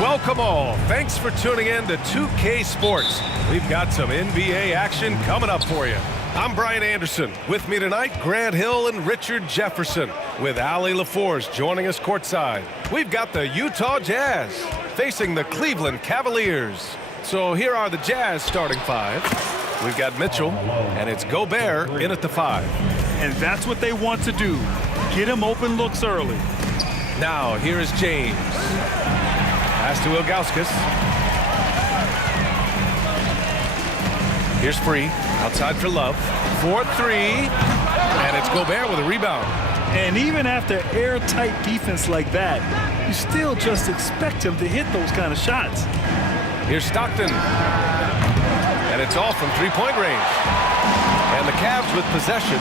Welcome all. Thanks for tuning in to 2K Sports. We've got some NBA action coming up for you. I'm Brian Anderson. With me tonight, Grant Hill and Richard Jefferson, with Allie LaForce joining us courtside. We've got the Utah Jazz facing the Cleveland Cavaliers. So here are the Jazz starting five. We've got Mitchell, and it's Gobert in at the 5. And that's what they want to do. Get him open looks early. Now, here is James. Pass to Ilgauskas. Here's Free. Outside for Love. 4-3. And it's Gobert with a rebound. And even after airtight defense like that, you still just expect him to hit those kind of shots. Here's Stockton. And it's all from three-point range. And the Cavs with possession.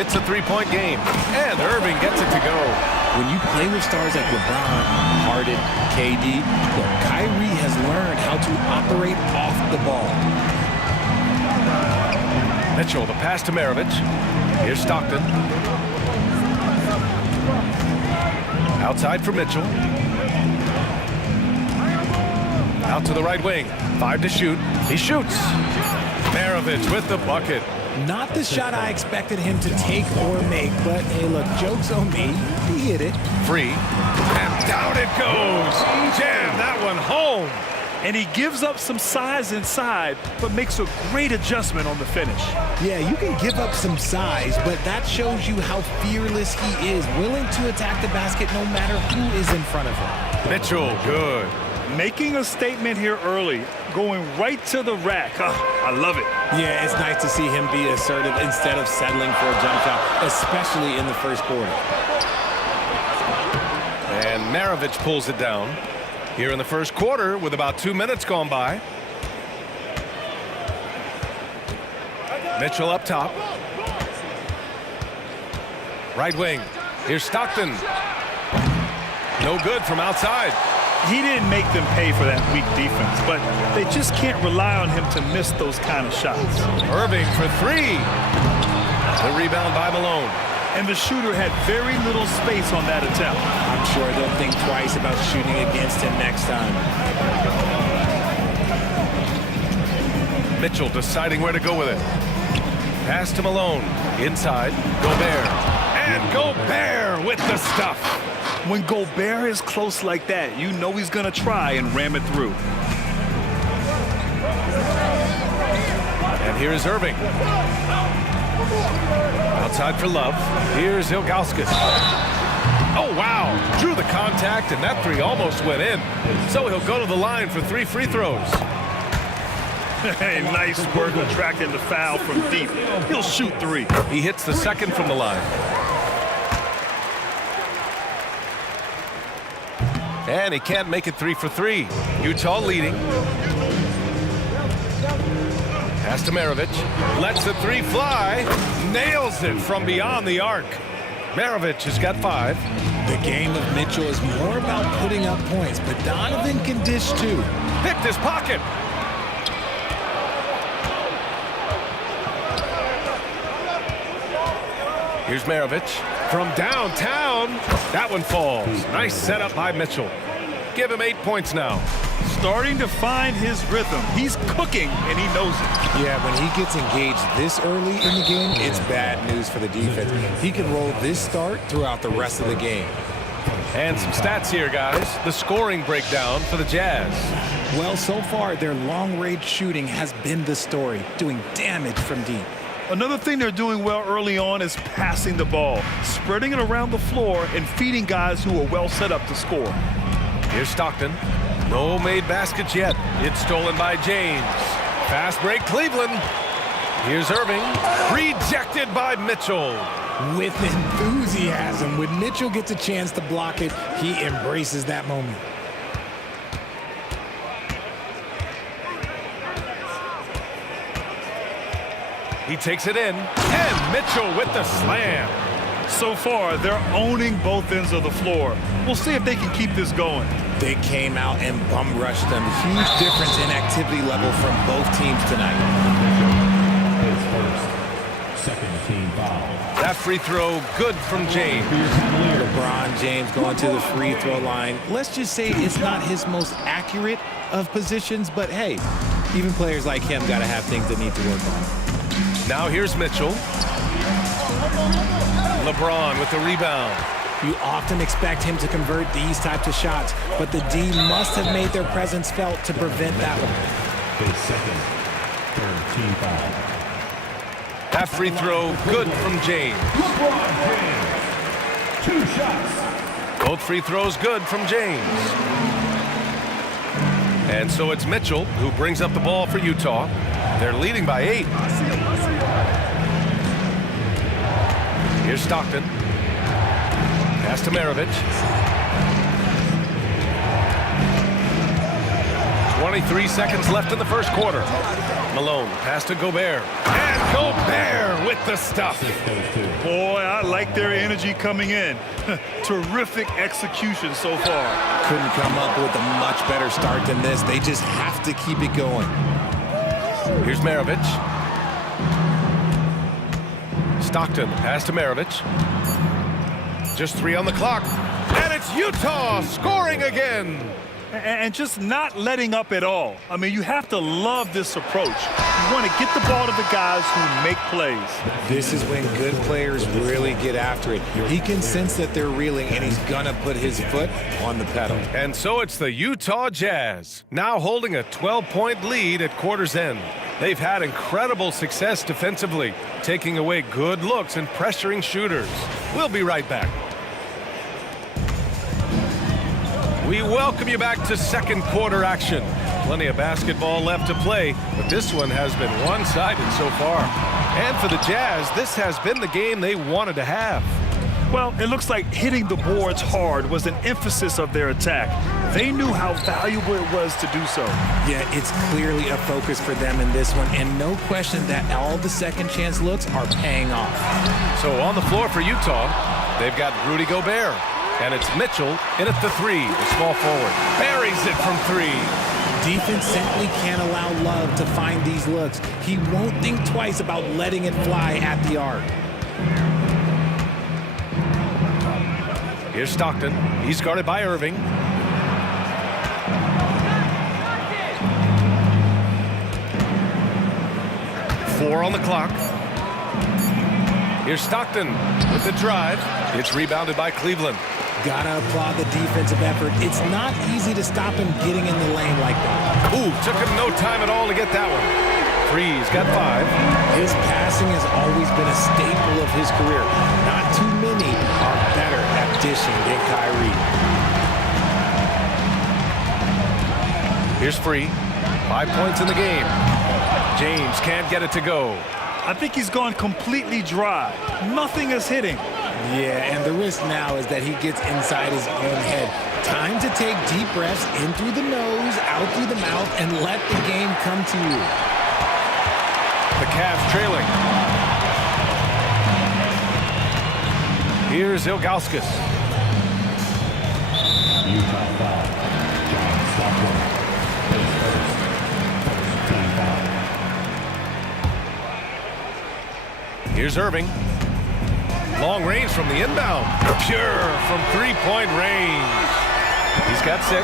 It's a three-point game. And Irving gets it to go. When you play with stars like LeBron, Harden, KD, look, Kyrie has learned how to operate off the ball. Mitchell, the pass to Maravich. Here's Stockton. Outside for Mitchell. Out to the right wing. 5 to shoot. He shoots. Maravich with the bucket. Not the shot I expected him to take or make, but hey, look, joke's on me. He hit it. Free. And down it goes. Jam that one home. And he gives up some size inside, but makes a great adjustment on the finish. Yeah, you can give up some size, but that shows you how fearless he is, willing to attack the basket no matter who is in front of him. Mitchell, good. Making a statement here early, going right to the rack. I love it. Yeah, it's nice to see him be assertive instead of settling for a jump shot, especially in the first quarter. And Maravich pulls it down here in the first quarter with about 2 minutes gone by. Mitchell up top. Right wing. Here's Stockton. No good from outside. He didn't make them pay for that weak defense, but they just can't rely on him to miss those kind of shots. Irving for 3. The rebound by Malone. And the shooter had very little space on that attempt. I'm sure they'll think twice about shooting against him next time. Mitchell deciding where to go with it. Pass to Malone. Inside. Gobert. And Gobert with the stuff. When Gobert is close like that, you know he's going to try and ram it through. And here's Irving. Outside for Love. Here's Ilgauskas. Oh, wow. Drew the contact, and that three almost went in. So he'll go to the line for 3 free throws. Hey, nice work attracting the foul from deep. He'll shoot 3. He hits the second from the line. And he can't make it 3 for 3. Utah leading. Pass to Maravich. Lets the 3 fly. Nails it from beyond the arc. Maravich has got 5. The game of Mitchell is more about putting up points, but Donovan can dish too. Picked his pocket. Here's Maravich from downtown. That one falls. Nice setup by Mitchell. Give him 8 points now. Starting to find his rhythm. He's cooking, and he knows it. Yeah, when he gets engaged this early in the game, it's bad news for the defense. He can roll this start throughout the rest of the game. And some stats here, guys. The scoring breakdown for the Jazz. Well, so far, their long-range shooting has been the story, doing damage from deep. Another thing they're doing well early on is passing the ball, spreading it around the floor and feeding guys who are well set up to score. Here's Stockton. No made baskets yet. It's stolen by James. Fast break, Cleveland. Here's Irving. Rejected by Mitchell. With enthusiasm, when Mitchell gets a chance to block it, he embraces that moment. He takes it in, and Mitchell with the slam. So far, they're owning both ends of the floor. We'll see if they can keep this going. They came out and bum rushed them. Huge difference in activity level from both teams tonight. His first, second team foul. That free throw good from James. LeBron James going to the free throw line. Let's just say it's not his most accurate of positions, but hey, even players like him got to have things they need to work on. Now here's Mitchell. LeBron with the rebound. You often expect him to convert these types of shots, but the D must have made their presence felt to prevent that one. His second, third team foul. That free throw good from James. LeBron James, 2 shots. Both free throws good from James. And so it's Mitchell who brings up the ball for Utah. They're leading by 8. Here's Stockton. Pass to Maravich. 23 seconds left in the first quarter. Malone, pass to Gobert. And Gobert with the stuff. Boy, I like their energy coming in. Terrific execution so far. Couldn't come up with a much better start than this. They just have to keep it going. Here's Maravich. Stockton, pass to Maravich. Just 3 on the clock. And it's Utah scoring again. And just not letting up at all. I mean, you have to love this approach. You want to get the ball to the guys who make plays. This is when good players really get after it. He can sense that they're reeling, and he's going to put his foot on the pedal. And so it's the Utah Jazz, now holding a 12-point lead at quarter's end. They've had incredible success defensively, taking away good looks and pressuring shooters. We'll be right back. We welcome you back to second quarter action. Plenty of basketball left to play, but this one has been one-sided so far. And for the Jazz, this has been the game they wanted to have. Well, it looks like hitting the boards hard was an emphasis of their attack. They knew how valuable it was to do so. Yeah, it's clearly a focus for them in this one, and no question that all the second chance looks are paying off. So on the floor for Utah, they've got Rudy Gobert. And it's Mitchell in at the 3, the small forward. Buries it from 3. Defense simply can't allow Love to find these looks. He won't think twice about letting it fly at the arc. Here's Stockton. He's guarded by Irving. Four on the clock. Here's Stockton with the drive. It's rebounded by Cleveland. Gotta applaud the defensive effort. It's not easy to stop him getting in the lane like that. Ooh, took him no time at all to get that one. Free's got 5. His passing has always been a staple of his career. Not too many are better at dishing than Kyrie. Here's Free. 5 points in the game. James can't get it to go. I think he's gone completely dry. Nothing is hitting. Yeah, and the risk now is that he gets inside his own head. Time to take deep breaths in through the nose, out through the mouth, and let the game come to you. The Cavs trailing. Here's Ilgauskas. Utah foul. John Stockton. His first team foul. Here's Irving. Long range from the inbound. Pure from three-point range. He's got 6.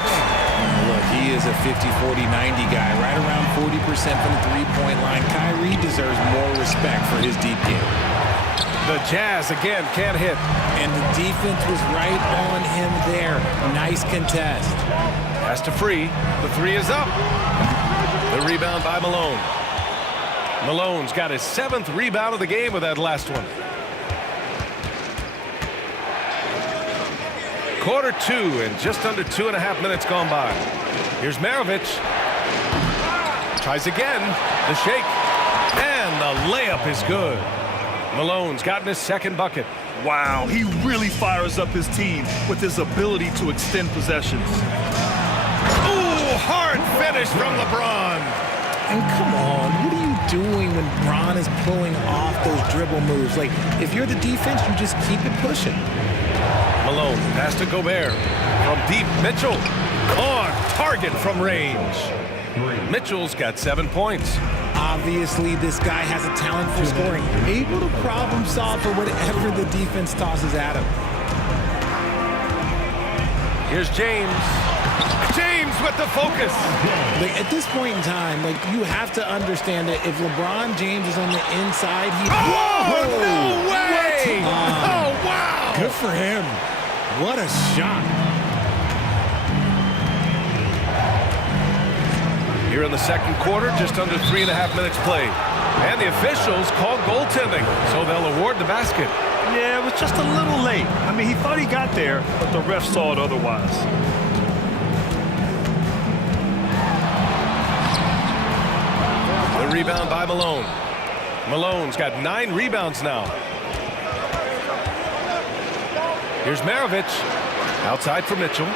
Look, he is a 50-40-90 guy, right around 40% from the three-point line. Kyrie deserves more respect for his deep game. The Jazz again can't hit. And the defense was right on him there. Nice contest. Pass to Free. The 3 is up. The rebound by Malone. Malone's got his 7th rebound of the game with that last one. Quarter 2 and just under 2.5 minutes gone by. Here's Maravich. Tries again. The shake. And the layup is good. Malone's gotten his 2nd bucket. Wow, he really fires up his team with his ability to extend possessions. Ooh, hard finish from LeBron. And come on, what are you doing when Bron is pulling off those dribble moves? Like, if you're the defense, you just keep it pushing. Malone, pass to Gobert. From deep, Mitchell. On target from range. Mitchell's got 7 points. Obviously, this guy has a talent for scoring. Able to problem solve for whatever the defense tosses at him. Here's James. James with the focus. Like, at this point in time, like, you have to understand that if LeBron James is on the inside, he... Oh, no way! Oh, wow! Good for him. What a shot. Here in the 2nd quarter, just under 3.5 minutes played. And the officials called goaltending, so they'll award the basket. Yeah, it was just a little late. I mean, he thought he got there, but the ref saw it otherwise. The rebound by Malone. Malone's got 9 rebounds now. Here's Maravich. Outside for Mitchell.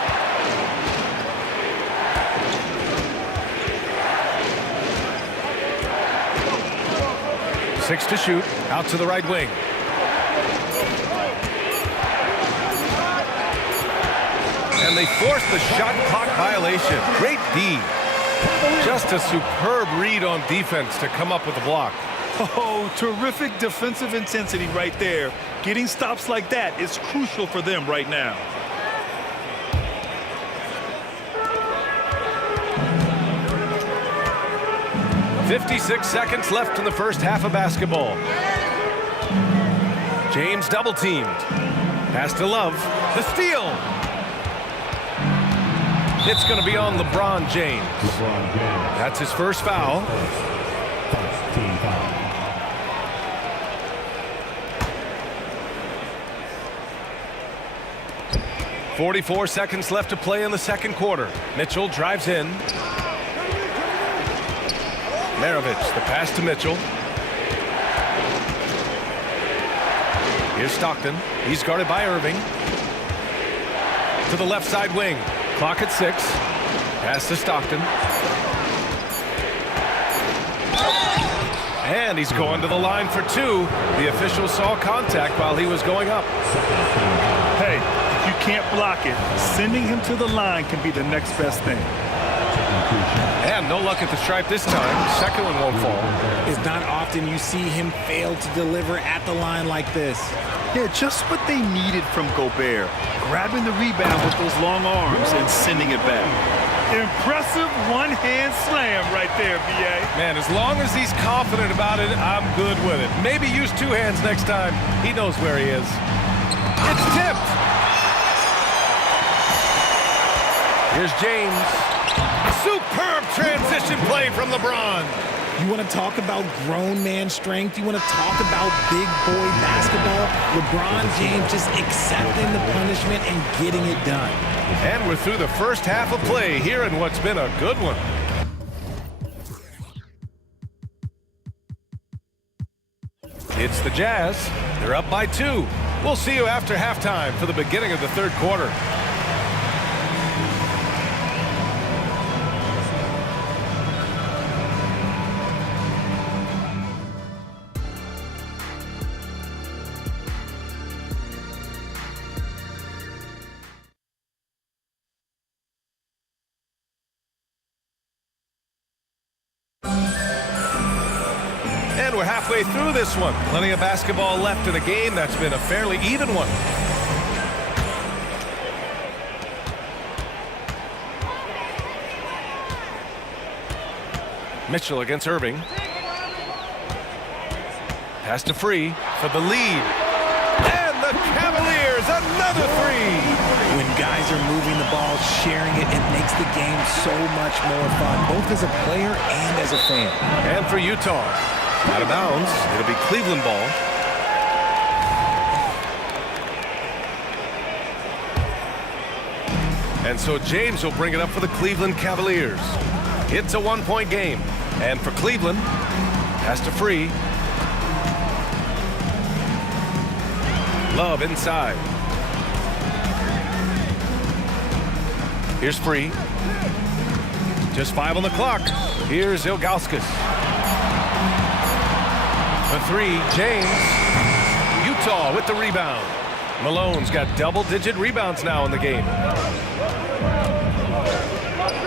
Six to shoot. Out to the right wing. And they force the shot clock violation. Great D. Just a superb read on defense to come up with the block. Oh, terrific defensive intensity right there. Getting stops like that is crucial for them right now. .56 seconds left in the first half of basketball. James double teamed. Pass to Love. The steal. It's going to be on LeBron James. That's his first foul. First team foul. 44 seconds left to play in the 2nd quarter. Mitchell drives in. Maravich, the pass to Mitchell. Here's Stockton. He's guarded by Irving. To the left side wing. Clock at 6. Pass to Stockton. And he's going to the line for 2. The official saw contact while he was going up. Hey, if you can't block it, sending him to the line can be the next best thing. And no luck at the stripe this time. Second one won't fall. It's not often you see him fail to deliver at the line like this. Yeah, just what they needed from Gobert. Grabbing the rebound with those long arms and sending it back. Impressive one-hand slam right there, B.A. Man, as long as he's confident about it, I'm good with it. Maybe use two hands next time. He knows where he is. It's tipped. Here's James. Superb transition play from LeBron. You want to talk about grown man strength? You want to talk about big boy basketball? LeBron James just accepting the punishment and getting it done. And we're through the first half of play here in what's been a good one. It's the Jazz. They're up by 2. We'll see you after halftime for the beginning of the third quarter. And we're halfway through this one. Plenty of basketball left in a game that's been a fairly even one. Mitchell against Irving. Pass to Free for the lead. And the Cavaliers, another three. When guys are moving the ball, sharing it makes the game so much more fun, both as a player and as a fan. And for Utah, out of bounds, it'll be Cleveland ball. And so James will bring it up for the Cleveland Cavaliers. It's a one-point game. And for Cleveland, pass to Free. Love inside. Here's Free. Just 5 on the clock. Here's Ilgauskas. The 3, James. Utah with the rebound. Malone's got double-digit rebounds now in the game.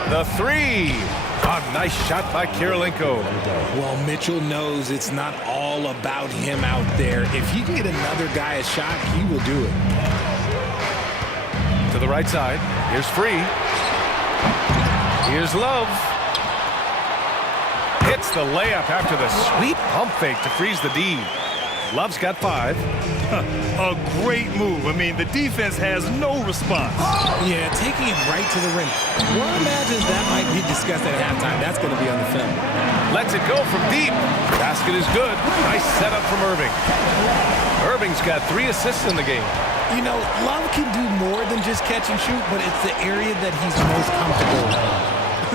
The 3. A nice shot by Kirilenko. Well, Mitchell knows it's not all about him out there. If he can get another guy a shot, he will do it. To the right side. Here's Free. Here's Love. Hits the layup after the sweet pump fake to freeze the D. Love's got 5. A great move. I mean, the defense has no response. Yeah, taking it right to the rim. One imagines that might be discussed at halftime. That's going to be on the film. Lets it go from deep. Basket is good. Nice setup from Irving. Irving's got 3 assists in the game. You know, Love can do more than just catch and shoot, but it's the area that he's most comfortable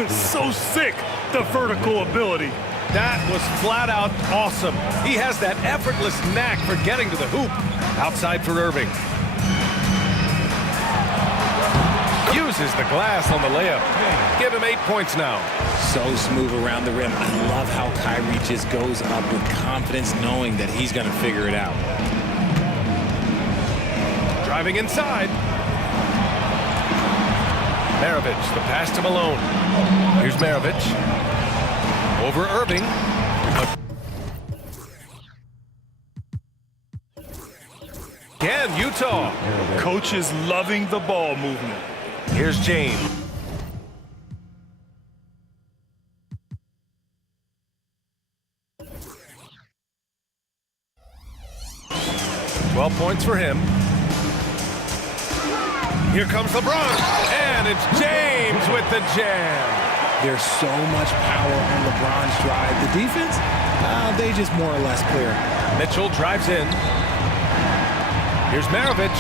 in. So sick, the vertical ability. That was flat out awesome. He has that effortless knack for getting to the hoop. Outside for Irving. Uses the glass on the layup. Give him 8 points now. So smooth around the rim. I love how Kyrie just goes up with confidence, knowing that he's going to figure it out. Driving inside. Maravich, the pass to Malone. Here's Maravich. Over Irving. Again, Utah. Coach is loving the ball movement. Here's James. Points for him. Here comes LeBron, and it's James with the jam. There's so much power on LeBron's drive. The defense, they just more or less clear. Mitchell drives in. Here's Maravich.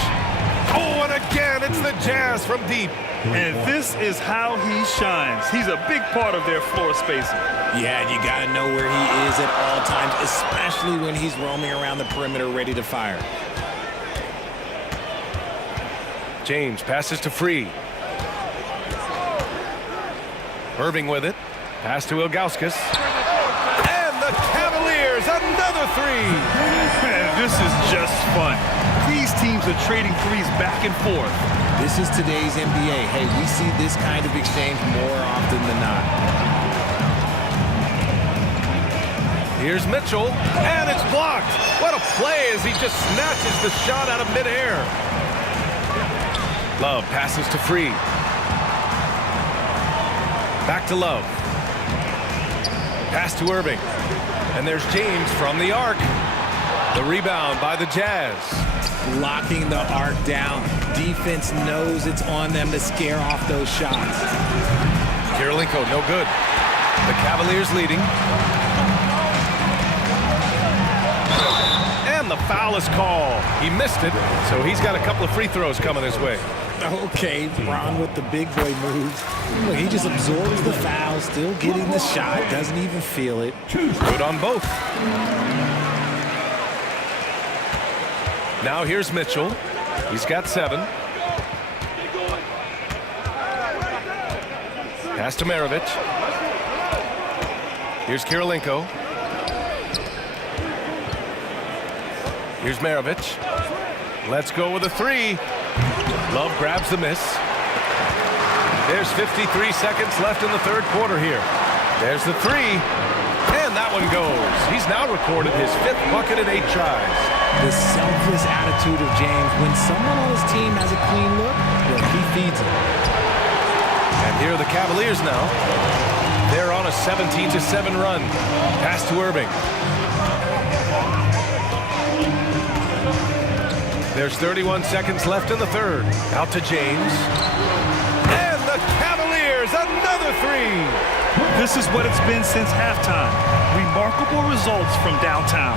Oh, and again, it's the Jazz from deep. And this is how he shines. He's a big part of their floor spacing. Yeah, and you got to know where he is at all times, especially when he's roaming around the perimeter ready to fire. James passes to Free. Irving with it. Pass to Ilgauskas. And the Cavaliers, another three. Man, this is just fun. These teams teams are trading threes back and forth. This is today's NBA. Hey, we see this kind of exchange more often than not. Here's Mitchell, and it's blocked. What a play as he just snatches the shot out of midair. Love passes to Free. Back to Love. Pass to Irving. And there's James from the arc. The rebound by the Jazz. Locking the arc down. Defense knows it's on them to scare off those shots. Kirilenko, no good. The Cavaliers leading. And the foul is called. He missed it, so he's got a couple of free throws coming his way. Okay, Bron with the big boy moves. Look, he just absorbs the foul, still getting the shot, doesn't even feel it. Good on both. Now here's Mitchell. He's got 7. Pass to Maravich. Here's Kirilenko. Here's Maravich. Let's go with a 3. Love grabs the miss. There's 53 seconds left in the third quarter here. There's the 3. And that one goes. He's now recorded his 5th bucket in 8 tries. The selfless attitude of James. When someone on his team has a clean look, well, he feeds it. And here are the Cavaliers now. They're on a 17-7 run. Pass to Irving. There's 31 seconds left in the third. Out to James. And the Cavaliers, another 3. This is what it's been since halftime. Remarkable results from downtown.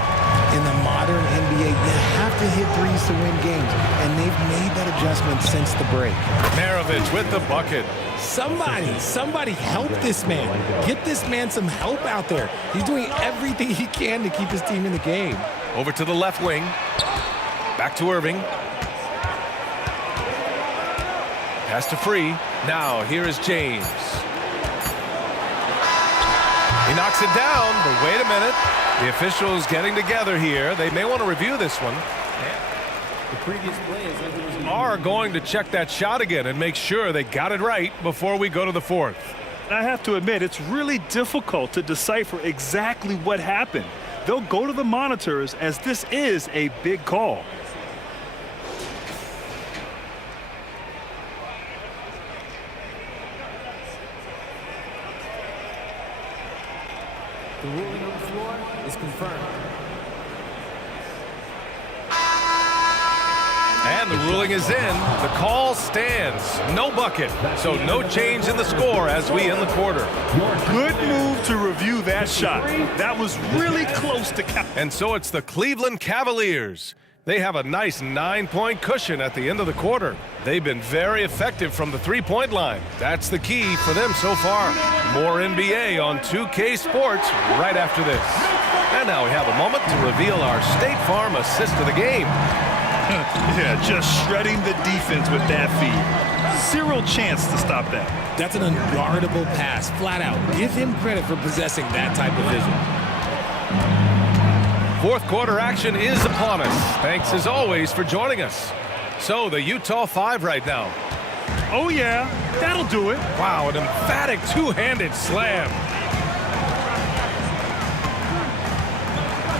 In the modern NBA, you have to hit threes to win games, and they've made that adjustment since the break. Maravich with the bucket. Somebody help this man. Get this man some help out there. He's doing everything he can to keep his team in the game. Over to the left wing. Back to Irving. Pass to Free. Now here is James. He knocks it down, but wait a minute. The officials getting together here. They may want to review this one. The previous play is like it was Are going to check that shot again and make sure they got it right before we go to the fourth. I have to admit, it's really difficult to decipher exactly what happened. They'll go to the monitors as this is a big call. The ruling on the floor is confirmed. And the ruling is in. The call stands. No bucket. So no change in the score as we end the quarter. Good move to review that shot. That was really close to count. And so it's the Cleveland Cavaliers. They have a nice 9-point cushion at the end of the quarter. They've been very effective from the three-point line. That's the key for them so far. More NBA on 2K Sports right after this. And now we have a moment to reveal our State Farm assist of the game. Yeah, just shredding the defense with that feed. Zero chance to stop that. That's an unguardable pass, flat out. Give him credit for possessing that type of vision. Fourth quarter action is upon us. Thanks as always for joining us. So the Utah 5 right now. Oh yeah, that'll do it. Wow, an emphatic two-handed slam.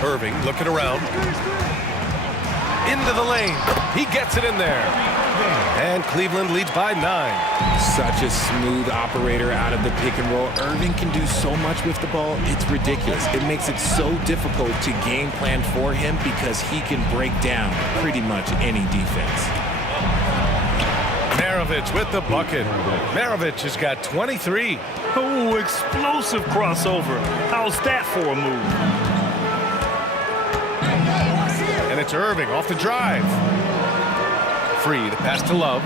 Irving looking around. Into the lane. He gets it in there. And Cleveland leads by 9. Such a smooth operator out of the pick and roll. Irving can do so much with the ball, it's ridiculous. It makes it so difficult to game plan for him because he can break down pretty much any defense. Maravich with the bucket. Maravich has got 23. Oh, explosive crossover. How's that for a move? And it's Irving off the drive. Free, the pass to Love.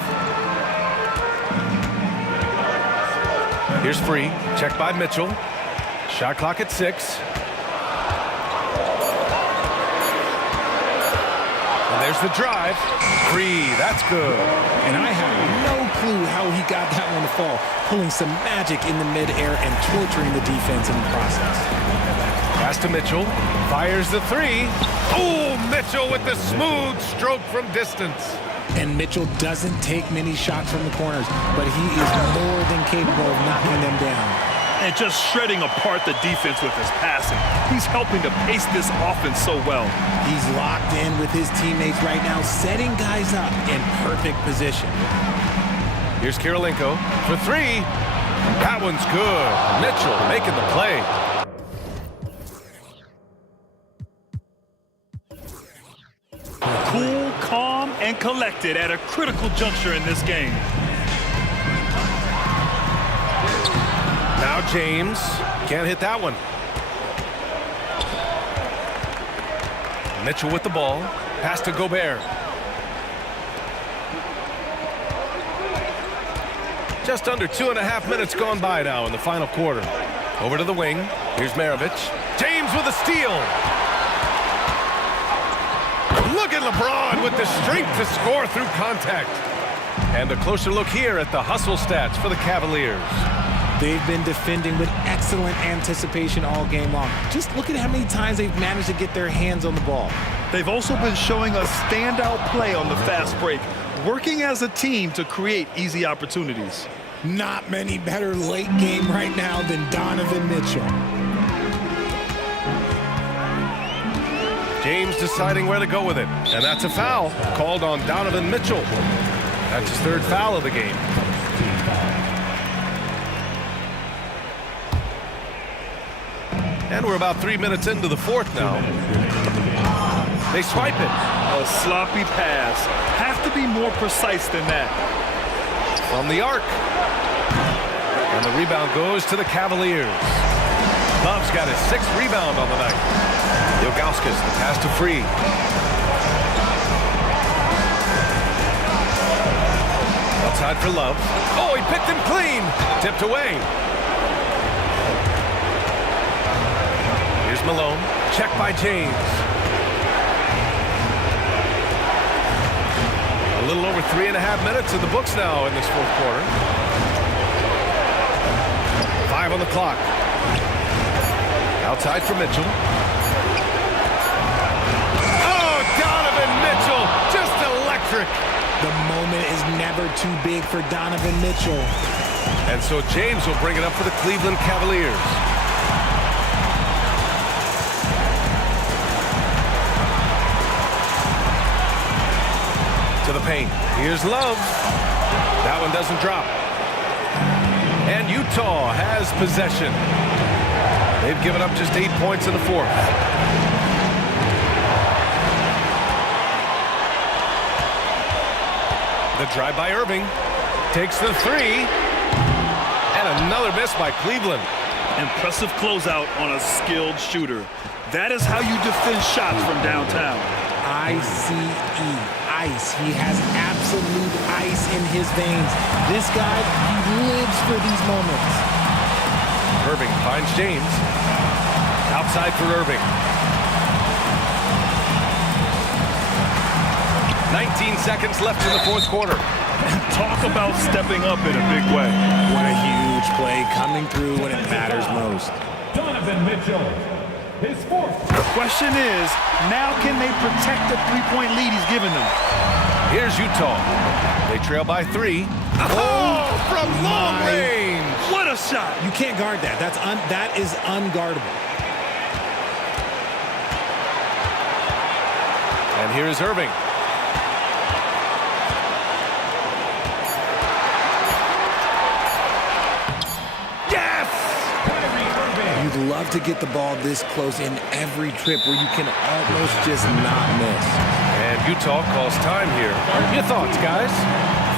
Here's Free, checked by Mitchell. Shot clock at 6. And there's the drive. Free, that's good. And I have no clue how he got that one to fall, pulling some magic in the midair and torturing the defense in the process. Pass to Mitchell. Fires the three. Oh, Mitchell with the smooth stroke from distance. And Mitchell doesn't take many shots from the corners, but he is more than capable of knocking them down. And just shredding apart the defense with his passing. He's helping to pace this offense so well. He's locked in with his teammates right now, setting guys up in perfect position. Here's Kirilenko for three. That one's good. Mitchell making the play. Cool, calm, and collected at a critical juncture in this game. Now James. Can't hit that one. Mitchell with the ball. Pass to Gobert. Just under 2.5 minutes gone by now in the final quarter. Over to the wing. Here's Maravich. James with a steal. Look at LeBron with the strength to score through contact. And a closer look here at the hustle stats for the Cavaliers. They've been defending with excellent anticipation all game long. Just look at how many times they've managed to get their hands on the ball. They've also been showing us standout play on the fast break, working as a team to create easy opportunities. Not many better late game right now than Donovan Mitchell. James deciding where to go with it. And that's a foul called on Donovan Mitchell. That's his third foul of the game. And we're about 3 minutes into the fourth now. They swipe it. A sloppy pass. Have to be more precise than that. From the arc. And the rebound goes to the Cavaliers. Love's got his 6th rebound on the night. Ilgauskas, the pass to Free. Outside for Love. Oh, he picked him clean. Tipped away. Here's Malone. Check by James. A little over 3.5 minutes in the books now in this fourth quarter. 5 on the clock. Outside for Mitchell. Oh, Donovan Mitchell, just electric. The moment is never too big for Donovan Mitchell. And so James will bring it up for the Cleveland Cavaliers. To the paint. Here's Love. That one doesn't drop. And Utah has possession. They've given up just 8 points in the fourth. The drive by Irving. Takes the three. And another miss by Cleveland. Impressive closeout on a skilled shooter. That is how you defend shots from downtown. ICE. Ice. He has absolute ice in his veins. This guy, he lives for these moments. Irving finds James. Outside for Irving. 19 seconds left in the fourth quarter. Talk about stepping up in a big way. What a huge play coming through when it matters most. Donovan Mitchell, his 4th. The question is, now can they protect the three-point lead he's given them? Here's Utah. They trail by 3. Oh, from long range. What a shot. You can't guard that. That is unguardable. And here is Irving. You'd love to get the ball this close in every trip where you can almost just not miss. And Utah calls time here. Your thoughts, guys?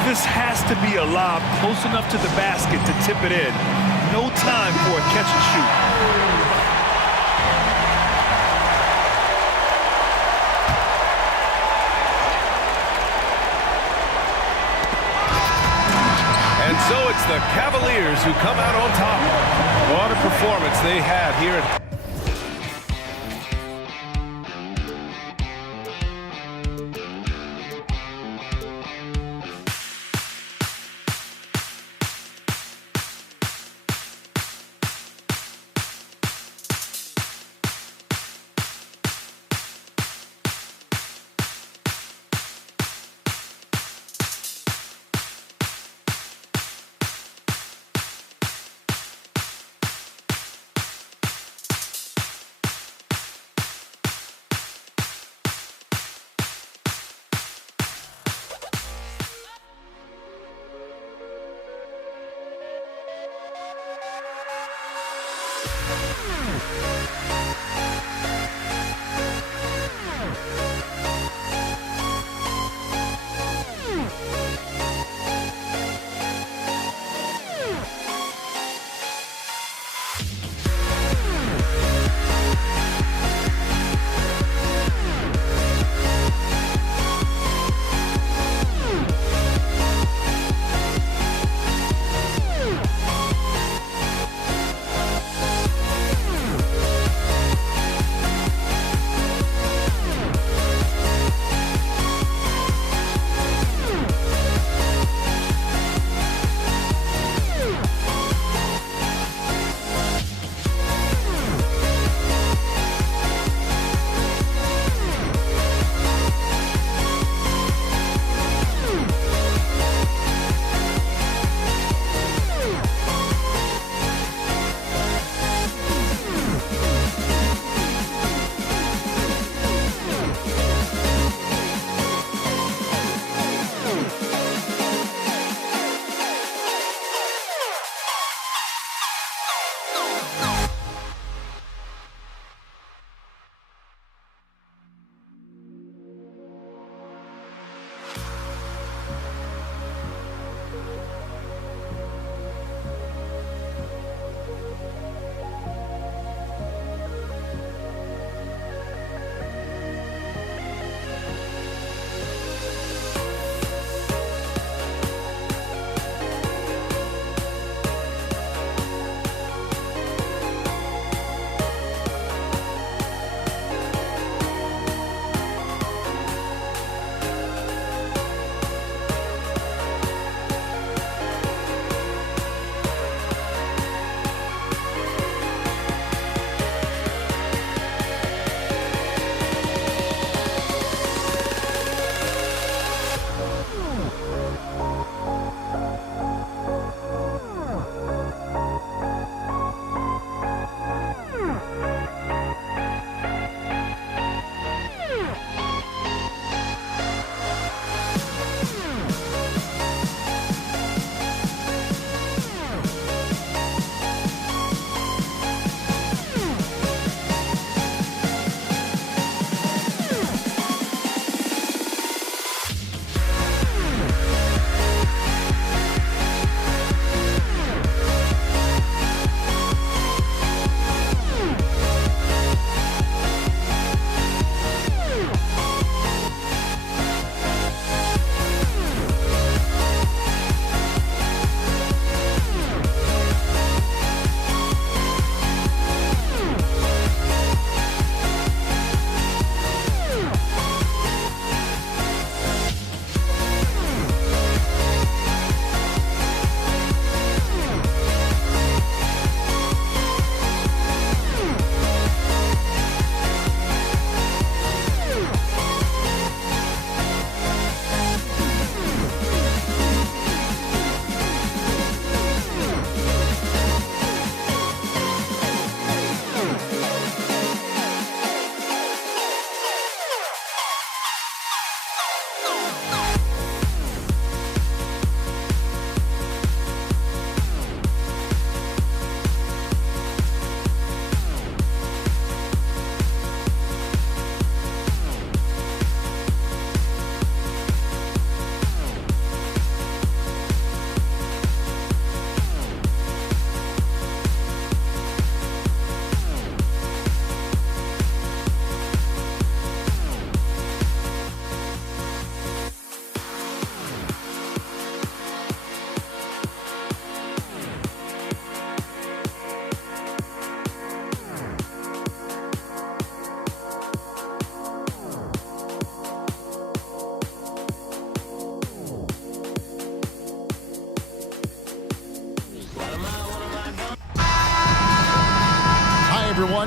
This has to be a lob close enough to the basket to tip it in. No time for a catch and shoot. And so it's the Cavaliers who come out on top. What a performance they had here at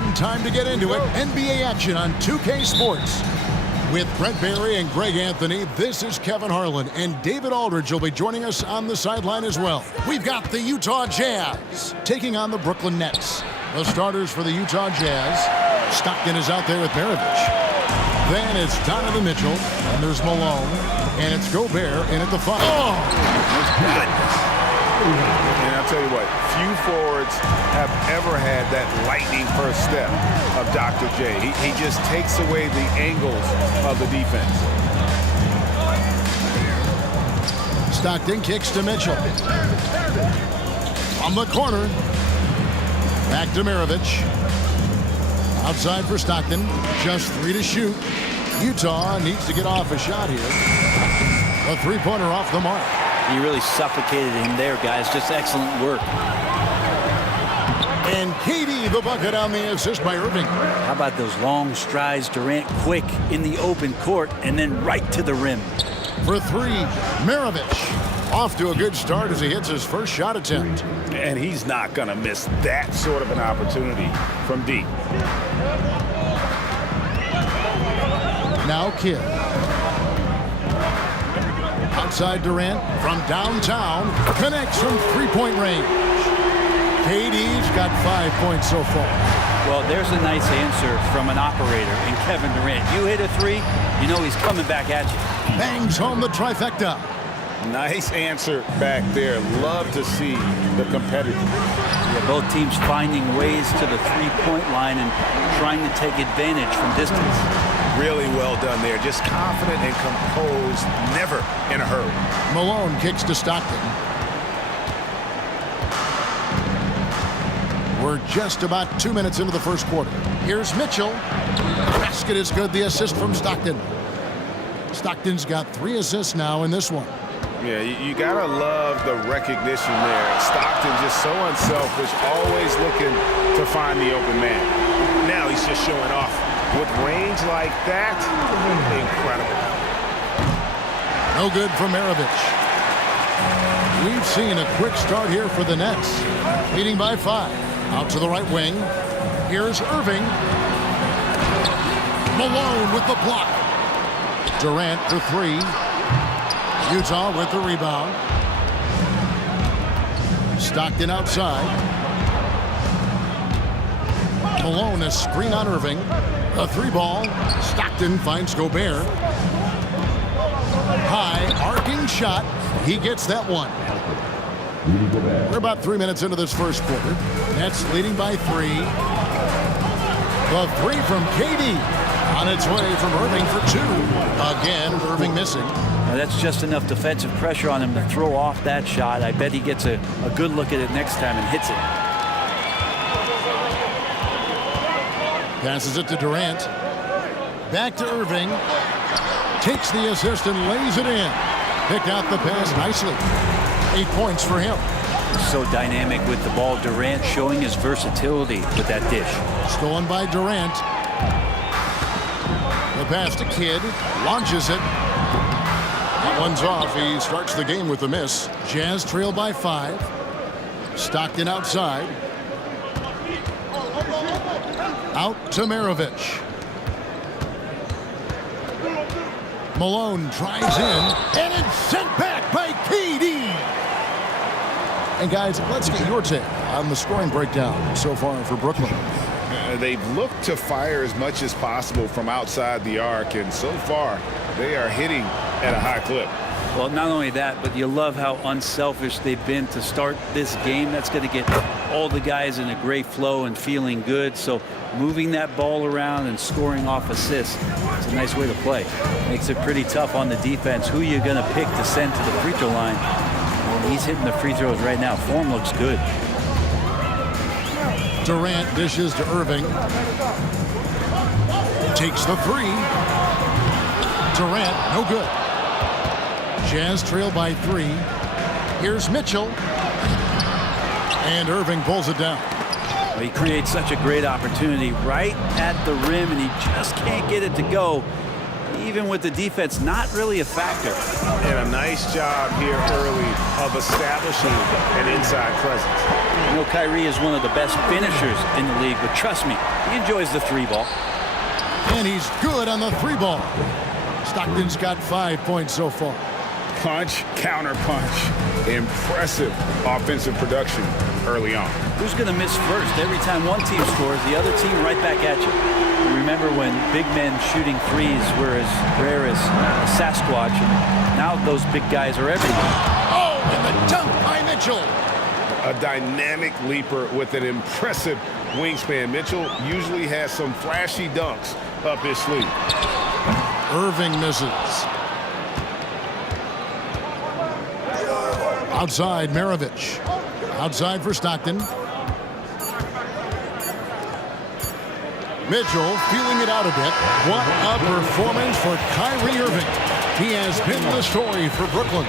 1, time to get into it. NBA action on 2K Sports. With Brent Barry and Greg Anthony, this is Kevin Harlan, and David Aldridge will be joining us on the sideline as well. We've got the Utah Jazz taking on the Brooklyn Nets. The starters for the Utah Jazz. Stockton is out there with Maravich. Then it's Donovan Mitchell, and there's Malone, and it's Gobert in at the 5. Oh, goodness. And I'll tell you what, few forwards have ever had that lightning first step of Dr. J. He just takes away the angles of the defense. Stockton kicks to Mitchell. On the corner. Back to Maravich. Outside for Stockton. Just 3 to shoot. Utah needs to get off a shot here. A three-pointer off the mark. He really suffocated him there, guys. Just excellent work. And KD the bucket on the assist by Irving. How about those long strides, Durant quick in the open court and then right to the rim. For 3, Maravich. Off to a good start as he hits his first shot attempt. And he's not going to miss that sort of an opportunity from deep. Now Kidd. Outside Durant from downtown. Connects from three-point range. KD's got 5 points so far. Well, there's a nice answer from an operator in Kevin Durant. You hit a 3, you know he's coming back at you. Bangs home the trifecta. Nice answer back there. Love to see the competitor. Yeah, both teams finding ways to the three-point line and trying to take advantage from distance. Really well done there. Just confident and composed, never in a hurry. Malone kicks to Stockton. We're just about 2 minutes into the first quarter. Here's Mitchell. The basket is good. The assist from Stockton. Stockton's got 3 assists now in this one. Yeah, you gotta love the recognition there. Stockton just so unselfish, always looking to find the open man. Now he's just showing off. With range like that, incredible. No good for Maravich. We've seen a quick start here for the Nets. Leading by 5. Out to the right wing. Here's Irving. Malone with the block. Durant for 3. Utah with the rebound. Stockton outside. Malone a screen on Irving. A 3-ball. Stockton finds Gobert. High arcing shot. He gets that one. We're about 3 minutes into this first quarter. Nets leading by 3. The 3 from KD. On its way from Irving for 2. Again, Irving missing. Now that's just enough defensive pressure on him to throw off that shot. I bet he gets a good look at it next time and hits it. Passes it to Durant. Back to Irving. Takes the assist and lays it in. Picked out the pass nicely. 8 points for him. So dynamic with the ball. Durant showing his versatility with that dish. Stolen by Durant. The pass to Kidd. Launches it. That one's off. He starts the game with a miss. Jazz trail by 5. Stockton outside. Out to Maravich. Malone tries in, and it's sent back by KD. And guys, let's get your take on the scoring breakdown so far for Brooklyn. They've looked to fire as much as possible from outside the arc, and so far they are hitting at a high clip. Well, not only that, but you love how unselfish they've been to start this game. That's going to get all the guys in a great flow and feeling good. So moving that ball around and scoring off assists, it's a nice way to play. Makes it pretty tough on the defense. Who you're going to pick to send to the free throw line? Well, he's hitting the free throws right now. Form looks good. Durant dishes to Irving. Takes the 3. Durant, no good. Jazz trail by 3. Here's Mitchell. And Irving pulls it down. Well, he creates such a great opportunity right at the rim, and he just can't get it to go. even with the defense not really a factor. And a nice job here early of establishing an inside presence. You know, Kyrie is one of the best finishers in the league, but trust me, he enjoys the 3-ball. And he's good on the 3-ball. Stockton's got 5 points so far. Punch, counter punch. Impressive offensive production early on. Who's going to miss first? Every time one team scores, the other team right back at you. Remember when big men shooting threes were as rare as Sasquatch, and now those big guys are everywhere. Oh, and the dunk by Mitchell. A dynamic leaper with an impressive wingspan. Mitchell usually has some flashy dunks up his sleeve. Irving misses. Outside, Maravich. Outside for Stockton. Mitchell feeling it out a bit. What a performance for Kyrie Irving. He has been the story for Brooklyn.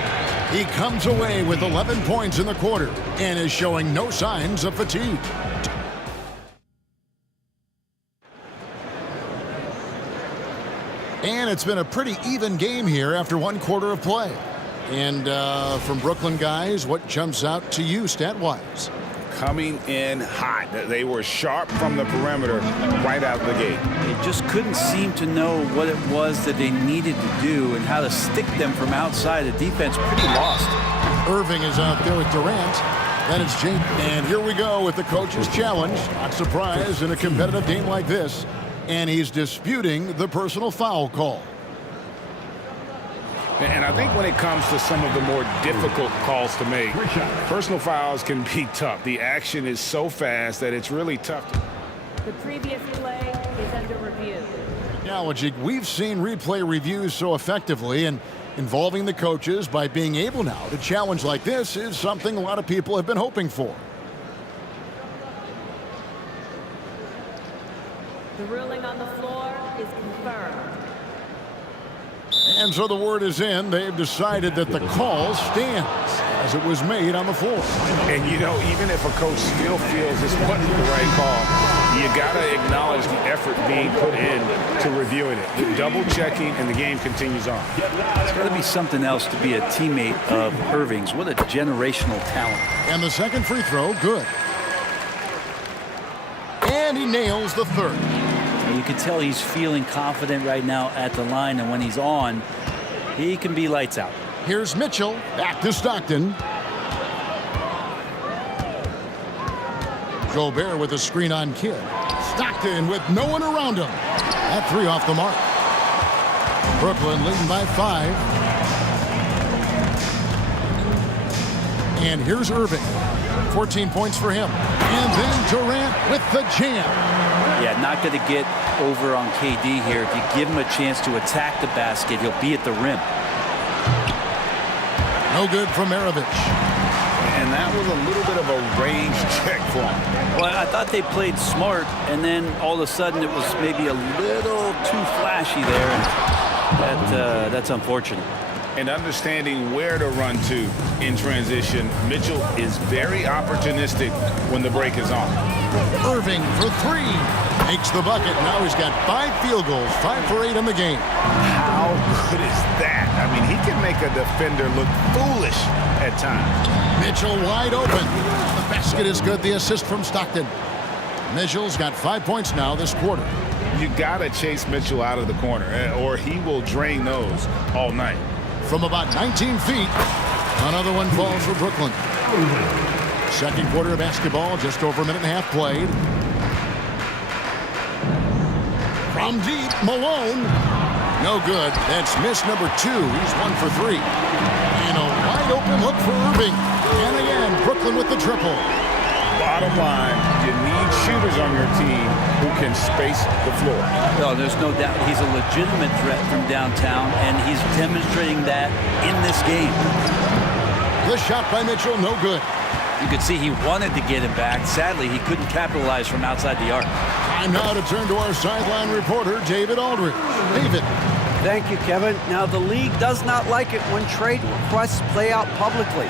He comes away with 11 points in the quarter and is showing no signs of fatigue. And it's been a pretty even game here after one quarter of play. And from Brooklyn guys, what jumps out to you stat-wise? Coming in hot. They were sharp from the perimeter right out the gate. They just couldn't seem to know what it was that they needed to do and how to stick them from outside. The defense pretty lost. Irving is out there with Durant. Then it's Jake. And here we go with the coach's challenge. Not surprised in a competitive game like this. And he's disputing the personal foul call. And I think when it comes to some of the more difficult calls to make, personal fouls can be tough. The action is so fast that it's really tough. The previous play is under review. Yeah, well, Jake, we've seen replay reviews so effectively, and involving the coaches by being able now to challenge like this is something a lot of people have been hoping for. The ruling on the floor is confirmed. And so the word is in. They've decided that the call stands as it was made on the floor. And, you know, even if a coach still feels this wasn't the right call, you got to acknowledge the effort being put in to reviewing it. Double-checking, and the game continues on. It's got to be something else to be a teammate of Irving's. What a generational talent. And the second free throw, good. And he nails the third. You can tell he's feeling confident right now at the line, and when he's on, he can be lights out. Here's Mitchell, back to Stockton. Gobert with a screen on Kidd. Stockton with no one around him. That three off the mark. Brooklyn leading by 5. And here's Irving. 14 points for him. And then Durant with the jam. Yeah, not going to get over on KD here. If you give him a chance to attack the basket, he'll be at the rim. No good from Maravich. And that was a little bit of a range check for him. Well, I thought they played smart, and then all of a sudden it was maybe a little too flashy there, and that's unfortunate. And understanding where to run to in transition, Mitchell is very opportunistic when the break is on. Irving for 3. Makes the bucket. Now he's got 5 field goals, 5 for 8 in the game. How good is that? I mean, he can make a defender look foolish at times. Mitchell wide open. The basket is good. The assist from Stockton. Mitchell's got 5 points now this quarter. You got to chase Mitchell out of the corner, or he will drain those all night. From about 19 feet, another one falls for Brooklyn. Second quarter of basketball, just over a minute and a half played. From deep, Malone. No good. That's miss number 2. He's 1 for 3. And a wide open look for Irving. And again, Brooklyn with the triple. Bottom line, you need shooters on your team who can space the floor. No, there's no doubt he's a legitimate threat from downtown, and he's demonstrating that in this game. The shot by Mitchell, no good. You could see he wanted to get him back. Sadly, he couldn't capitalize from outside the arc. Time now to turn to our sideline reporter, David Aldridge. David. Thank you, Kevin. Now, the league does not like it when trade requests play out publicly.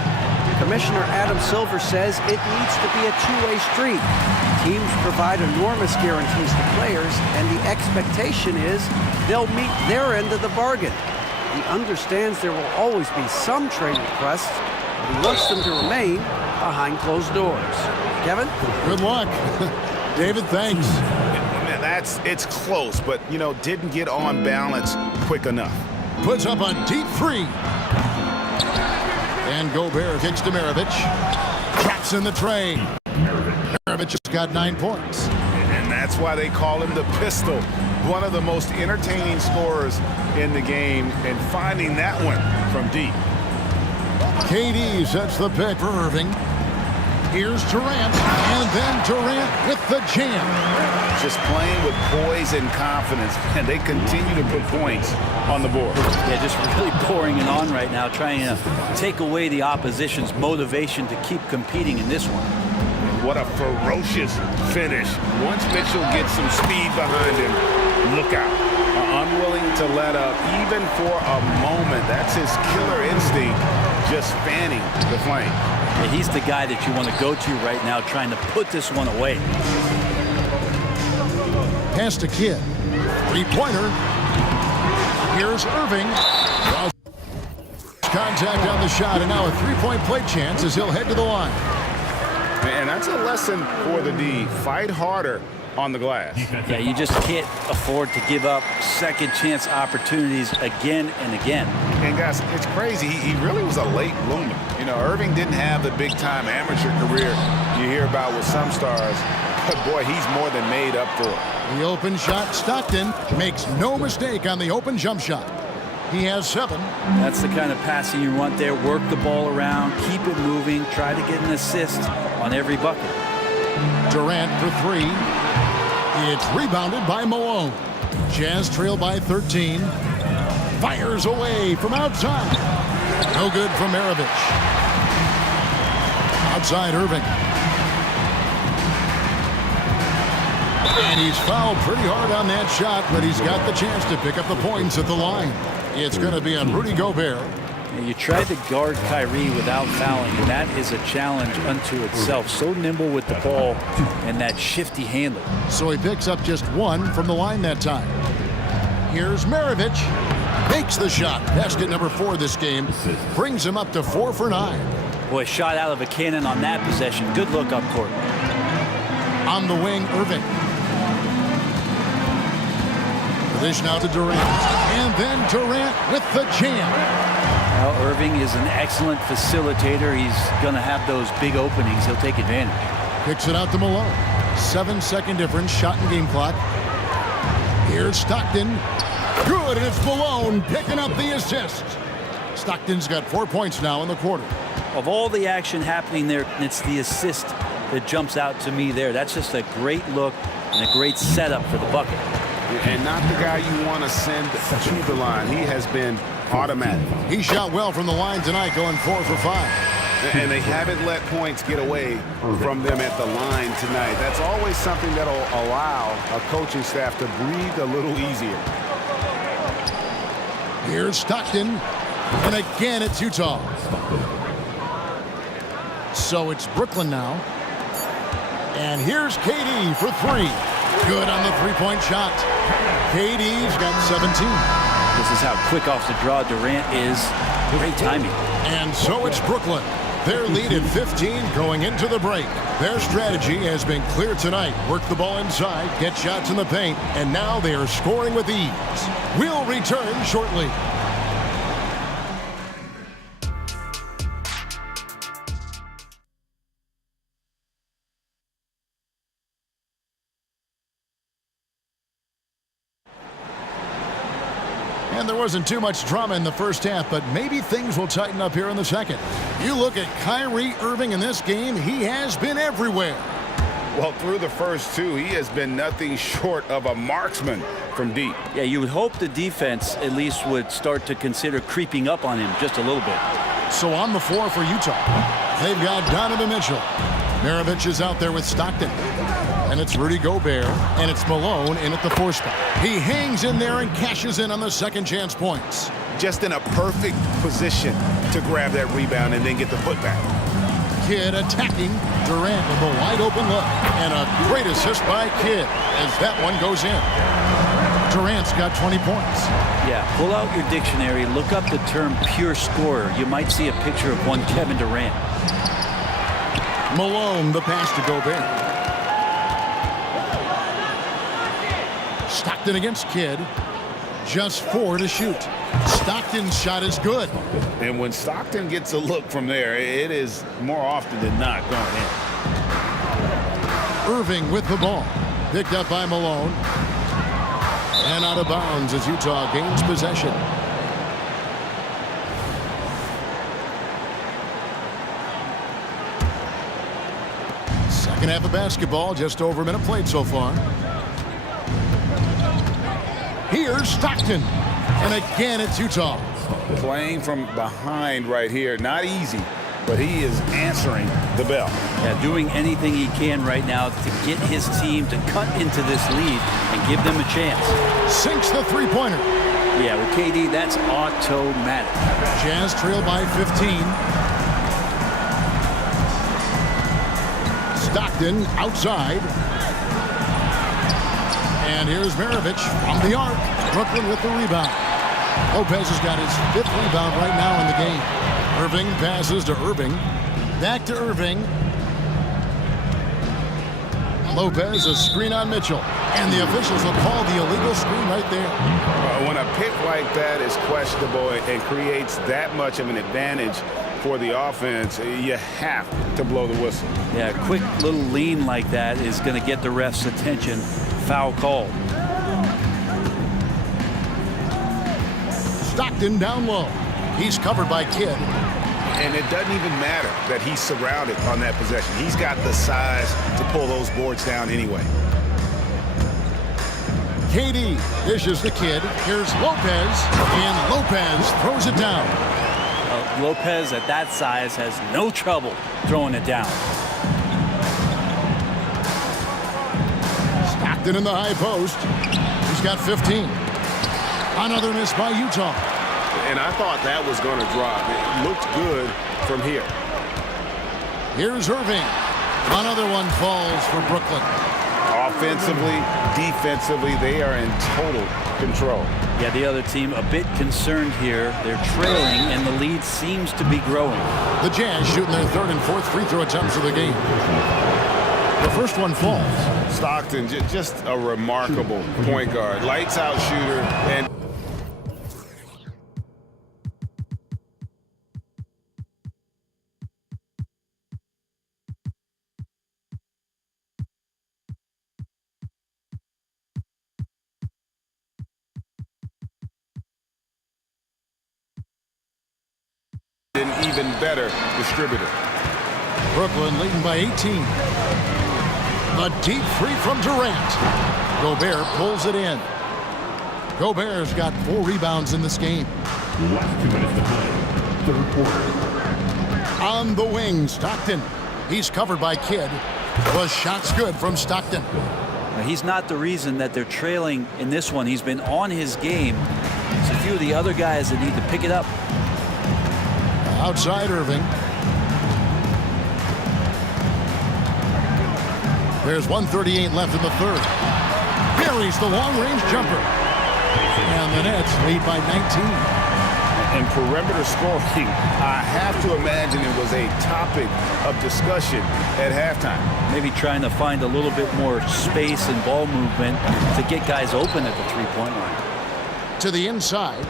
Commissioner Adam Silver says it needs to be a two-way street. Teams provide enormous guarantees to players, and the expectation is they'll meet their end of the bargain. He understands there will always be some trade requests, but he wants them to remain behind closed doors. Kevin? Good luck. David, thanks. It's close, but, didn't get on balance quick enough. Puts up a deep three. And Gobert kicks to Maravich. Traps in the tray. Maravich has got 9 points. And that's why they call him the Pistol. One of the most entertaining scorers in the game, and finding that one from deep. KD sets the pick for Irving. Here's Durant, and then Durant with the jam. Just playing with poise and confidence, and they continue to put points on the board. Yeah, just really pouring it on right now, trying to take away the opposition's motivation to keep competing in this one. What a ferocious finish. Once Mitchell gets some speed behind him, look out. Unwilling to let up, even for a moment. That's his killer instinct, just fanning the flame. Yeah, he's the guy that you want to go to right now, trying to put this one away. Pass to Kidd. 3-pointer. Here's Irving. Contact on the shot, and now a 3-point play chance as he'll head to the line. And that's a lesson for the D. Fight harder on the glass. Yeah, you just can't afford to give up second chance opportunities again and again. And guys, it's crazy. He really was a late bloomer. Irving didn't have the big-time amateur career you hear about with some stars. But boy, he's more than made up for it. The open shot, Stockton makes no mistake on the open jump shot. He has 7. That's the kind of passing you want there. Work the ball around, keep it moving, try to get an assist on every bucket. Durant for 3. It's rebounded by Malone. Jazz trail by 13. Fires away from outside. No good from Maravich. Outside Irving. And he's fouled pretty hard on that shot, but he's got the chance to pick up the points at the line. It's going to be on Rudy Gobert. You tried to guard Kyrie without fouling, and that is a challenge unto itself. So nimble with the ball and that shifty handle. So he picks up just 1 from the line that time. Here's Maravich. Makes the shot. Basket number 4 this game. Brings him up to 4 for 9. Boy, shot out of a cannon on that possession. Good look up court. On the wing, Irving. Dish now to Durant. And then Durant with the jam. Now, Irving is an excellent facilitator. He's going to have those big openings. He'll take advantage. Kicks it out to Malone. 7-second difference, shot and game clock. Here's Stockton. Good, and it's Malone picking up the assist. Stockton's got 4 points now in the quarter. Of all the action happening there, it's the assist that jumps out to me there. That's just a great look and a great setup for the bucket. And not the guy you want to send to the line. He has been automatic. He shot well from the line tonight, going 4 for 5. And they haven't let points get away from them at the line tonight. That's always something that'll allow a coaching staff to breathe a little easier. Here's Stockton. And again, it's Utah. So it's Brooklyn now. And here's KD for 3. Good on the 3-point shot. KD's got 17. This is how quick off the draw Durant is. Great timing. And so it's Brooklyn. Their lead at 15 going into the break. Their strategy has been clear tonight. Work the ball inside, get shots in the paint, and now they are scoring with ease. We'll return shortly. And there wasn't too much drama in the first half, but maybe things will tighten up here in the second. You look at Kyrie Irving in this game, he has been everywhere. Well, through the first 2, he has been nothing short of a marksman from deep. Yeah, you would hope the defense at least would start to consider creeping up on him just a little bit. So on the floor for Utah, they've got Donovan Mitchell. Maravich is out there with Stockton. And it's Rudy Gobert, and it's Malone in at the 4 spot. He hangs in there and cashes in on the second chance points. Just in a perfect position to grab that rebound and then get the putback. Kidd attacking Durant with a wide open look. And a great assist by Kidd as that one goes in. Durant's got 20 points. Yeah, pull out your dictionary, look up the term pure scorer. You might see a picture of one Kevin Durant. Malone, the pass to Gobert. Stockton against Kidd. Just 4 to shoot. Stockton's shot is good. And when Stockton gets a look from there, it is more often than not going in. Irving with the ball. Picked up by Malone. And out of bounds as Utah gains possession. Second half of basketball, just over a minute played so far. Here's Stockton. And again, it's Utah. Playing from behind right here, not easy, but he is answering the bell. Yeah, doing anything he can right now to get his team to cut into this lead and give them a chance. Sinks the three-pointer. Yeah, with KD, that's automatic. Jazz trail by 15. Stockton outside. And here's Maravich from the arc. Brooklyn with the rebound. Lopez has got his 5th rebound right now in the game. Irving passes to Irving. Back to Irving. Lopez, a screen on Mitchell. And the officials will call the illegal screen right there. When a pick like that is questionable and creates that much of an advantage for the offense, you have to blow the whistle. Yeah, a quick little lean like that is going to get the ref's attention. Foul call. Stockton down low. He's covered by Kidd. And it doesn't even matter that he's surrounded on that possession. He's got the size to pull those boards down anyway. KD dishes the Kidd. Here's Lopez. And Lopez throws it down. Lopez at that size has no trouble throwing it down. Stockton in the high post. He's got 15. Another miss by Utah. And I thought that was going to drop. It looked good from here. Here's Irving. Another one falls for Brooklyn. Offensively, defensively, they are in total control. Yeah, the other team a bit concerned here. They're trailing, and the lead seems to be growing. The Jazz shooting their 3rd and 4th free throw attempts of the game. The first one falls. Stockton, just a remarkable point guard. Lights out shooter. And an even better distributor. Brooklyn leading by 18. A deep three from Durant. Gobert pulls it in. Gobert's got 4 rebounds in this game. Last 2 minutes to play. 3rd quarter. On the wing, Stockton. He's covered by Kidd. The shot's good from Stockton. He's not the reason that they're trailing in this one. He's been on his game. It's a few of the other guys that need to pick it up. Outside Irving. There's 1:38 left in the 3rd. Buries the long-range jumper. And the Nets lead by 19. And perimeter scoring, I have to imagine it was a topic of discussion at halftime. Maybe trying to find a little bit more space and ball movement to get guys open at the three-point line. To the inside.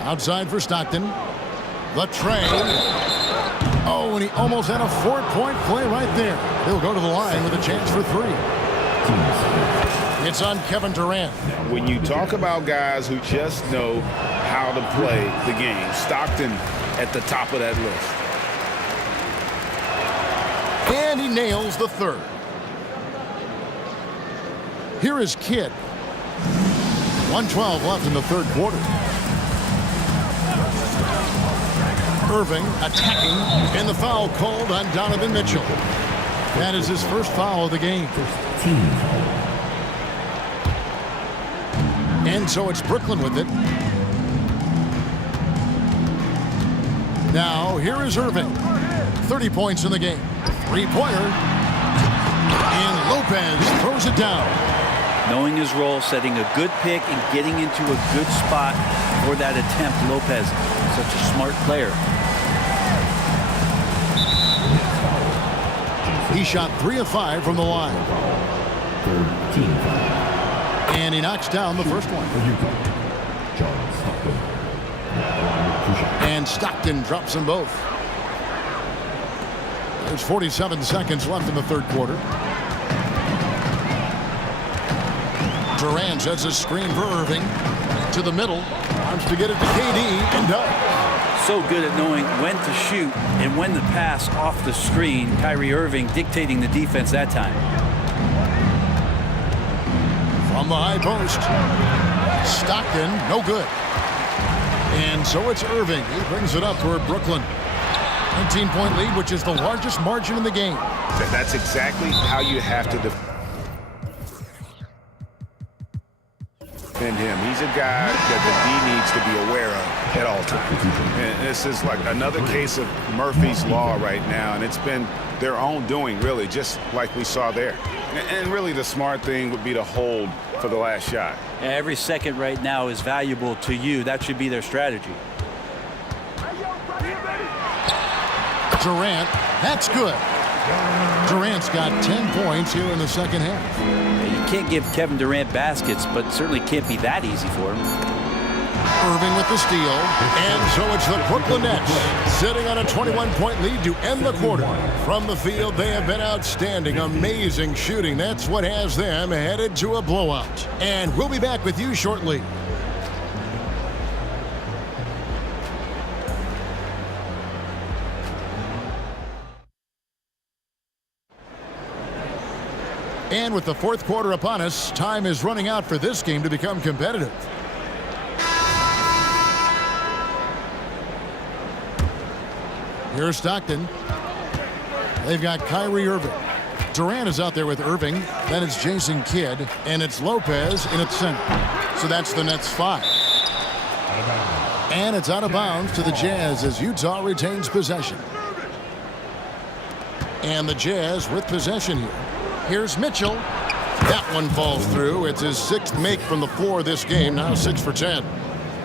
Outside for Stockton. The tray. Oh, and he almost had a 4-point play right there. He'll go to the line with a chance for 3. It's on Kevin Durant. When you talk about guys who just know how to play the game, Stockton at the top of that list. And he nails the 3rd. Here is Kidd. 1:12 left in the 3rd quarter. Irving attacking, and the foul called on Donovan Mitchell. That is his first foul of the game. And so it's Brooklyn with it. Now, here is Irving. 30 points in the game. Three-pointer. And Lopez throws it down. Knowing his role, setting a good pick, and getting into a good spot for that attempt. Lopez, such a smart player. He shot 3 of 5 from the line. And he knocks down the first one. And Stockton drops them both. There's 47 seconds left in the third quarter. Durant sets a screen for Irving. To the middle. Wants to get it to KD and does. So good at knowing when to shoot and when to pass off the screen. Kyrie Irving dictating the defense that time. From the high post. Stockton, no good. And so it's Irving. He brings it up for Brooklyn. 19-point lead, which is the largest margin in the game. That's exactly how you have to defend him. He's a guy that the D needs to be aware of at all times. And this is like another case of Murphy's Law right now, and it's been their own doing, really, just like we saw there. And really the smart thing would be to hold for the last shot. Every second right now is valuable to you. That should be their strategy. Durant, that's good. Durant's got 10 points here in the second half. You can't give Kevin Durant baskets, but certainly can't be that easy for him. Irving with the steal. And so it's the Brooklyn Nets sitting on a 21-point lead to end the quarter. From the field, they have been outstanding. Amazing shooting. That's what has them headed to a blowout. And we'll be back with you shortly. And with the fourth quarter upon us, time is running out for this game to become competitive. Here's Stockton. They've got Kyrie Irving. Durant is out there with Irving. Then it's Jason Kidd. And it's Lopez in its center. So that's the Nets 5. And it's out of bounds to the Jazz as Utah retains possession. And the Jazz with possession here. Here's Mitchell. That one falls through. It's his 6th make from the floor this game. Now 6 for 10.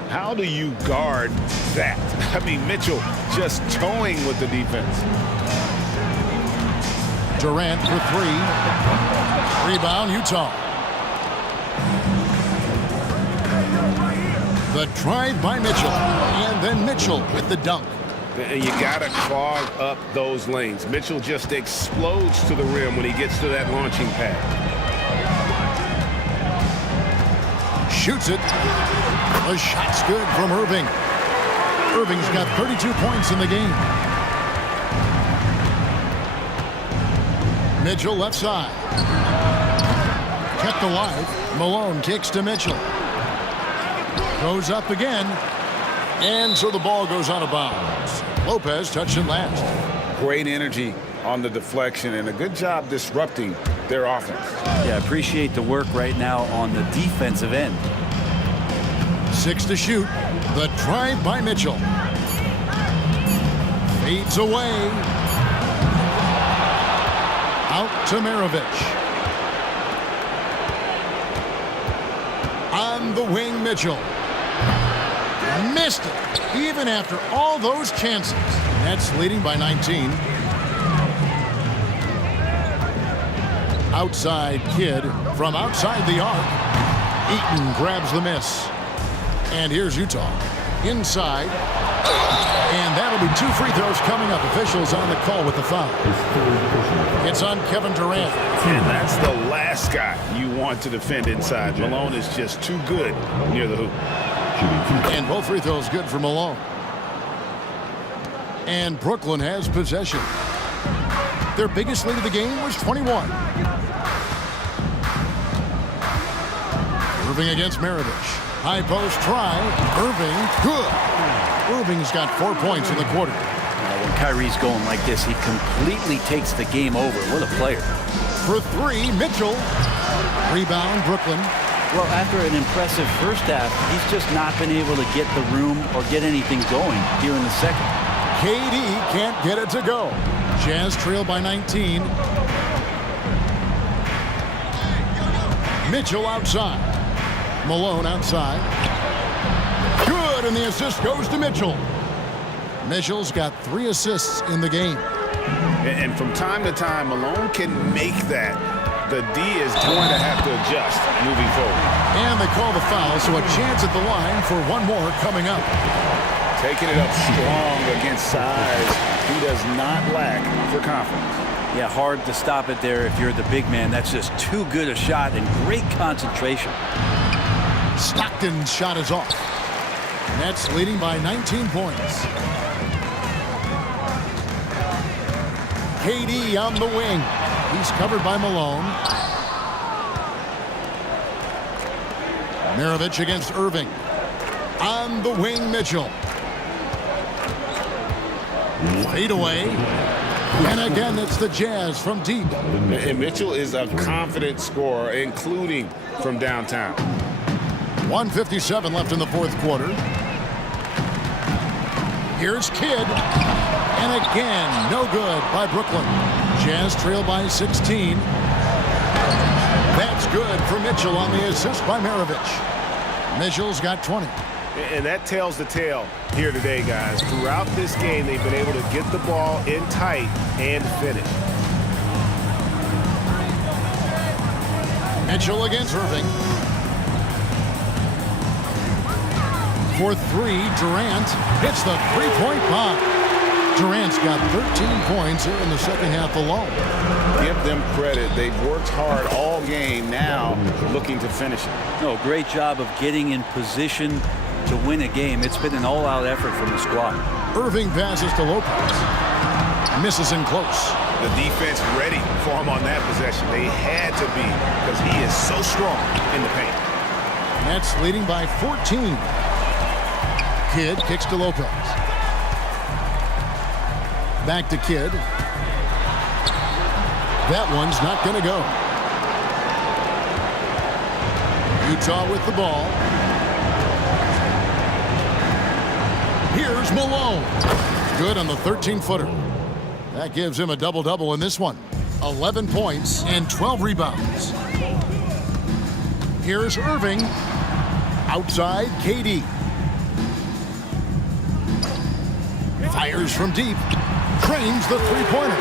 How do you guard that? I mean, Mitchell just towing with the defense. Durant for 3. Rebound, Utah. The drive by Mitchell. And then Mitchell with the dunk. You got to clog up those lanes. Mitchell just explodes to the rim when he gets to that launching pad. Shoots it. The shot's good from Irving. Irving's got 32 points in the game. Mitchell left side. Kept alive. Malone kicks to Mitchell. Goes up again. And so the ball goes out of bounds. Lopez touched it last. Great energy on the deflection and a good job disrupting their offense. Yeah, appreciate the work right now on the defensive end. 6 to shoot. The drive by Mitchell. Fades away. Out to Maravich. On the wing, Mitchell. Missed it, even after all those chances. Nets leading by 19. Outside Kidd from outside the arc. Eaton grabs the miss. And here's Utah. Inside. And that'll be 2 free throws coming up. Officials on the call with the foul. It's on Kevin Durant. And that's the last guy you want to defend inside. Malone is just too good near the hoop. And both free throws good for Malone. And Brooklyn has possession. Their biggest lead of the game was 21. Irving against Maravich. High post try. Irving, good. Irving's got 4 points in the quarter. When Kyrie's going like this, he completely takes the game over. What a player. For 3, Mitchell. Rebound, Brooklyn. Well, after an impressive first half, he's just not been able to get the room or get anything going here in the second. KD can't get it to go. Jazz trail by 19. Mitchell outside. Malone outside. Good, and the assist goes to Mitchell. Mitchell's got 3 assists in the game. And from time to time, Malone can make that. The D is going to have to adjust moving forward. And they call the foul, so a chance at the line for one more coming up. Taking it up strong against size. He does not lack for confidence. Yeah, hard to stop it there if you're the big man. That's just too good a shot and great concentration. Stockton's shot is off. Nets leading by 19 points. KD on the wing. He's covered by Malone. Maravich against Irving. On the wing, Mitchell. Fade away. And again, it's the Jazz from deep. And Mitchell is a confident scorer, including from downtown. 1:57 left in the fourth quarter. Here's Kidd. And again, no good by Brooklyn. Jazz trail by 16. That's good for Mitchell on the assist by Maravich. Mitchell's got 20. And that tells the tale here today, guys. Throughout this game, they've been able to get the ball in tight and finish. Mitchell against Irving. For 3, Durant hits the three-point bomb. Durant's got 13 points here in the second half alone. Give them credit. They've worked hard all game, now looking to finish it. No, great job of getting in position to win a game. It's been an all-out effort from the squad. Irving passes to Lopez. Misses in close. The defense ready for him on that possession. They had to be, because he is so strong in the paint. Nets leading by 14. Kidd kicks to Lopez. Back to Kidd. That one's not going to go. Utah with the ball. Here's Malone. Good on the 13-footer. That gives him a double-double in this one. 11 points and 12 rebounds. Here's Irving. Outside, KD. Fires from deep. Cranes the three-pointer.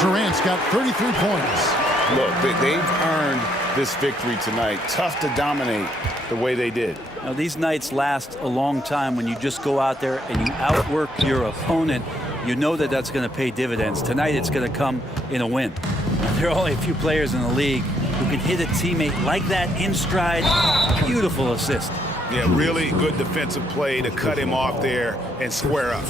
Durant's got 33 points. Look, they've earned this victory tonight. Tough to dominate the way they did. Now, these nights last a long time when you just go out there and you outwork your opponent. You know that that's going to pay dividends. Tonight, it's going to come in a win. Now, there are only a few players in the league who can hit a teammate like that in stride. Beautiful assist. Yeah, really good defensive play to cut him off there and square up.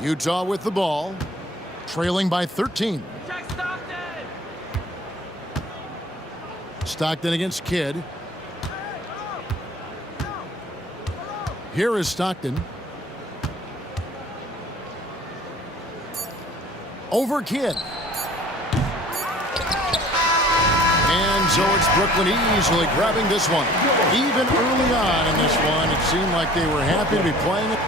Utah with the ball, trailing by 13. Stockton against Kidd. Here is Stockton. Over Kidd. And so it's Brooklyn easily grabbing this one. Even early on in this one, it seemed like they were happy to be playing it.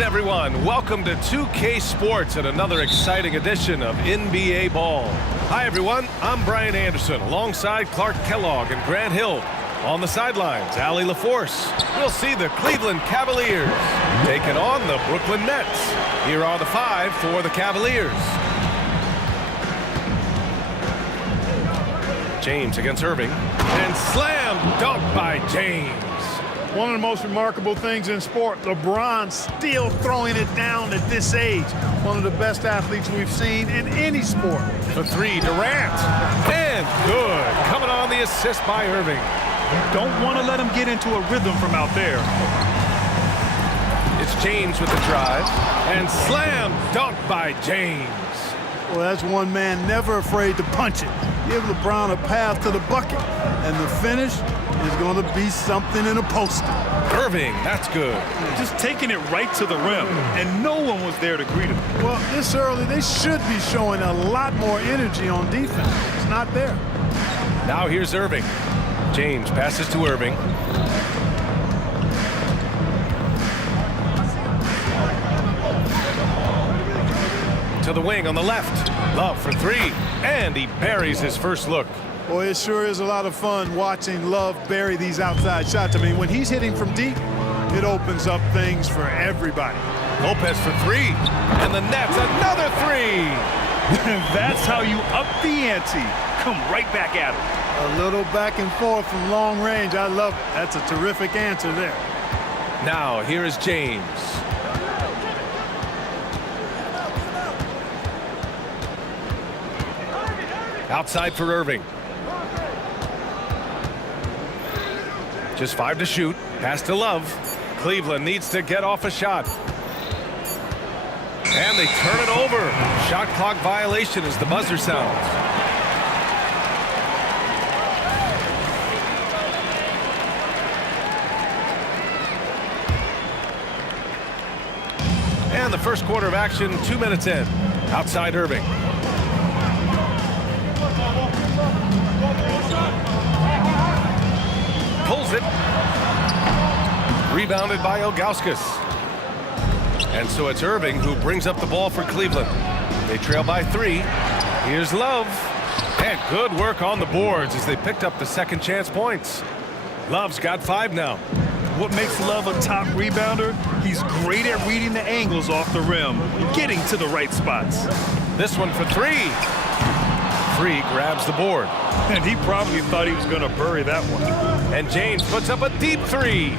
Thanks, everyone. Welcome to 2K Sports and another exciting edition of NBA Ball. Hi, everyone. I'm Brian Anderson alongside Clark Kellogg and Grant Hill. On the sidelines, Allie LaForce. We'll see the Cleveland Cavaliers taking on the Brooklyn Nets. Here are the 5 for the Cavaliers. James against Irving. And slam dunk by James. One of the most remarkable things in sport, LeBron still throwing it down at this age. One of the best athletes we've seen in any sport. For 3, Durant. And good. Coming on the assist by Irving. Don't want to let him get into a rhythm from out there. It's James with the drive. And slam dunk by James. Well, that's one man never afraid to punch it. Give LeBron a path to the bucket. And the finish is going to be something in a poster. Irving, that's good. Just taking it right to the rim. And no one was there to greet him. Well, this early, they should be showing a lot more energy on defense. It's not there. Now here's Irving. James passes to Irving. To the wing on the left. Love for 3. And he buries his first look. Boy, it sure is a lot of fun watching Love bury these outside shots. I mean, when he's hitting from deep, it opens up things for everybody. Lopez for 3. And the Nets, another 3. That's how you up the ante. Come right back at him. A little back and forth from long range. I love it. That's a terrific answer there. Now, here is James. Outside for Irving. Just 5 to shoot. Pass to Love. Cleveland needs to get off a shot. And they turn it over. Shot clock violation as the buzzer sounds. And the first quarter of action, 2 minutes in. Outside Irving. Pulls it. Rebounded by Ilgauskas. And so it's Irving who brings up the ball for Cleveland. They trail by 3. Here's Love. And good work on the boards as they picked up the second chance points. Love's got 5 now. What makes Love a top rebounder? He's great at reading the angles off the rim, getting to the right spots. This one for 3. Free grabs the board. And he probably thought he was going to bury that one. And James puts up a deep 3.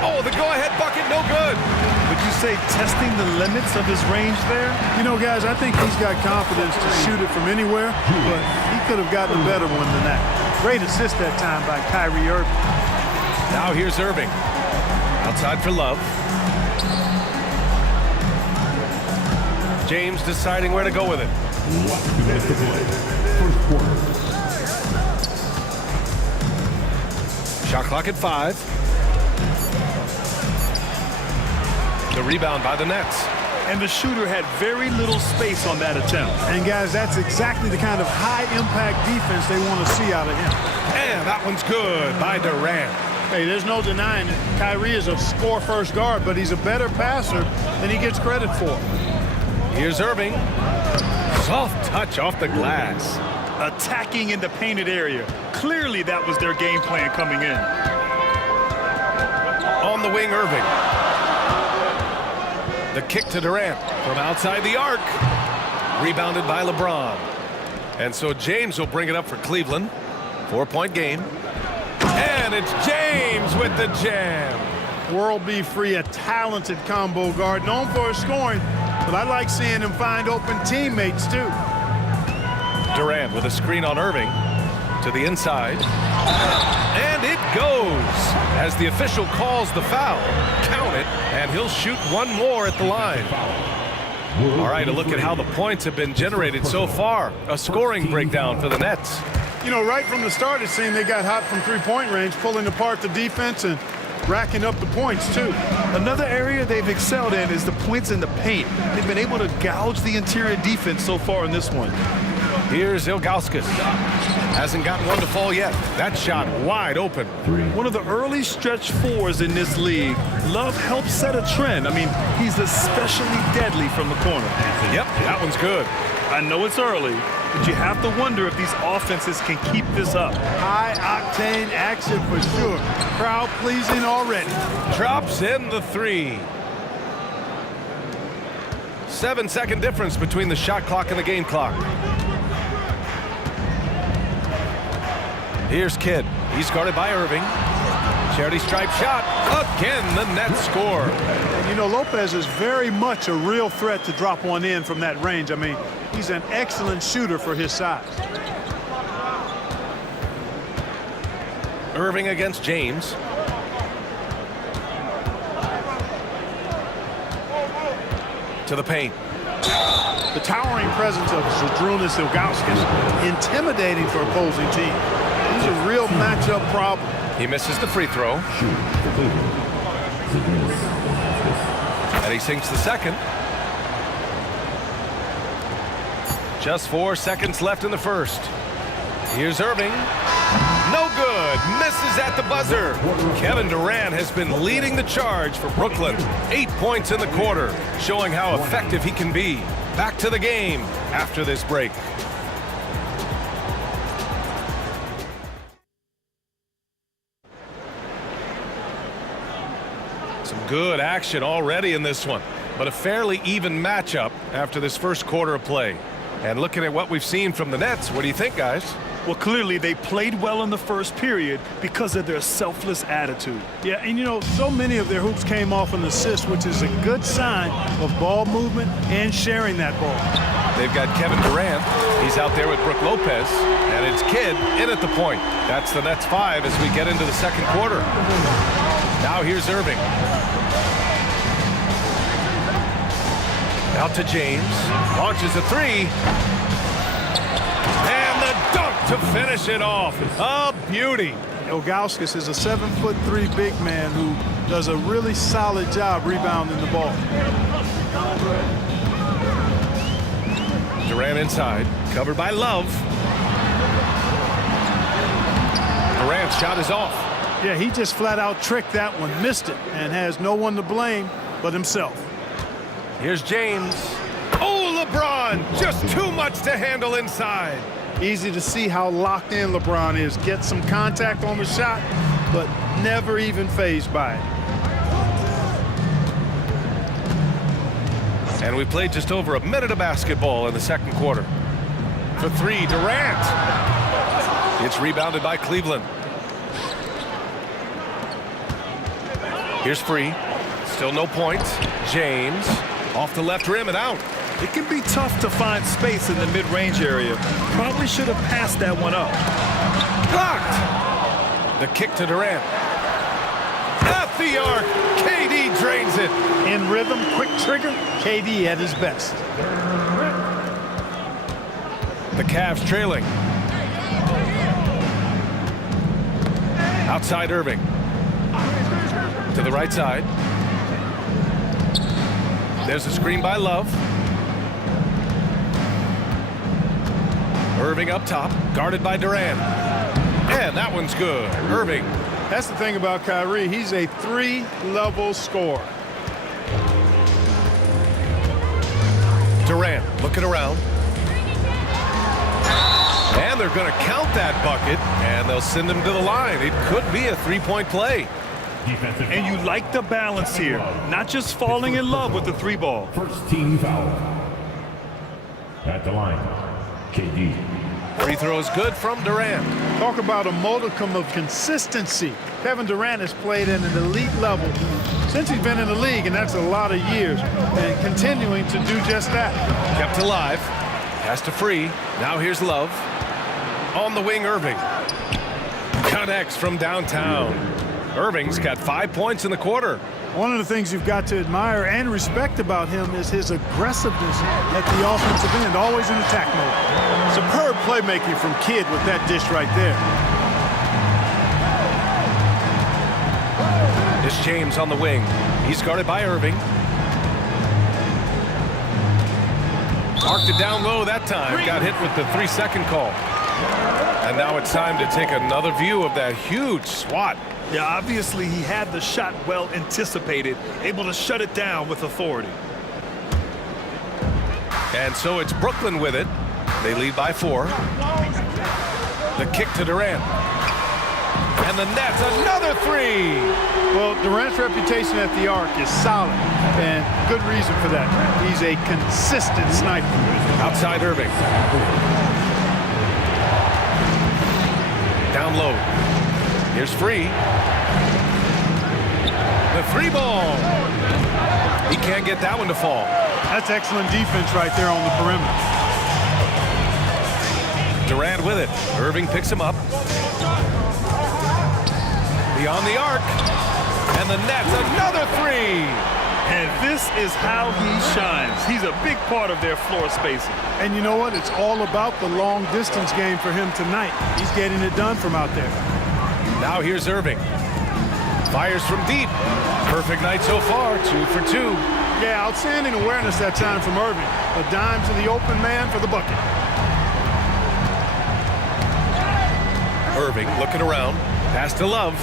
Oh, the go-ahead bucket, no good. Would you say testing the limits of his range there? You know, guys, I think he's got confidence to shoot it from anywhere, but he could have gotten a better one than that. Great assist that time by Kyrie Irving. Now here's Irving. Outside for Love. James deciding where to go with it. First quarter. Shot clock at 5. The rebound by the Nets. And the shooter had very little space on that attempt. And guys, that's exactly the kind of high-impact defense they want to see out of him. And that one's good by Durant. Hey, there's no denying it. Kyrie is a score-first guard, but he's a better passer than he gets credit for. Here's Irving. Soft touch off the glass. Attacking in the painted area. Clearly that was their game plan coming in. On the wing, Irving. The kick to Durant from outside the arc. Rebounded by LeBron. And so James will bring it up for Cleveland. 4-point game. And it's James with the jam. World B. Free, a talented combo guard, known for his scoring, but I like seeing him find open teammates too. Durant with a screen on Irving to the inside. And it goes as the official calls the foul. Count it, and he'll shoot one more at the line. All right, a look at how the points have been generated so far. A scoring breakdown for the Nets. You know, right from the start, it seemed they got hot from three-point range, pulling apart the defense and racking up the points, too. Another area they've excelled in is the points in the paint. They've been able to gouge the interior defense so far in this one. Here's Ilgauskas. Hasn't gotten one to fall yet. That shot wide open. One of the early stretch fours in this league. Love helps set a trend. I mean, he's especially deadly from the corner. Yep, that one's good. I know it's early, but you have to wonder if these offenses can keep this up. High-octane action for sure. Crowd-pleasing already. Drops in the three. 7-second difference between the shot clock and the game clock. Here's Kidd. He's guarded by Irving. Charity stripe shot. Again, the net score. And you know, Lopez is very much a real threat to drop one in from that range. I mean, he's an excellent shooter for his size. Irving against James. To the paint. The towering presence of Zydrunas Ilgauskas, intimidating for opposing teams. He's a real matchup problem. He misses the free throw. And he sinks the second. Just 4 seconds left in the first. Here's Irving. No good. Misses at the buzzer. Kevin Durant has been leading the charge for Brooklyn. 8 points in the quarter, showing how effective he can be. Back to the game after this break. Some good action already in this one, but a fairly even matchup after this first quarter of play. And looking at what we've seen from the Nets, what do you think, guys? Well, clearly they played well in the first period because of their selfless attitude. Yeah, and you know, so many of their hoops came off an assist, which is a good sign of ball movement and sharing that ball. They've got Kevin Durant. He's out there with Brook Lopez, and it's Kidd in at the point. That's the Nets 5 as we get into the second quarter. Now here's Irving. Out to James. Launches a three. And the dunk to finish it off. A beauty. Ilgauskas is a 7'3" big man who does a really solid job rebounding the ball. Durant inside. Covered by Love. Durant's shot is off. Yeah, he just flat out tricked that one, missed it, and has no one to blame but himself. Here's James. Oh, LeBron, just too much to handle inside. Easy to see how locked in LeBron is. Gets some contact on the shot, but never even fazed by it. And we played just over a minute of basketball in the second quarter. For three, Durant. It's rebounded by Cleveland. Here's Free. Still no points. James. Off the left rim and out. It can be tough to find space in the mid-range area. Probably should have passed that one up. Blocked. The kick to Durant. At the arc. KD drains it. In rhythm, quick trigger, KD at his best. The Cavs trailing. Outside Irving. To the right side. There's a screen by Love. Irving up top, guarded by Durant. And that one's good. Irving. That's the thing about Kyrie. He's a three-level scorer. Durant looking around. And they're going to count that bucket, and they'll send him to the line. It could be a three-point play. And you like the balance here, not just falling in love with the three ball. First team foul. At the line, KD. Free throw is good from Durant. Talk about a modicum of consistency. Kevin Durant has played at an elite level since he's been in the league, and that's a lot of years, and continuing to do just that. Kept alive. Pass to Free. Now here's Love. On the wing, Irving. Connects from downtown. Irving's got 5 points in the quarter. One of the things you've got to admire and respect about him is his aggressiveness at the offensive end, always in attack mode. Superb playmaking from Kidd with that dish right there. It's James on the wing. He's guarded by Irving. Marked it down low that time. Got hit with the 3-second call. And now it's time to take another view of that huge swat. Yeah, obviously he had the shot well anticipated, able to shut it down with authority. And so it's Brooklyn with it. They lead by 4. The kick to Durant. And the net's another 3. Well, Durant's reputation at the arc is solid, and good reason for that. He's a consistent sniper. Outside Irving. Down low. Here's Free. The 3 ball. He can't get that one to fall. That's excellent defense right there on the perimeter. Durant with it. Irving picks him up. Beyond the arc. And the net's another 3. And this is how he shines. He's a big part of their floor spacing. And you know what? It's all about the long distance game for him tonight. He's getting it done from out there. Now here's Irving. Fires from deep. Perfect night so far. 2 for 2. Yeah, outstanding awareness that time from Irving. A dime to the open man for the bucket. Irving looking around. Pass to Love.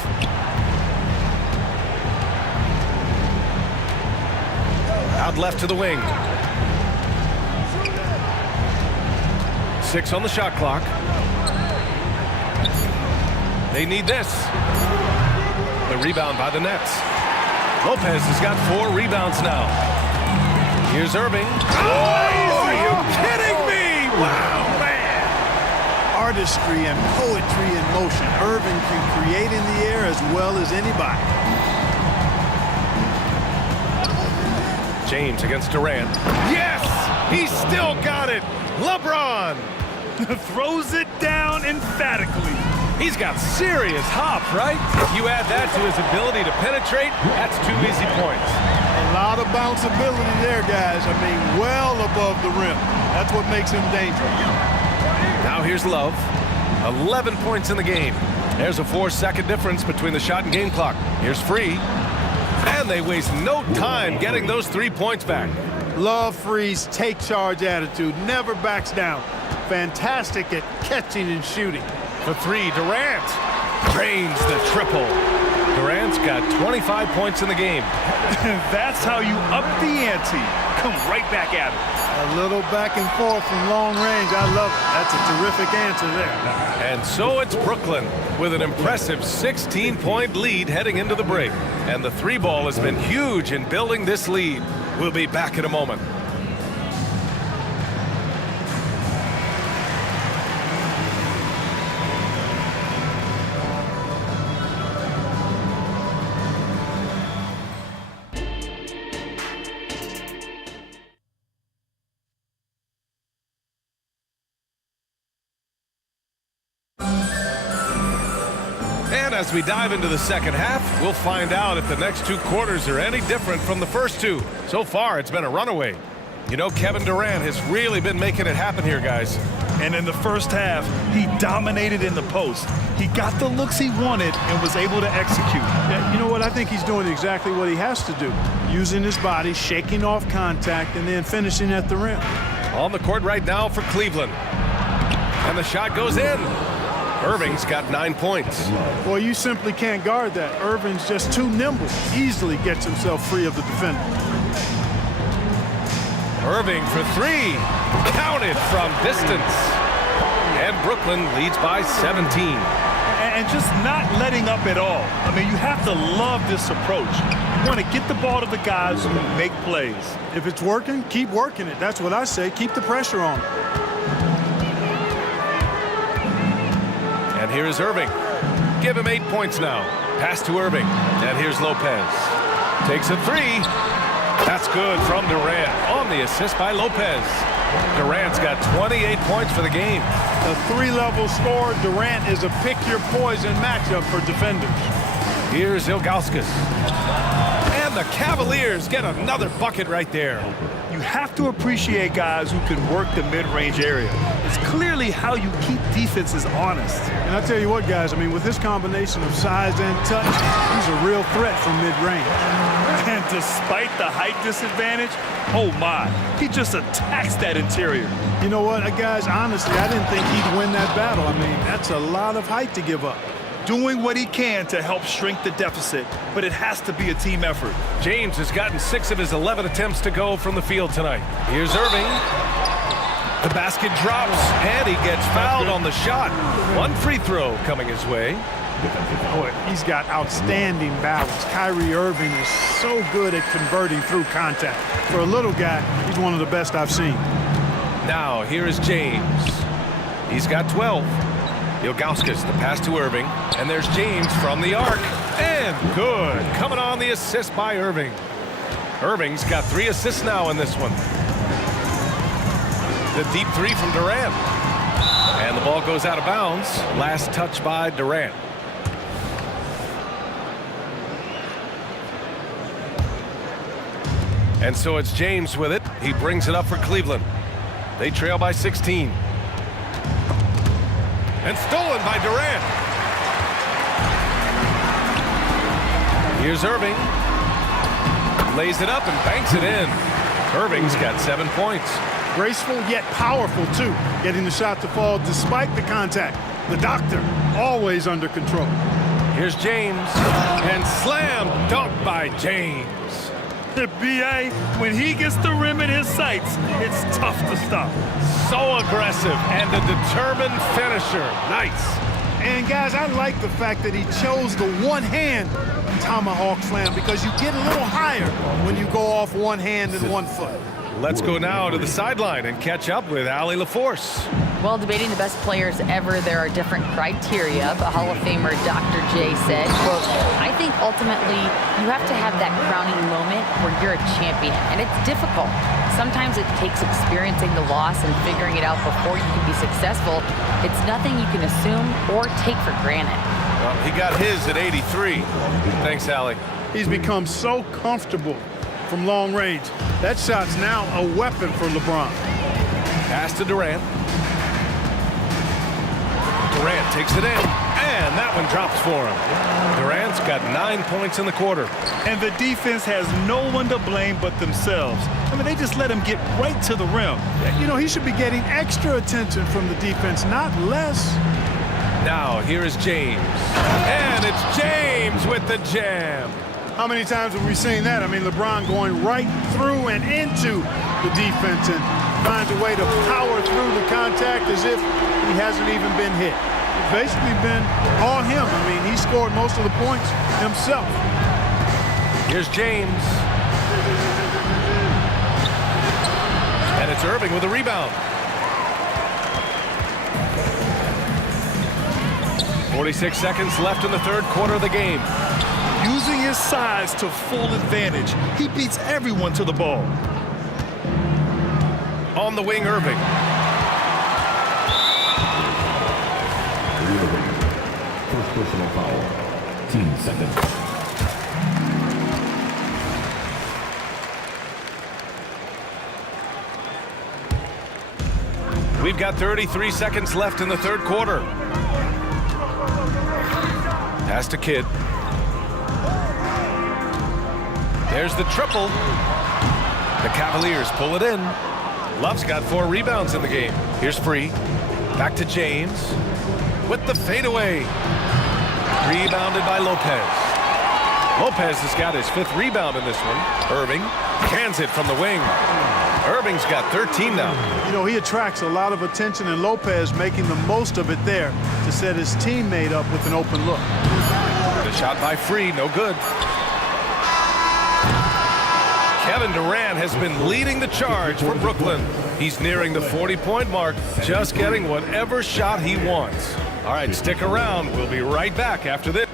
Out left to the wing. 6 on the shot clock. They need this. The rebound by the Nets. Lopez has got 4 rebounds now. Here's Irving. Oh, are you kidding me? Wow, man. Artistry and poetry in motion. Irving can create in the air as well as anybody. James against Durant. Yes! He's still got it! LeBron! Throws it down emphatically. He's got serious hop, right? You add that to his ability to penetrate, that's 2 easy points. A lot of bounceability there, guys. I mean, well above the rim. That's what makes him dangerous. Now here's Love. 11 points in the game. There's a 4-second difference between the shot and game clock. Here's Free. And they waste no time getting those 3 points back. Love Free's take charge attitude. Never backs down. Fantastic at catching and shooting. For 3, Durant drains the triple. Durant's got 25 points in the game. That's how you up the ante. Come right back at it. A little back and forth from long range. I love it. That's a terrific answer there. And so it's Brooklyn with an impressive 16-point lead heading into the break. And the 3 ball has been huge in building this lead. We'll be back in a moment. As we dive into the second half, we'll find out if the next 2 quarters are any different from the first 2. So far, it's been a runaway. You know, Kevin Durant has really been making it happen here, guys. And in the first half, he dominated in the post. He got the looks he wanted and was able to execute. Yeah, you know what? I think he's doing exactly what he has to do. Using his body, shaking off contact, and then finishing at the rim. On the court right now for Cleveland. And the shot goes in. Irving's got 9 points. Well, you simply can't guard that. Irving's just too nimble. Easily gets himself free of the defender. Irving for 3. Counted from distance. And Brooklyn leads by 17. And just not letting up at all. I mean, you have to love this approach. You want to get the ball to the guys who make plays. If it's working, keep working it. That's what I say. Keep the pressure on. And here's Irving. Give him 8 points now. Pass to Irving. And here's Lopez. Takes a 3. That's good from Durant on the assist by Lopez. Durant's got 28 points for the game. A 3-level score. Durant is a pick-your-poison matchup for defenders. Here's Ilgauskas. And the Cavaliers get another bucket right there. You have to appreciate guys who can work the mid-range area. It's clearly how you keep defenses honest. And I tell you what, guys, I mean, with this combination of size and touch, he's a real threat from mid-range. And despite the height disadvantage, oh my, he just attacks that interior. You know what, guys, honestly, I didn't think he'd win that battle. I mean, that's a lot of height to give up. Doing what he can to help shrink the deficit, but it has to be a team effort. James has gotten 6 of his 11 attempts to go from the field tonight. Here's Irving. The basket drops, and he gets fouled on the shot. 1 free throw coming his way. Boy, he's got outstanding balance. Kyrie Irving is so good at converting through contact. For a little guy, he's one of the best I've seen. Now, here is James. He's got 12. Ilgauskas, the pass to Irving. And there's James from the arc. And good. Coming on the assist by Irving. Irving's got 3 assists now in this one. The deep 3 from Durant. And the ball goes out of bounds. Last touch by Durant. And so it's James with it. He brings it up for Cleveland. They trail by 16. And stolen by Durant. Here's Irving. Lays it up and banks it in. Irving's got 7 points. Graceful yet powerful, too. Getting the shot to fall despite the contact. The doctor, always under control. Here's James. And slam dunk by James. The B.A., when he gets the rim in his sights, it's tough to stop. So aggressive and a determined finisher. Nice. And, guys, I like the fact that he chose the one-hand tomahawk slam because you get a little higher when you go off one hand and 1 foot. Let's go now to the sideline and catch up with Allie LaForce. Well, debating the best players ever, there are different criteria, but Hall of Famer Dr. J said, quote, I think ultimately you have to have that crowning moment where you're a champion, and it's difficult. Sometimes it takes experiencing the loss and figuring it out before you can be successful. It's nothing you can assume or take for granted. Well, he got his at 83. Thanks, Allie. He's become so comfortable from long range. That shot's now a weapon for LeBron. Pass to Durant. Durant takes it in, and that one drops for him. Durant's got 9 points in the quarter. And the defense has no one to blame but themselves. I mean, they just let him get right to the rim. You know, he should be getting extra attention from the defense, not less. Now, here is James. And it's James with the jam. How many times have we seen that? I mean, LeBron going right through and into the defense and finds a way to power through the contact as if he hasn't even been hit. It's basically been all him. I mean, he scored most of the points himself. Here's James. And it's Irving with a rebound. 46 seconds left in the 3rd quarter of the game. Using his size to full advantage, he beats everyone to the ball. On the wing, Irving. First personal foul. Team second. We've got 33 seconds left in the 3rd quarter. Pass to Kidd. There's the triple. The Cavaliers pull it in. Love's got 4 rebounds in the game. Here's Free. Back to James. With the fadeaway. Rebounded by Lopez. Lopez has got his 5th rebound in this one. Irving cans it from the wing. Irving's got 13 now. You know, he attracts a lot of attention, and Lopez making the most of it there to set his teammate up with an open look. The shot by Free, no good. Kevin Durant has been leading the charge for Brooklyn. He's nearing the 40-point mark, just getting whatever shot he wants. All right, stick around. We'll be right back after this.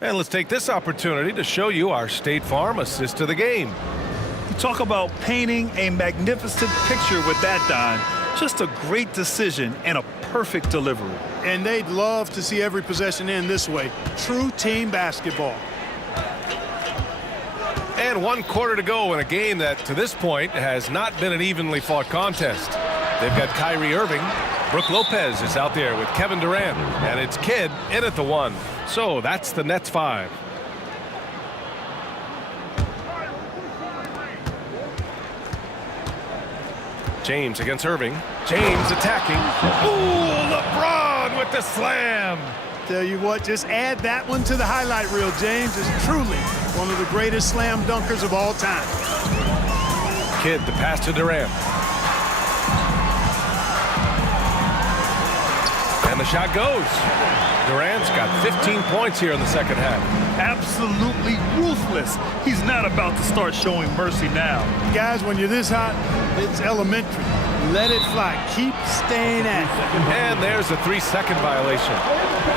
And let's take this opportunity to show you our State Farm assist of the game. You talk about painting a magnificent picture with that dime. Just a great decision and a perfect delivery. And they'd love to see every possession end this way. True team basketball. And 1 quarter to go in a game that, to this point, has not been an evenly fought contest. They've got Kyrie Irving. Brook Lopez is out there with Kevin Durant. And it's Kidd in at the 1. So that's the Nets 5. James against Irving. James attacking. Ooh, LeBron with the slam. Tell you what, just add that one to the highlight reel. James is truly one of the greatest slam dunkers of all time. Kidd, the pass to Durant. And the shot goes. Durant's got 15 points here in the second half. Absolutely ruthless. He's not about to start showing mercy now. Guys, when you're this hot, it's elementary. Let it fly. Keep staying at it. And there's a 3-second violation.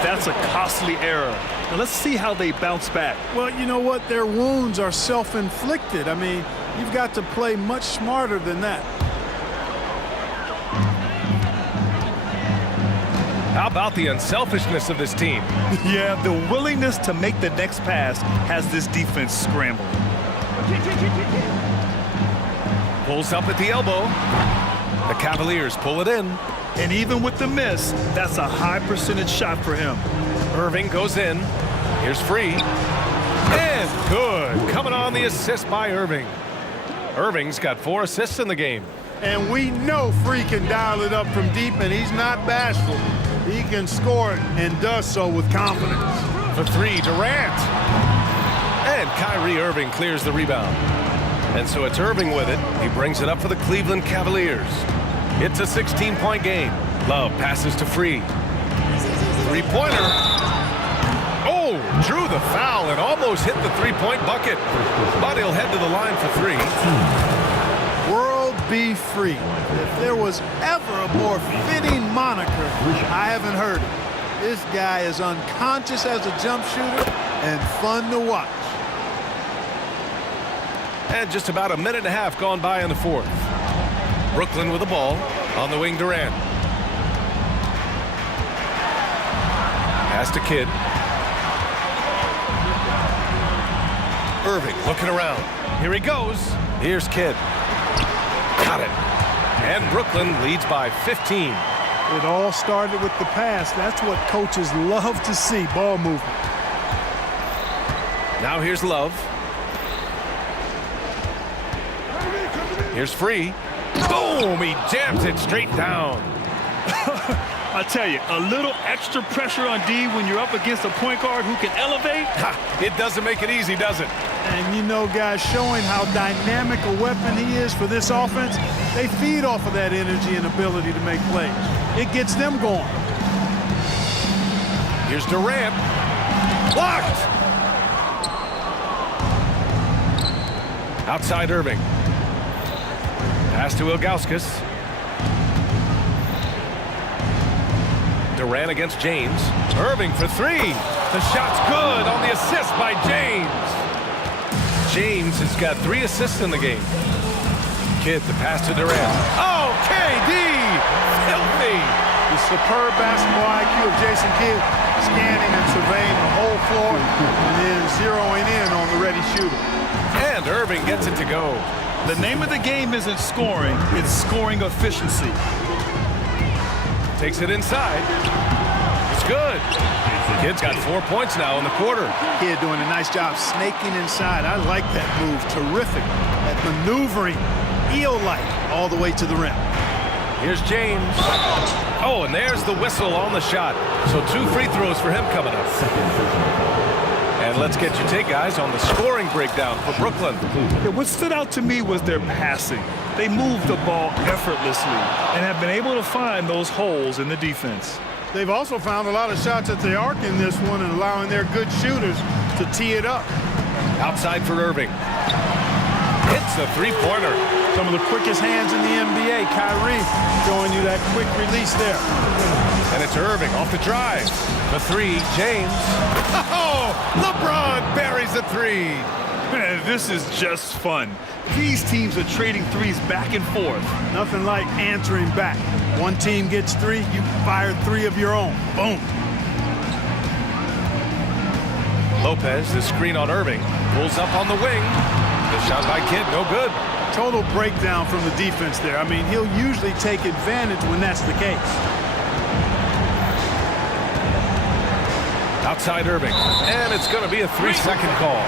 That's a costly error. Now let's see how they bounce back. Well, you know what? Their wounds are self-inflicted. I mean, you've got to play much smarter than that. How about the unselfishness of this team? Yeah, the willingness to make the next pass has this defense scrambling. Pulls up at the elbow. The Cavaliers pull it in. And even with the miss, that's a high percentage shot for him. Irving goes in. Here's Free. And good. Coming on the assist by Irving. Irving's got 4 assists in the game. And we know Free can dial it up from deep, and he's not bashful. He can score it and does so with confidence. For 3, Durant. And Kyrie Irving clears the rebound. And so it's Irving with it. He brings it up for the Cleveland Cavaliers. It's a 16-point game. Love passes to Free. 3-pointer. Oh, drew the foul and almost hit the 3-point bucket. But he'll head to the line for 3. World be free. If there was ever a more fitting moniker, I haven't heard it. This guy is unconscious as a jump shooter and fun to watch. And just about a minute and a half gone by in the fourth. Brooklyn with the ball. On the wing, Durant. Pass to Kidd. Irving looking around. Here he goes. Here's Kidd. Got it. And Brooklyn leads by 15. It all started with the pass. That's what coaches love to see, ball movement. Now here's Love. Here's Free. Boom! He jams it straight down. I tell you, a little extra pressure on D when you're up against a point guard who can elevate. It doesn't make it easy, does it? And you know, guys, showing how dynamic a weapon he is for this offense, they feed off of that energy and ability to make plays. It gets them going. Here's Durant. Blocked! Outside Irving. Pass to Ilgauskas. Durant against James. Irving for 3. The shot's good on the assist by James. James has got 3 assists in the game. Kidd, the pass to Durant. Oh, KD! Filthy! The superb basketball IQ of Jason Kidd, scanning and surveying the whole floor and then zeroing in on the ready shooter. And Irving gets it to go. The name of the game isn't scoring, it's scoring efficiency. Takes it inside. It's good. Kidd's got 4 points now in the quarter. Kidd doing a nice job snaking inside. I like that move. Terrific. That maneuvering, eel-like, all the way to the rim. Here's James. Oh, and there's the whistle on the shot. So 2 free throws for him coming up. And let's get your take, guys, on the scoring breakdown for Brooklyn. Yeah, what stood out to me was their passing. They moved the ball effortlessly and have been able to find those holes in the defense. They've also found a lot of shots at the arc in this one and allowing their good shooters to tee it up. Outside for Irving. Hits a 3-pointer. Some of the quickest hands in the NBA. Kyrie showing you that quick release there. And it's Irving off the drive. The 3, James. Oh, LeBron buries a 3. Man, this is just fun. These teams are trading threes back and forth. Nothing like answering back. One team gets 3, you fire 3 of your own. Boom. Lopez, the screen on Irving. Pulls up on the wing. The shot by Kidd, no good. Total breakdown from the defense there. I mean, he'll usually take advantage when that's the case. Outside Irving. And it's going to be a 3-second call.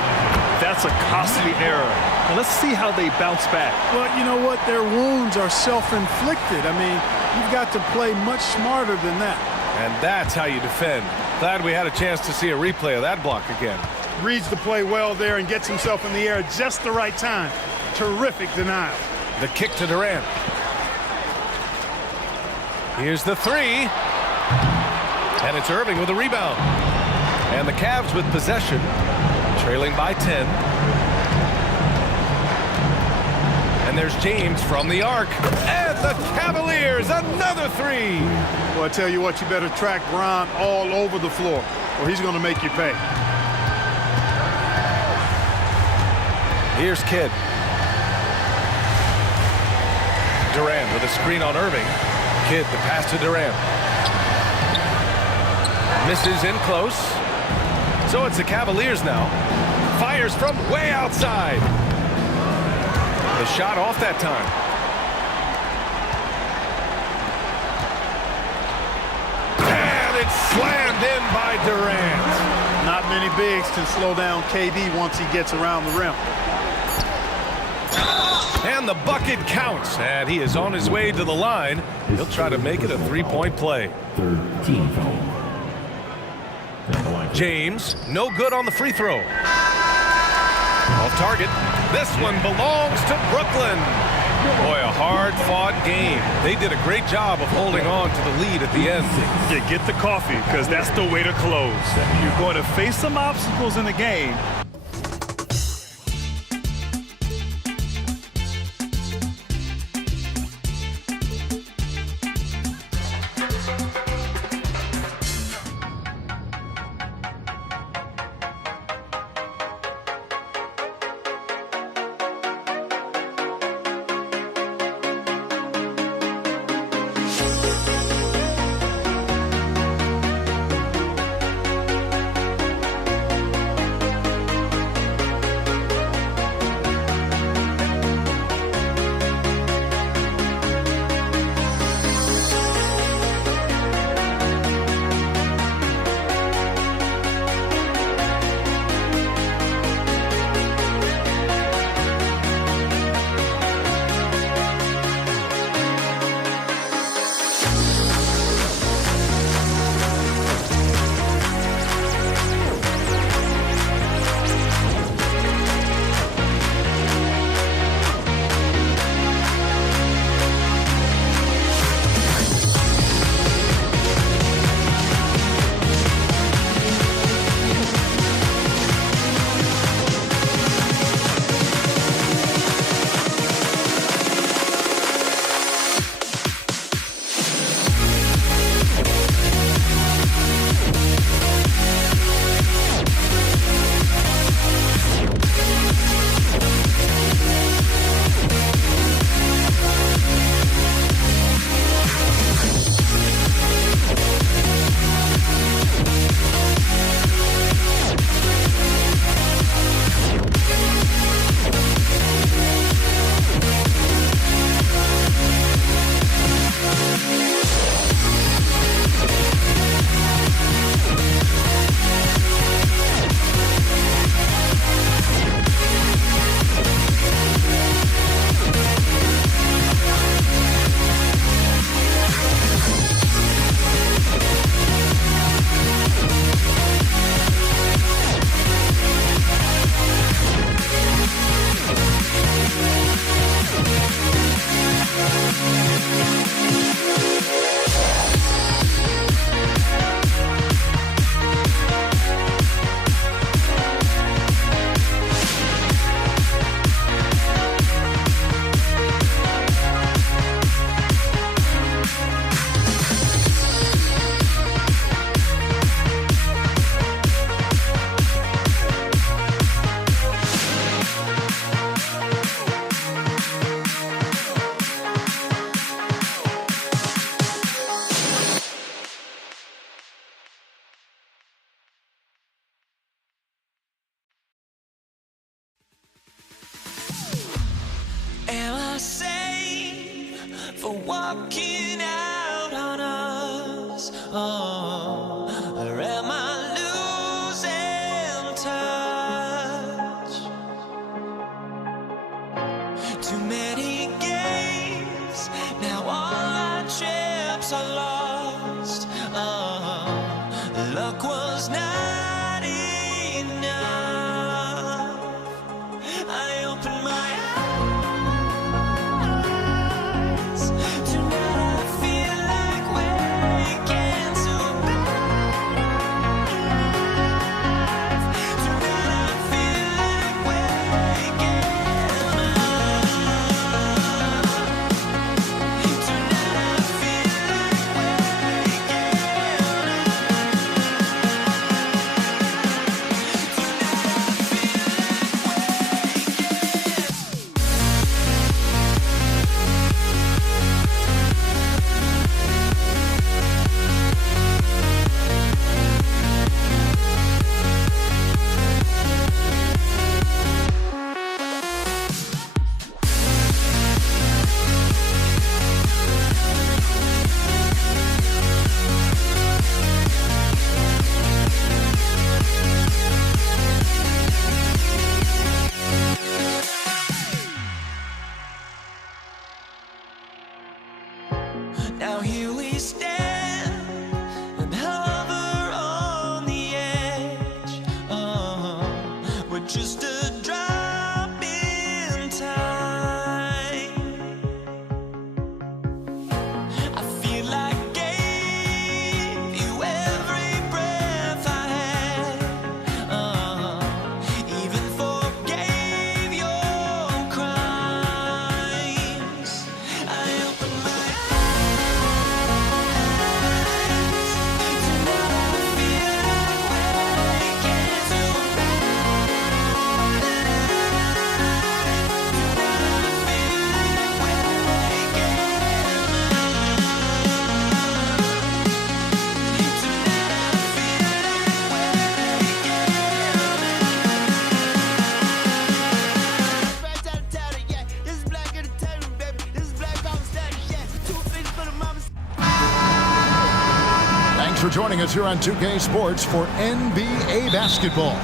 That's a costly error. Now let's see how they bounce back. Well, you know what? Their wounds are self-inflicted. I mean, you've got to play much smarter than that. And that's how you defend. Glad we had a chance to see a replay of that block again. Reads the play well there and gets himself in the air at just the right time. Terrific denial. The kick to Durant. Here's the three. And it's Irving with a rebound. And the Cavs with possession, trailing by 10. And there's James from the arc. And the Cavaliers, another three. Well, I tell you what, you better track Bron all over the floor, or he's going to make you pay. Here's Kidd. Durant with a screen on Irving. Kidd, the pass to Durant. Misses in close. So it's the Cavaliers now. Fires from way outside. The shot off that time. And it's slammed in by Durant. Not many bigs can slow down KD once he gets around the rim. And the bucket counts. And he is on his way to the line. He'll try to make it a three-point play. Third team foul. James, no good on the free throw. Off target. This one belongs to Brooklyn. Boy, a hard-fought game. They did a great job of holding on to the lead at the end. Yeah, get the coffee, because that's the way to close. You're going to face some obstacles in the game. for walking out on us? Oh, or am I losing touch? was not enough. I opened my eyes. Tonight I feel like waking to a better life. Tonight I feel like waking up. Tonight I feel like waking Now here we stand and hover on the edge. We're just a drop in time. I feel like I gave you every breath I had. Even forgave your crimes. I opened my Thanks for joining us here on 2K Sports for NBA basketball.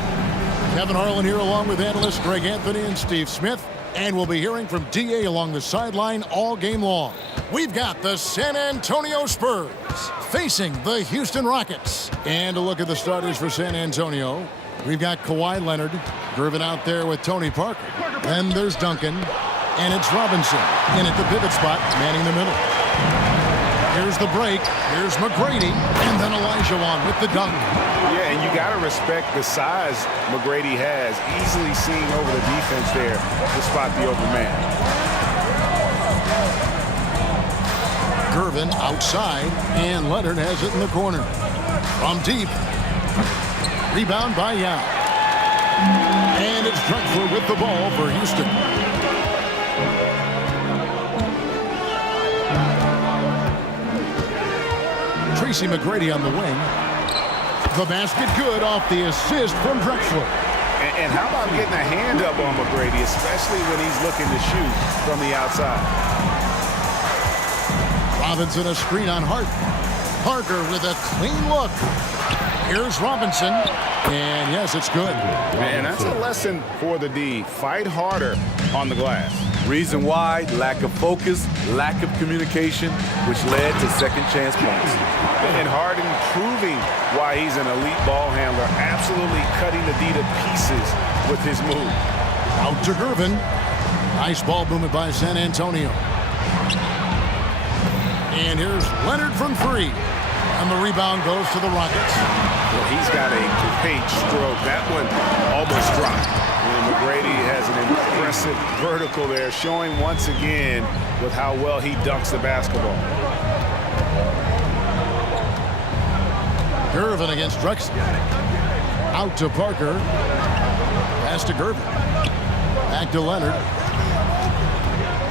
Kevin Harlan here along with analysts Greg Anthony and Steve Smith. And we'll be hearing from DA along the sideline all game long. We've got the San Antonio Spurs facing the Houston Rockets. And a look at the starters for San Antonio. We've got Kawhi Leonard, Gervin out there with Tony Parker. Then there's Duncan. And it's Robinson in at the pivot spot, manning the middle. Here's the break. Here's McGrady. And then Olajuwon with the dunk. Yeah, and you got to respect the size McGrady has, easily seeing over the defense there to spot the open man. Gervin outside, and Leonard has it in the corner. From deep. Rebound by Yao. And it's Drexler with the ball for Houston. Tracy McGrady on the wing. The basket good off the assist from Drexler. And how about getting a hand up on McGrady, especially when he's looking to shoot from the outside. Robinson a screen on Hart. Parker with a clean look. Here's Robinson. And yes, it's good. Man, that's a lesson for the D. Fight harder on the glass. Reason why, lack of focus, lack of communication, which led to second chance points. And Harden proving why he's an elite ball handler, absolutely cutting the D to pieces with his move. Out to Gervin. Nice ball movement by San Antonio. And here's Leonard from three. And the rebound goes to the Rockets. Well, he's got a great stroke. That one almost dropped. And McGrady has an impressive vertical there, showing once again with how well he dunks the basketball. Gervin against Drexler. Out to Parker. Pass to Gervin. Back to Leonard.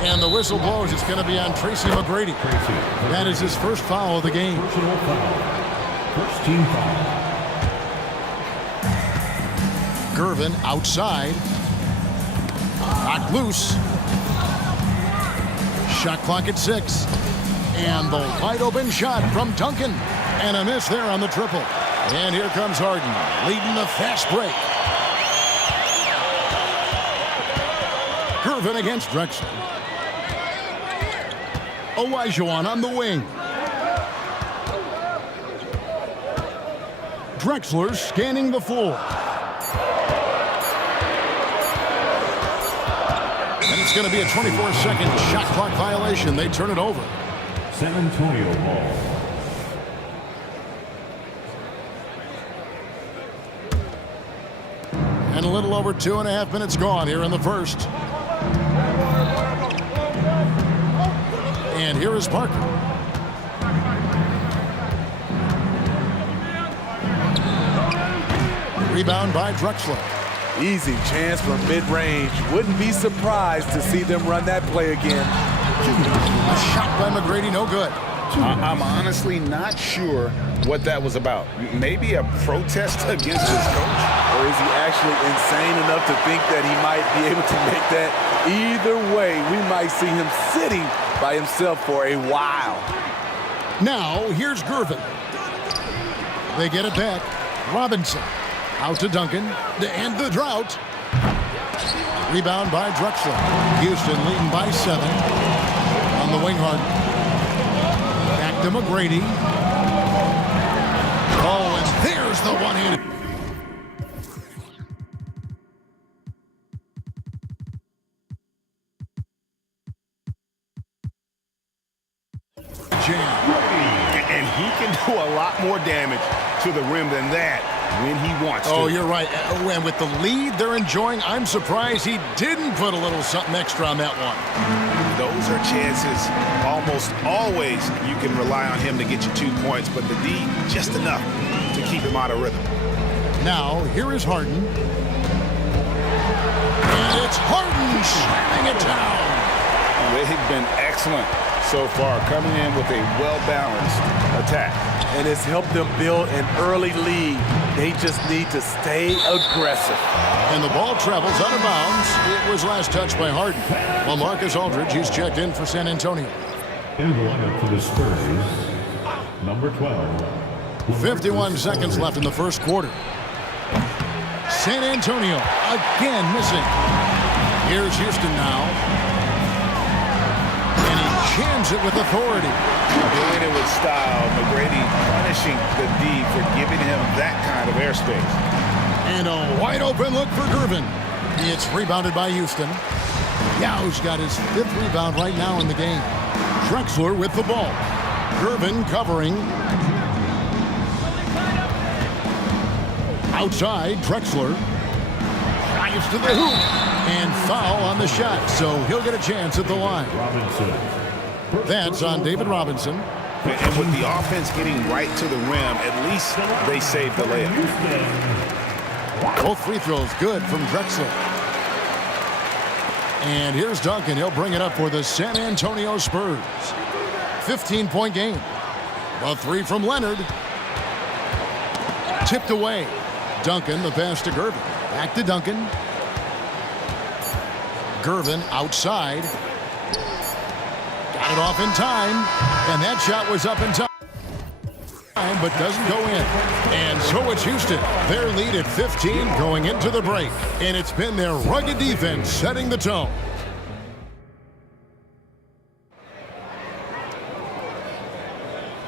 And the whistle blows. It's going to be on Tracy McGrady. That is his first foul of the game. First team foul. Gervin outside. Knocked loose. Shot clock at 6. And the wide open shot from Duncan. And a miss there on the triple. And here comes Harden, leading the fast break. Gervin against Drexler. Olajuwon on the wing. Drexler scanning the floor. And it's going to be a 24-second shot clock violation. They turn it over. San Antonio ball. And a little over 2.5 minutes gone here in the first. And here is Parker. Rebound by Drexler. Easy chance from mid-range. Wouldn't be surprised to see them run that play again. A shot by McGrady, no good. I'm honestly not sure what that was about. Maybe a protest against his coach? Or is he actually insane enough to think that he might be able to make that? Either way, we might see him sitting by himself for a while. Now, here's Gervin. They get it back. Robinson. Out to Duncan to end the drought. Rebound by Drexler. Houston leading by 7. On the wing, Harden. Back to McGrady. Oh, and there's the one-handed. Jam. And he can do a lot more damage to the rim than that when he wants to. Oh, you're right. And with the lead they're enjoying, I'm surprised he didn't put a little something extra on that one. Those are chances. Almost always you can rely on him to get you 2 points, but the D just enough to keep him out of rhythm. Now, here is Harden. And it's Harden slamming it down. They've been excellent so far, coming in with a well-balanced attack. And it's helped them build an early lead. They just need to stay aggressive. And the ball travels out of bounds. It was last touched by Harden. Well, Marcus Aldridge, he's checked in for San Antonio. And the lineup for the Spurs, number 12. 51 seconds left in the first quarter. San Antonio again missing. Here's Houston now. And he jams it with authority. Doing it with style. McGrady punishing the D for giving him that kind of airspace. And a wide open look for Gervin. It's rebounded by Houston. Yau's got his 5th rebound right now in the game. Drexler with the ball. Gervin covering. Outside, Drexler. Drives to the hoop. And foul on the shot, so he'll get a chance at the line. Robinson. That's on David Robinson. And with the offense getting right to the rim, at least they saved the layup. Both free throws good from Drexler. And here's Duncan. He'll bring it up for the San Antonio Spurs. 15-point game. A 3 from Leonard. Tipped away. Duncan, the pass to Gervin. Back to Duncan. Gervin outside. Got it off in time. And that shot was up in time, but doesn't go in. And so it's Houston. Their lead at 15 going into the break. And it's been their rugged defense setting the tone.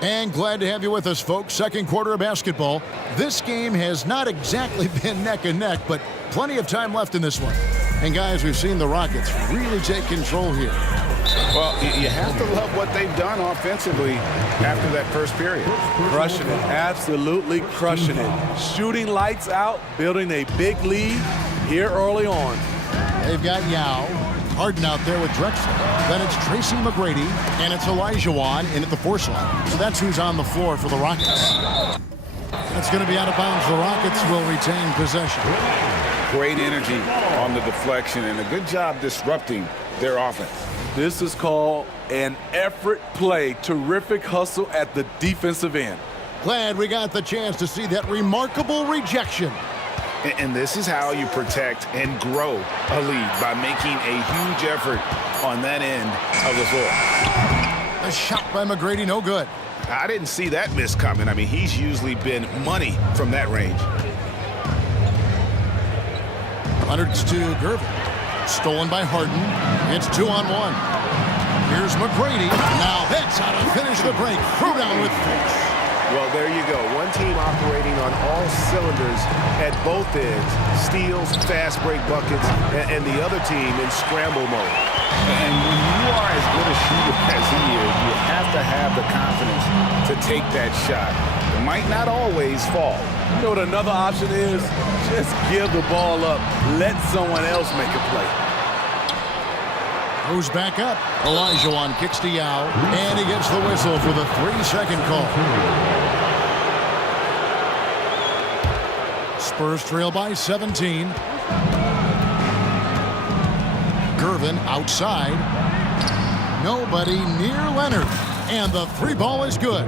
And glad to have you with us, folks. Second quarter of basketball. This game has not exactly been neck and neck, but plenty of time left in this one. And guys, we've seen the Rockets really take control here. Well, you have to love what they've done offensively after that first period. Crushing it, absolutely crushing it. Shooting lights out, building a big lead here early on. They've got Yao. Harden out there with Drexler. Then it's Tracy McGrady, and it's Olajuwon in at the force line. So that's who's on the floor for the Rockets. It's going to be out of bounds. The Rockets will retain possession. Great energy on the deflection and a good job disrupting their offense. This is called an effort play. Terrific hustle at the defensive end. Glad we got the chance to see that remarkable rejection. And this is how you protect and grow a lead, by making a huge effort on that end of the floor. A shot by McGrady, no good. I didn't see that miss coming. I mean, he's usually been money from that range. Leonard's to Gervin. Stolen by Harden. It's 2-on-1. Here's McGrady. Now that's how to finish the break. Throw down with force. Well, there you go. One team operating on all cylinders at both ends. Steals, fast break buckets, and the other team in scramble mode. And when you are as good a shooter as he is, you have to have the confidence to take that shot. It might not always fall. You know what another option is? Just give the ball up. Let someone else make a play. Goes back up. Olajuwon kicks to Yao, and he gets the whistle for the 3-second call. Spurs trail by 17. Gervin outside. Nobody near Leonard, and the 3-ball is good.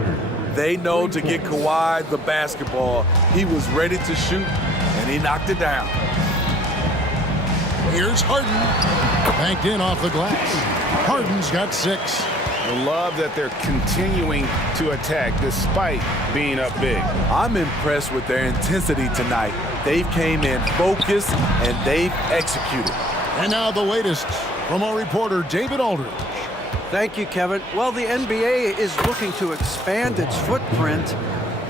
They know to get Kawhi the basketball. He was ready to shoot, and he knocked it down. Here's Harden. Banked in off the glass. Harden's got 6. I love that they're continuing to attack despite being up big. I'm impressed with their intensity tonight. They've came in focused, and they've executed. And now the latest from our reporter, David Aldridge. Thank you, Kevin. Well, the NBA is looking to expand its footprint,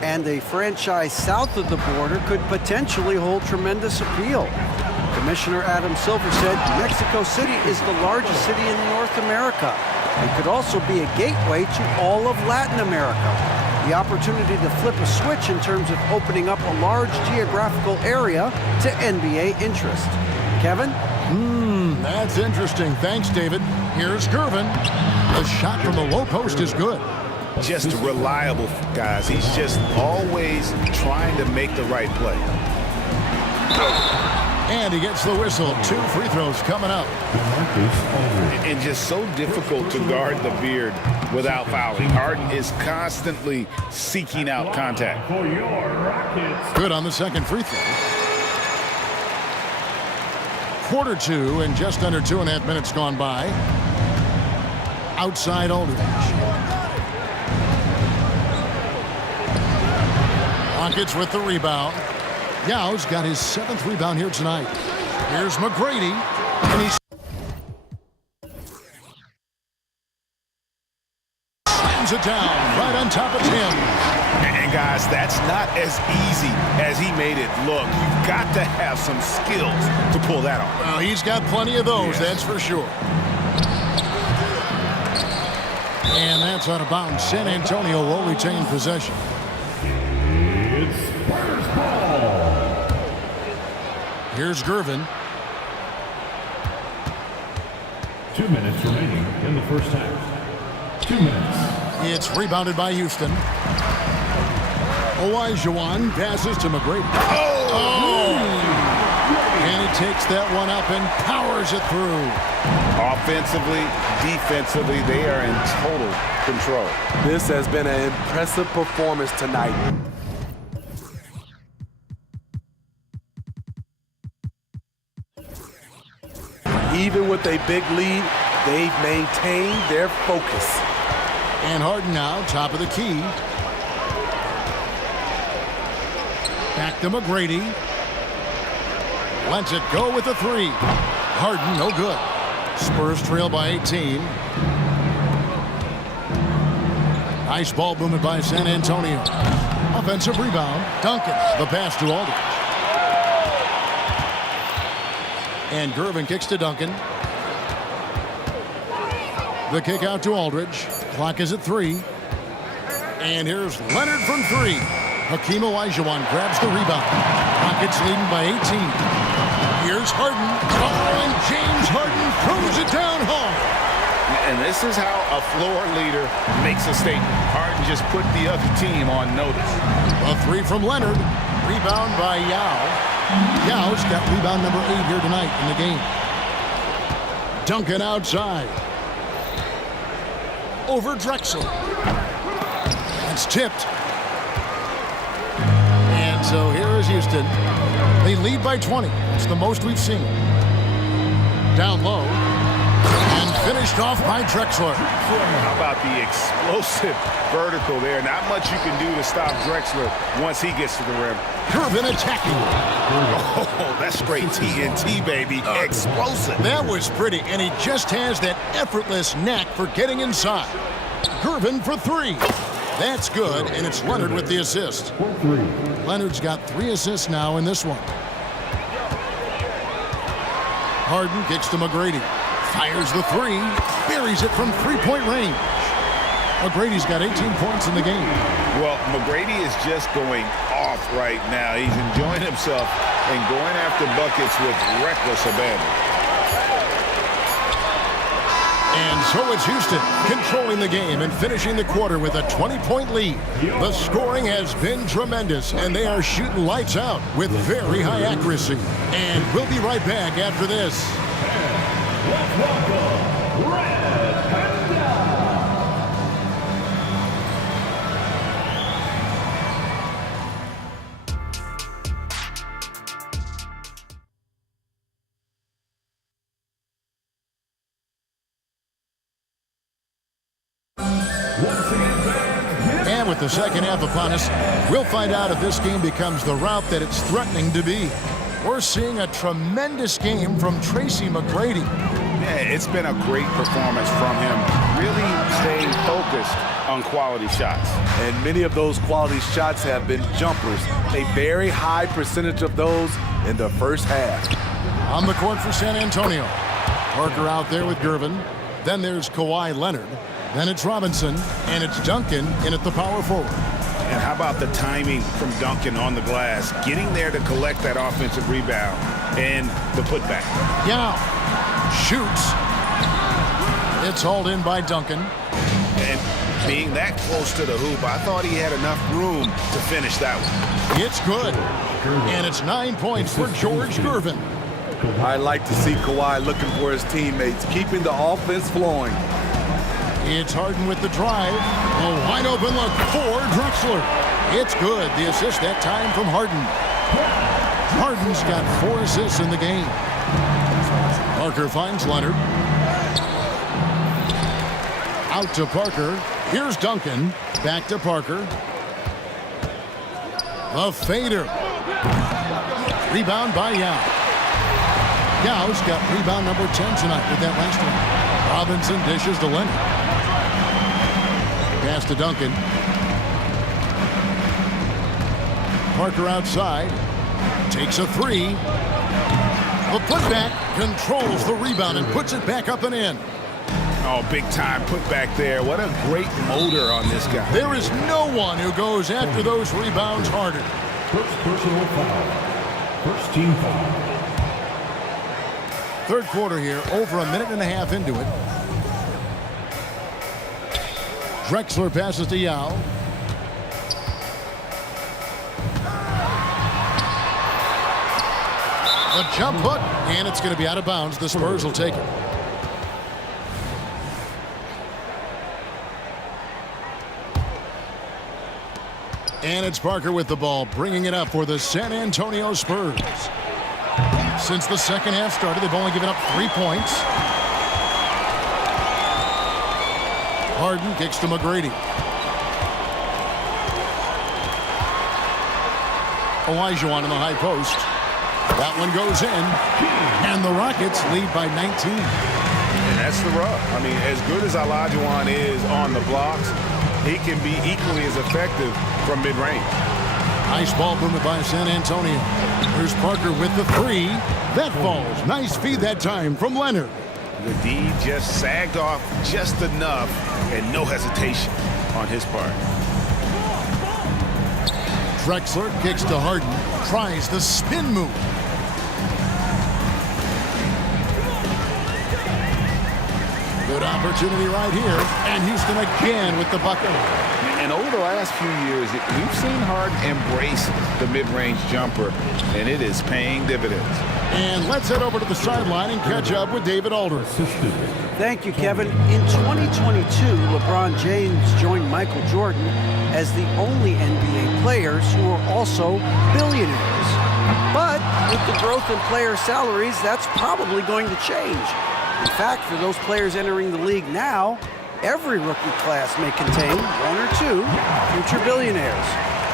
and a franchise south of the border could potentially hold tremendous appeal. Commissioner Adam Silver said Mexico City is the largest city in North America. It could also be a gateway to all of Latin America. The opportunity to flip a switch in terms of opening up a large geographical area to NBA interest. Kevin? That's interesting. Thanks, David. Here's Gervin. The shot from the low post is good. Just reliable, guys. He's just always trying to make the right play. And he gets the whistle. 2 free throws coming up. And just so difficult to guard the beard without fouling. Harden is constantly seeking out contact. Good on the second free throw. Quarter 2 and just under 2.5 minutes gone by. Outside Aldridge. Rockets with the rebound. Yao's got his 7th rebound here tonight. Here's McGrady, and he slams it down right on top of Tim. And guys, that's not as easy as he made it look. You've got to have some skills to pull that off. Well, he's got plenty of those, that's for sure. And that's out of bounds. San Antonio will retain possession. It's Spurs ball. Here's Gervin. 2 minutes remaining in the first half. 2 minutes. It's rebounded by Houston. Olajuwon passes to McGrady. Oh! And he takes that one up and powers it through. Offensively, defensively, they are in total control. This has been an impressive performance tonight. Even with a big lead, they've maintained their focus. And Harden now, top of the key. Back to McGrady. Lets it go with the 3. Harden, no good. Spurs trail by 18. Nice ball movement by San Antonio. Offensive rebound. Duncan, the pass to Aldridge. And Gervin kicks to Duncan. The kick out to Aldridge. Clock is at 3. And here's Leonard from 3. Hakeem Olajuwon grabs the rebound. Rockets leading by 18. Here's Harden. Oh, and James Harden throws it down hard. And this is how a floor leader makes a statement. Harden just put the other team on notice. A 3 from Leonard. Rebound by Yao. Yao's got rebound number 8 here tonight in the game. Duncan outside. Over Drexler. It's tipped. And so here is Houston. They lead by 20. It's the most we've seen. Down low. And finished off by Drexler. How about the explosive vertical there? Not much you can do to stop Drexler once he gets to the rim. Gervin attacking. Oh, that's straight TNT, baby. Explosive. That was pretty, and he just has that effortless knack for getting inside. Gervin for 3. That's good, and it's Leonard with the assist. Leonard's got 3 assists now in this one. Harden kicks to McGrady. Fires the 3. Buries it from 3-point range. McGrady's got 18 points in the game. Well, McGrady is just going off right now. He's enjoying himself and going after buckets with reckless abandon. And so it's Houston controlling the game and finishing the quarter with a 20-point lead. The scoring has been tremendous, and they are shooting lights out with very high accuracy. And we'll be right back after this. Let's welcome Red Panda. And with the second half upon us, we'll find out if this game becomes the route that it's threatening to be. We're seeing a tremendous game from Tracy McGrady. Yeah, it's been a great performance from him, really staying focused on quality shots. And many of those quality shots have been jumpers. A very high percentage of those in the first half. On the court for San Antonio. Parker out there with Gervin. Then there's Kawhi Leonard. Then it's Robinson, and it's Duncan in at the power forward. And how about the timing from Duncan on the glass, getting there to collect that offensive rebound and the putback. Yeah, shoots. It's hauled in by Duncan. And being that close to the hoop, I thought he had enough room to finish that one. It's good. And it's 9 points for George Gervin. I like to see Kawhi looking for his teammates, keeping the offense flowing. It's Harden with the drive. A wide open look for Drexler. It's good. The assist that time from Harden. Harden's got 4 assists in the game. Parker finds Leonard. Out to Parker. Here's Duncan. Back to Parker. The fader. Rebound by Yao. Yao's got rebound number 10 tonight with that last one. Robinson dishes to Leonard. Pass to Duncan. Parker outside. Takes a 3. The putback controls the rebound and puts it back up and in. Oh, big time putback there. What a great motor on this guy. There is no one who goes after those rebounds harder. First personal foul. First team foul. Third quarter here, over a minute and a half into it. Drexler passes to Yao. A jump hook, and it's going to be out of bounds. The Spurs will take it. And it's Parker with the ball, bringing it up for the San Antonio Spurs. Since the second half started, they've only given up 3 points. Harden kicks to McGrady. Olajuwon in the high post. That one goes in, and the Rockets lead by 19. And that's the rub. I mean, as good as Olajuwon is on the blocks, he can be equally as effective from mid-range. Nice ball movement by San Antonio. Here's Parker with the 3. That falls. Nice feed that time from Leonard. The D just sagged off just enough, and no hesitation on his part. Drexler kicks to Harden. Tries the spin move. Good opportunity right here. And Houston again with the bucket. And over the last few years, we've seen Harden embrace the mid-range jumper, and it is paying dividends. And let's head over to the sideline and catch up with David Aldridge. Thank you, Kevin. In 2022, LeBron James joined Michael Jordan as the only NBA players who are also billionaires. But with the growth in player salaries, that's probably going to change. In fact, for those players entering the league now, every rookie class may contain 1 or 2 future billionaires.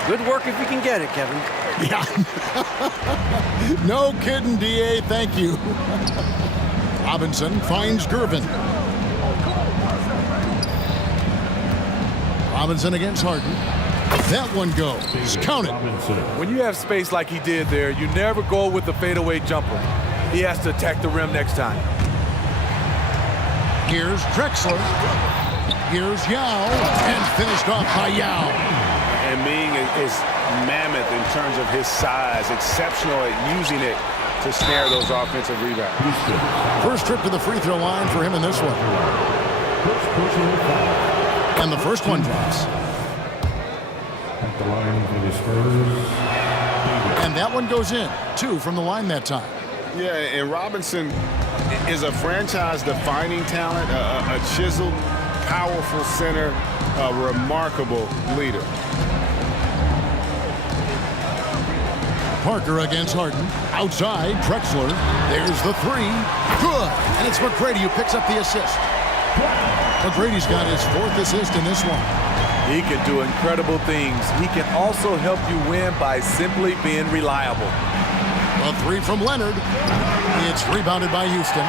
Good work if you can get it, Kevin. Yeah. No kidding, D.A. Thank you. Robinson finds Gervin. Robinson against Harden. That one goes. Count it. When you have space like he did there, you never go with the fadeaway jumper. He has to attack the rim next time. Here's Drexler. Here's Yao. And finished off by Yao. And being is mammoth in terms of his size, exceptional at using it to snare those offensive rebounds. First trip to the free throw line for him in this one. And the first one drops. At the line for the Spurs. And that one goes in. 2 from the line that time. Yeah, and Robinson is a franchise-defining talent, a chiseled, powerful center, a remarkable leader. Parker against Harden. Outside, Drexler. There's the 3. Good. And it's McGrady who picks up the assist. McGrady's got his 4th assist in this one. He can do incredible things. He can also help you win by simply being reliable. A 3 from Leonard. It's rebounded by Houston.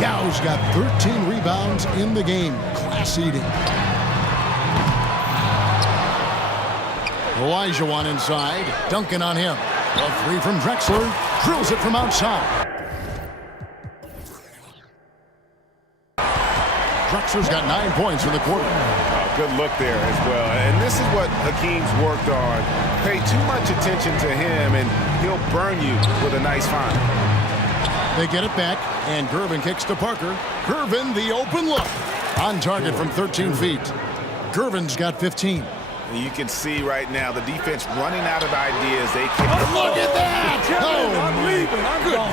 Yao's got 13 rebounds in the game. Class eating. Olajuwon inside. Duncan on him. A 3 from Drexler. Drills it from outside. Drexler's got 9 points in the quarter. Good look there as well. And this is what Hakeem's worked on. Pay too much attention to him, and he'll burn you with a nice find. They get it back, and Gervin kicks to Parker. Gervin, the open look. On target from 13 feet. Gervin's got 15. You can see right now the defense running out of ideas. They can look at that! Oh, I'm leaving. I'm gone.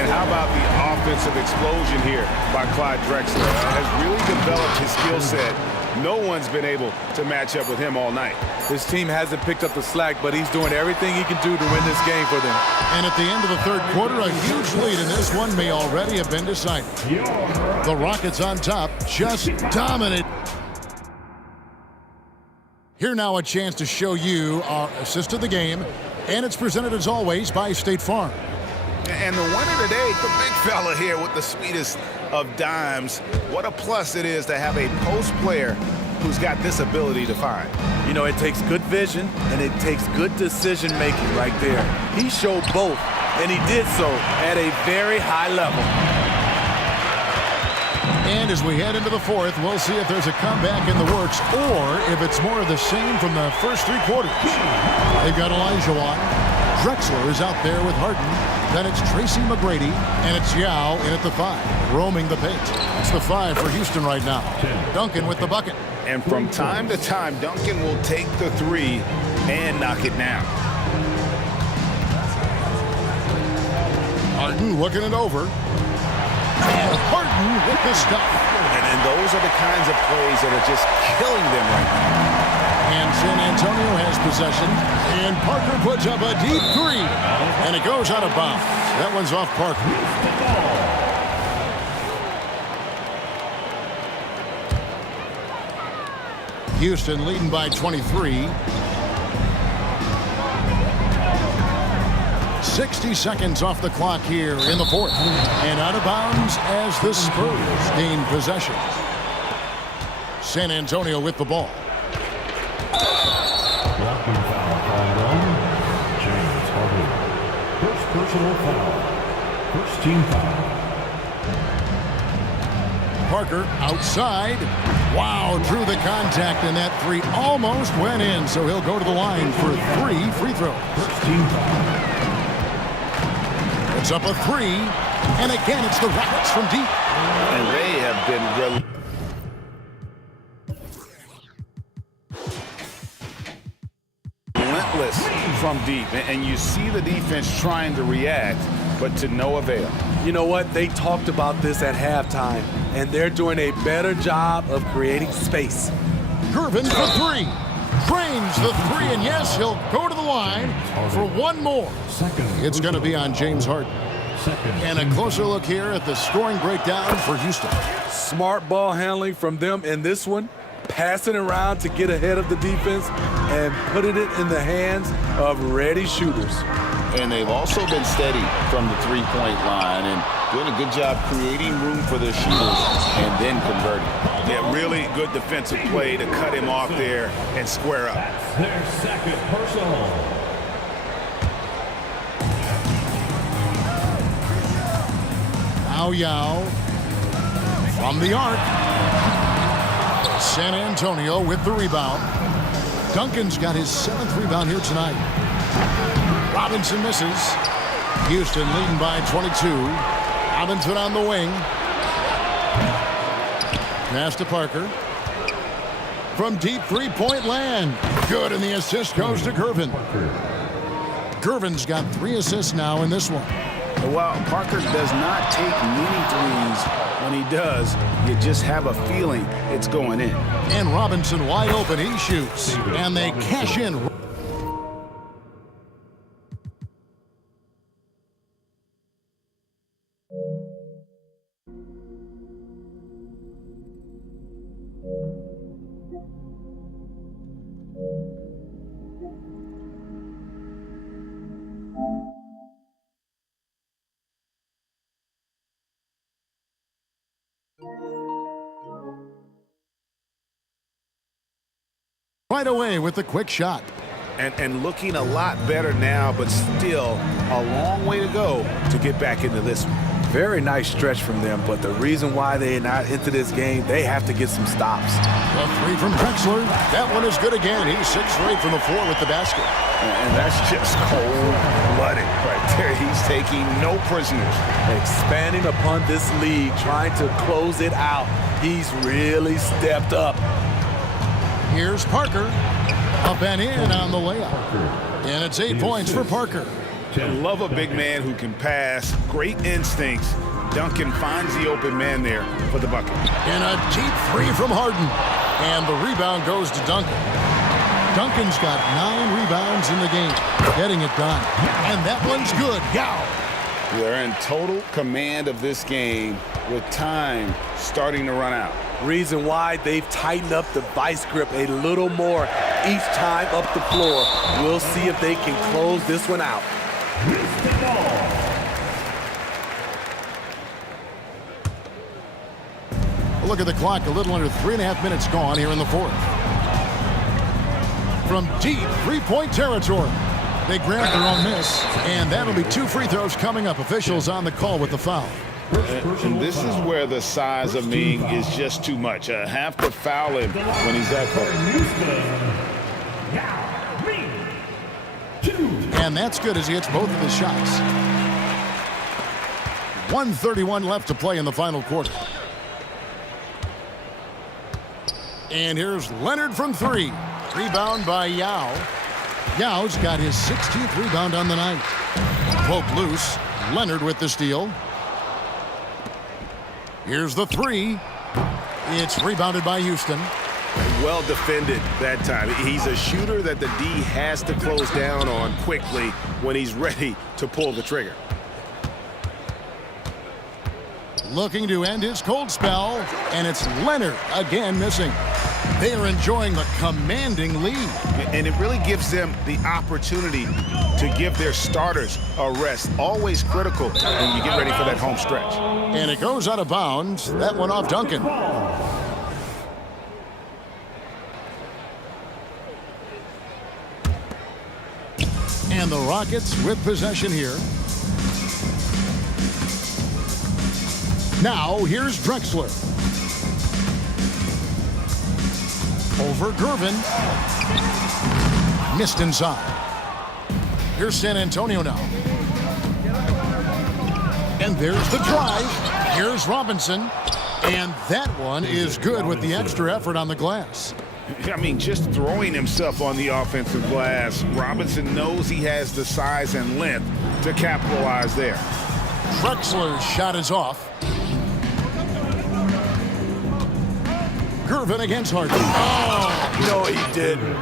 And how about the offensive explosion here by Clyde Drexler? Has really developed his skill set. No one's been able to match up with him all night. His team hasn't picked up the slack, but he's doing everything he can do to win this game for them. And at the end of the third quarter, a huge lead in this one may already have been decided. The Rockets on top, just dominant. Here now a chance to show you our assist of the game, and it's presented as always by State Farm. And the winner today, the big fella here with the sweetest of dimes. What a plus it is to have a post player who's got this ability to find. You know, it takes good vision and it takes good decision making right there. He showed both, and he did so at a very high level. And as we head into the fourth, we'll see if there's a comeback in the works or if it's more of the same from the first 3 quarters. They've got Olajuwon. Drexler is out there with Harden. Then it's Tracy McGrady, and it's Yao in at the 5, roaming the paint. It's the 5 for Houston right now. Duncan with the bucket. And from time to time, Duncan will take the 3 and knock it down. Harden looking it over. And Harden with the stuff. And those are the kinds of plays that are just killing them right now. And San Antonio has possession. And Parker puts up a deep 3. And it goes out of bounds. That one's off Parker. Houston leading by 23. 60 seconds off the clock here in the fourth. And out of bounds as the Spurs gain possession. San Antonio with the ball. Blocking foul called on James Harden. First personal foul. First team foul. Parker outside. Wow, drew the contact, and that 3 almost went in, so he'll go to the line for 3 free throws. First team foul. It's up a 3, and again it's the Rockets from deep. And they have been relentless from deep, and you see the defense trying to react, but to no avail. You know what? They talked about this at halftime, and they're doing a better job of creating space. Gervin for 3. Drains the 3, and yes, he'll go to the line for 1 more. It's going to be on James Harden. And a closer look here at the scoring breakdown for Houston. Smart ball handling from them in this one, passing around to get ahead of the defense and putting it in the hands of ready shooters. And they've also been steady from the 3-point line and doing a good job creating room for their shooters and then converting. Yeah, really good defensive play to cut him off there and square up. That's their second personal. Now Yao from the arc. San Antonio with the rebound. Duncan's got his 7th rebound here tonight. Robinson misses. Houston leading by 22. Robinson on the wing. Pass to Parker. From deep three-point land. Good, and the assist goes to Gervin. Gervin's got 3 assists now in this one. While Parker does not take many threes, when he does, you just have a feeling it's going in. And Robinson wide open. He shoots. And they cash in. Right away with the quick shot. And looking a lot better now, but still a long way to go to get back into this one. Very nice stretch from them, but the reason why they're not into this game, they have to get some stops. A 3 from Drexler. That one is good again. He's 6 for 8 from the floor with the basket. And that's just cold-blooded right there. He's taking no prisoners. Expanding upon this lead, trying to close it out. He's really stepped up. Here's Parker. Up and in on the layup. And it's 8 points for Parker. I love a big man who can pass. Great instincts. Duncan finds the open man there for the bucket. And a deep 3 from Harden. And the rebound goes to Duncan. Duncan's got 9 rebounds in the game. Getting it done. And that one's good. Yao. They're in total command of this game with time starting to run out. Reason why they've tightened up the vice grip a little more each time up the floor. We'll see if they can close this one out. Look at the clock. A little under 3.5 minutes gone here in the 4th. From deep three-point territory. They grab their own miss. And that'll be 2 free throws coming up. Officials on the call with the foul. And this is where the size of Ming is just too much. Have to foul him when he's that close. And that's good as he hits both of his shots. 1:31 left to play in the final quarter. And here's Leonard from 3. Rebound by Yao. Yao's got his 16th rebound on the night. Poke loose. Leonard with the steal. Here's the 3. It's rebounded by Houston. Well defended that time. He's a shooter that the D has to close down on quickly when he's ready to pull the trigger. Looking to end his cold spell, and it's Leonard again missing. They are enjoying the commanding lead. And it really gives them the opportunity to give their starters a rest. Always critical when you get ready for that home stretch. And it goes out of bounds. That one off Duncan. And the Rockets with possession here. Now here's Drexler. Over Gervin. Missed inside. Here's San Antonio now. And there's the drive. Here's Robinson. And that one is good with the extra effort on the glass. I mean, just throwing himself on the offensive glass. Robinson knows he has the size and length to capitalize there. Drexler's shot is off. Gervin against Harden. Oh, no, he didn't.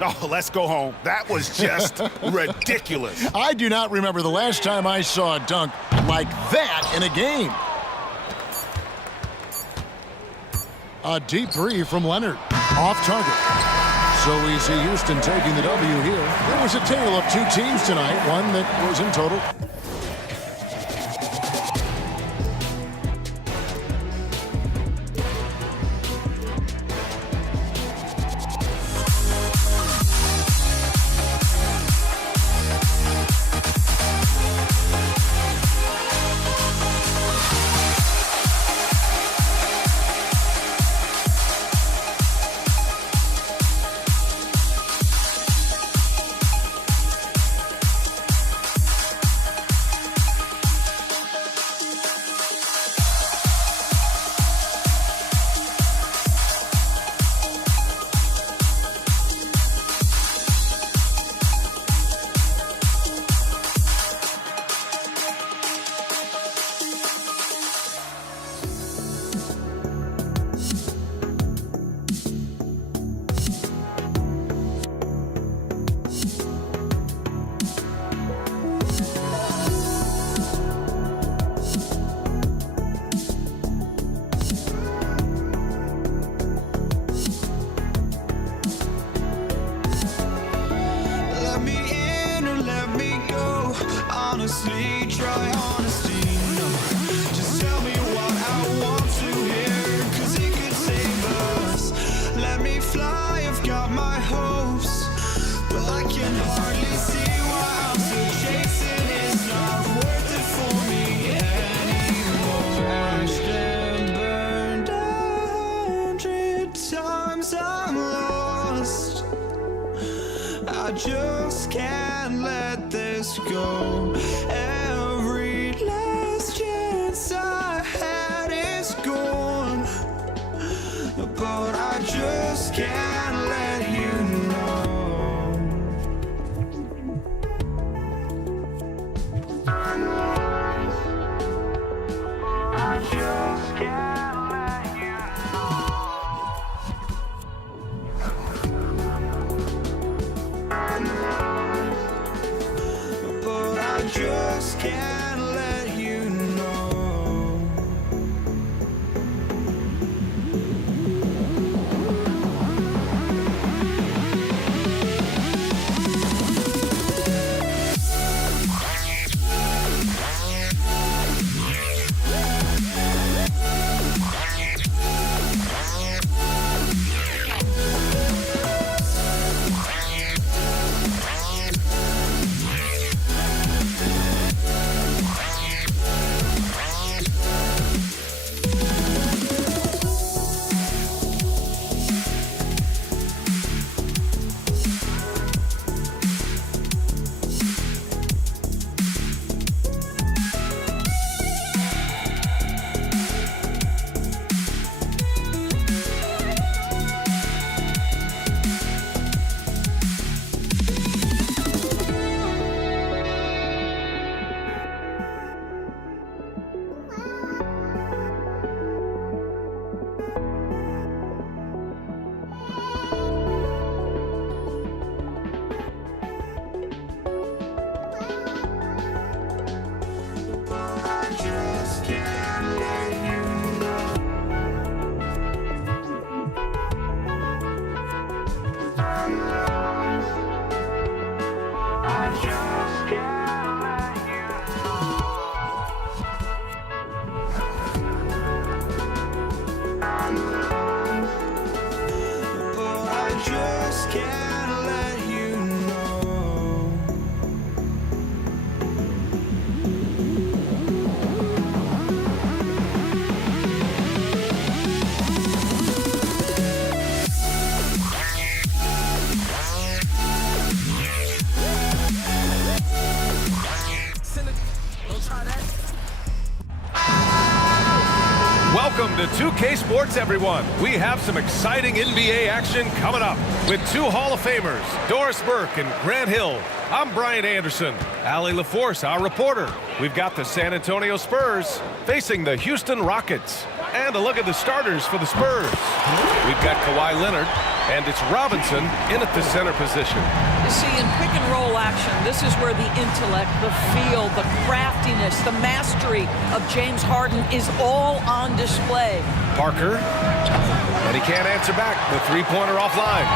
Oh, let's go home. That was just ridiculous. I do not remember the last time I saw a dunk like that in a game. A deep 3 from Leonard. Off target. So we see Houston taking the W here. There was a tale of 2 teams tonight. One that was in total. honestly, try honesty. No, just tell me what I want to hear, 'cause it could save us. Let me fly, I've got my hopes, but I can hardly see why I'm still chasing. It's not worth it for me anymore. Crashed and burned 100 times, I'm lost. I just can't let this go. Every last chance I had is gone, but I just can't let you know. I just can't let you know. But I just can't let you know. Welcome to 2K Sports, everyone. We have some exciting NBA action coming up with two Hall of Famers, Doris Burke and Grant Hill. I'm Brian Anderson. Allie LaForce, our reporter. We've got the San Antonio Spurs facing the Houston Rockets. And a look at the starters for the Spurs. We've got Kawhi Leonard, and it's Robinson in at the center position. You see, in pick-and-roll action, this is where the intellect, the feel, the craftiness, the mastery of James Harden is all on display. Parker, and he can't answer back. The three-pointer offline.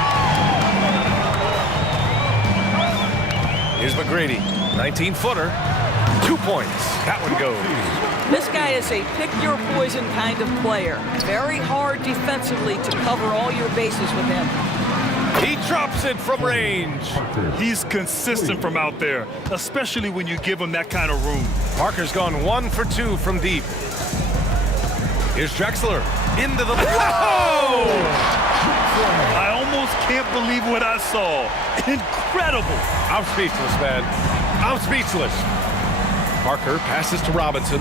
Here's McGrady, 19-footer, 2 points. That one goes. This guy is a pick-your-poison kind of player. Very hard defensively to cover all your bases with him. He drops it from range. He's consistent from out there, especially when you give him that kind of room. Parker's gone 1 for 2 from deep. Here's Drexler into the... Oh! I almost can't believe what I saw. Incredible. I'm speechless, man. I'm speechless. Parker passes to Robinson.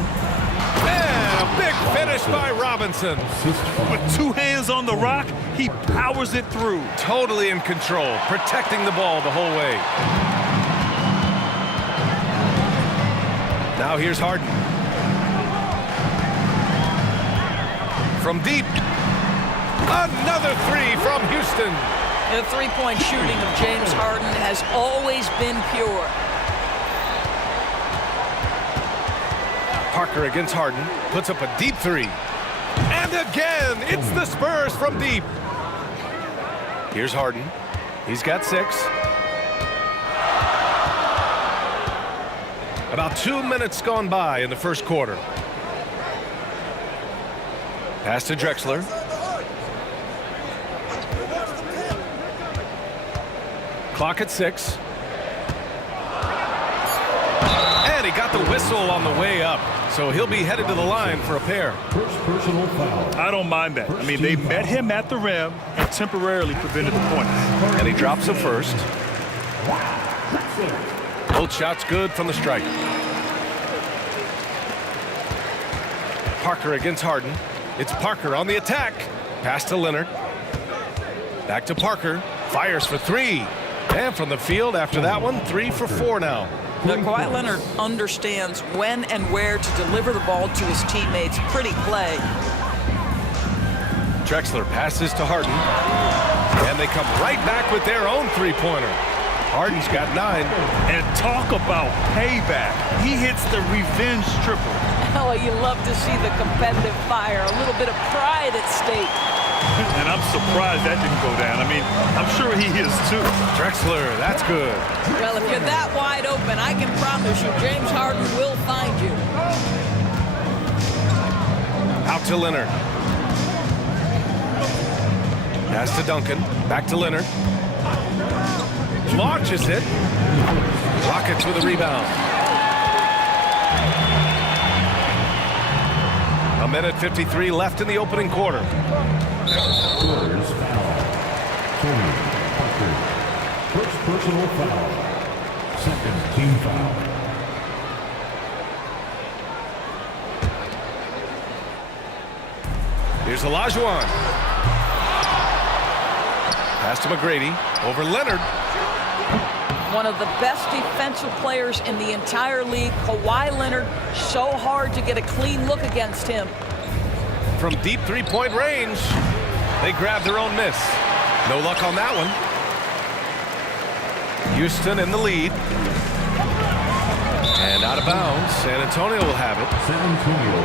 And a big finish by Robinson. With 2 hands on the rock, he powers it through. Totally in control, protecting the ball the whole way. Now here's Harden. From deep. Another three from Houston. The three-point shooting of James Harden has always been pure. Parker against Harden, puts up a deep three. And again, it's the Spurs from deep. Here's Harden. He's got 6. About 2 minutes gone by in the first quarter. Pass to Drexler. Clock at 6. And he got the whistle on the way up. So he'll be headed to the line for a pair. First personal foul. I don't mind that. I mean, they met him at the rim and temporarily prevented the points. And he drops him first. Both shots good from the strike. Parker against Harden. It's Parker on the attack. Pass to Leonard. Back to Parker. Fires for 3. And from the field after that one, 3 for 4 now. Now, Kawhi Leonard understands when and where to deliver the ball to his teammates. Pretty play. Drexler passes to Harden. And they come right back with their own three-pointer. Harden's got 9. And talk about payback. He hits the revenge triple. Oh, you love to see the competitive fire. A little bit of pride at stake. And I'm surprised that didn't go down. I mean, I'm sure he is too. Drexler, that's good. Well, if you're that wide open, I can promise you James Harden will find you. Out to Leonard. Pass to Duncan. Back to Leonard. Launches it. Rockets with a rebound. A minute 53 left in the opening quarter. Quarters foul. Tony Parker. First personal foul. Second team foul. Here's Olajuwon. Pass to McGrady. Over Leonard. One of the best defensive players in the entire league. Kawhi Leonard, so hard to get a clean look against him. From deep three-point range, they grab their own miss. No luck on that one. Houston in the lead. And out of bounds. San Antonio will have it. San Antonio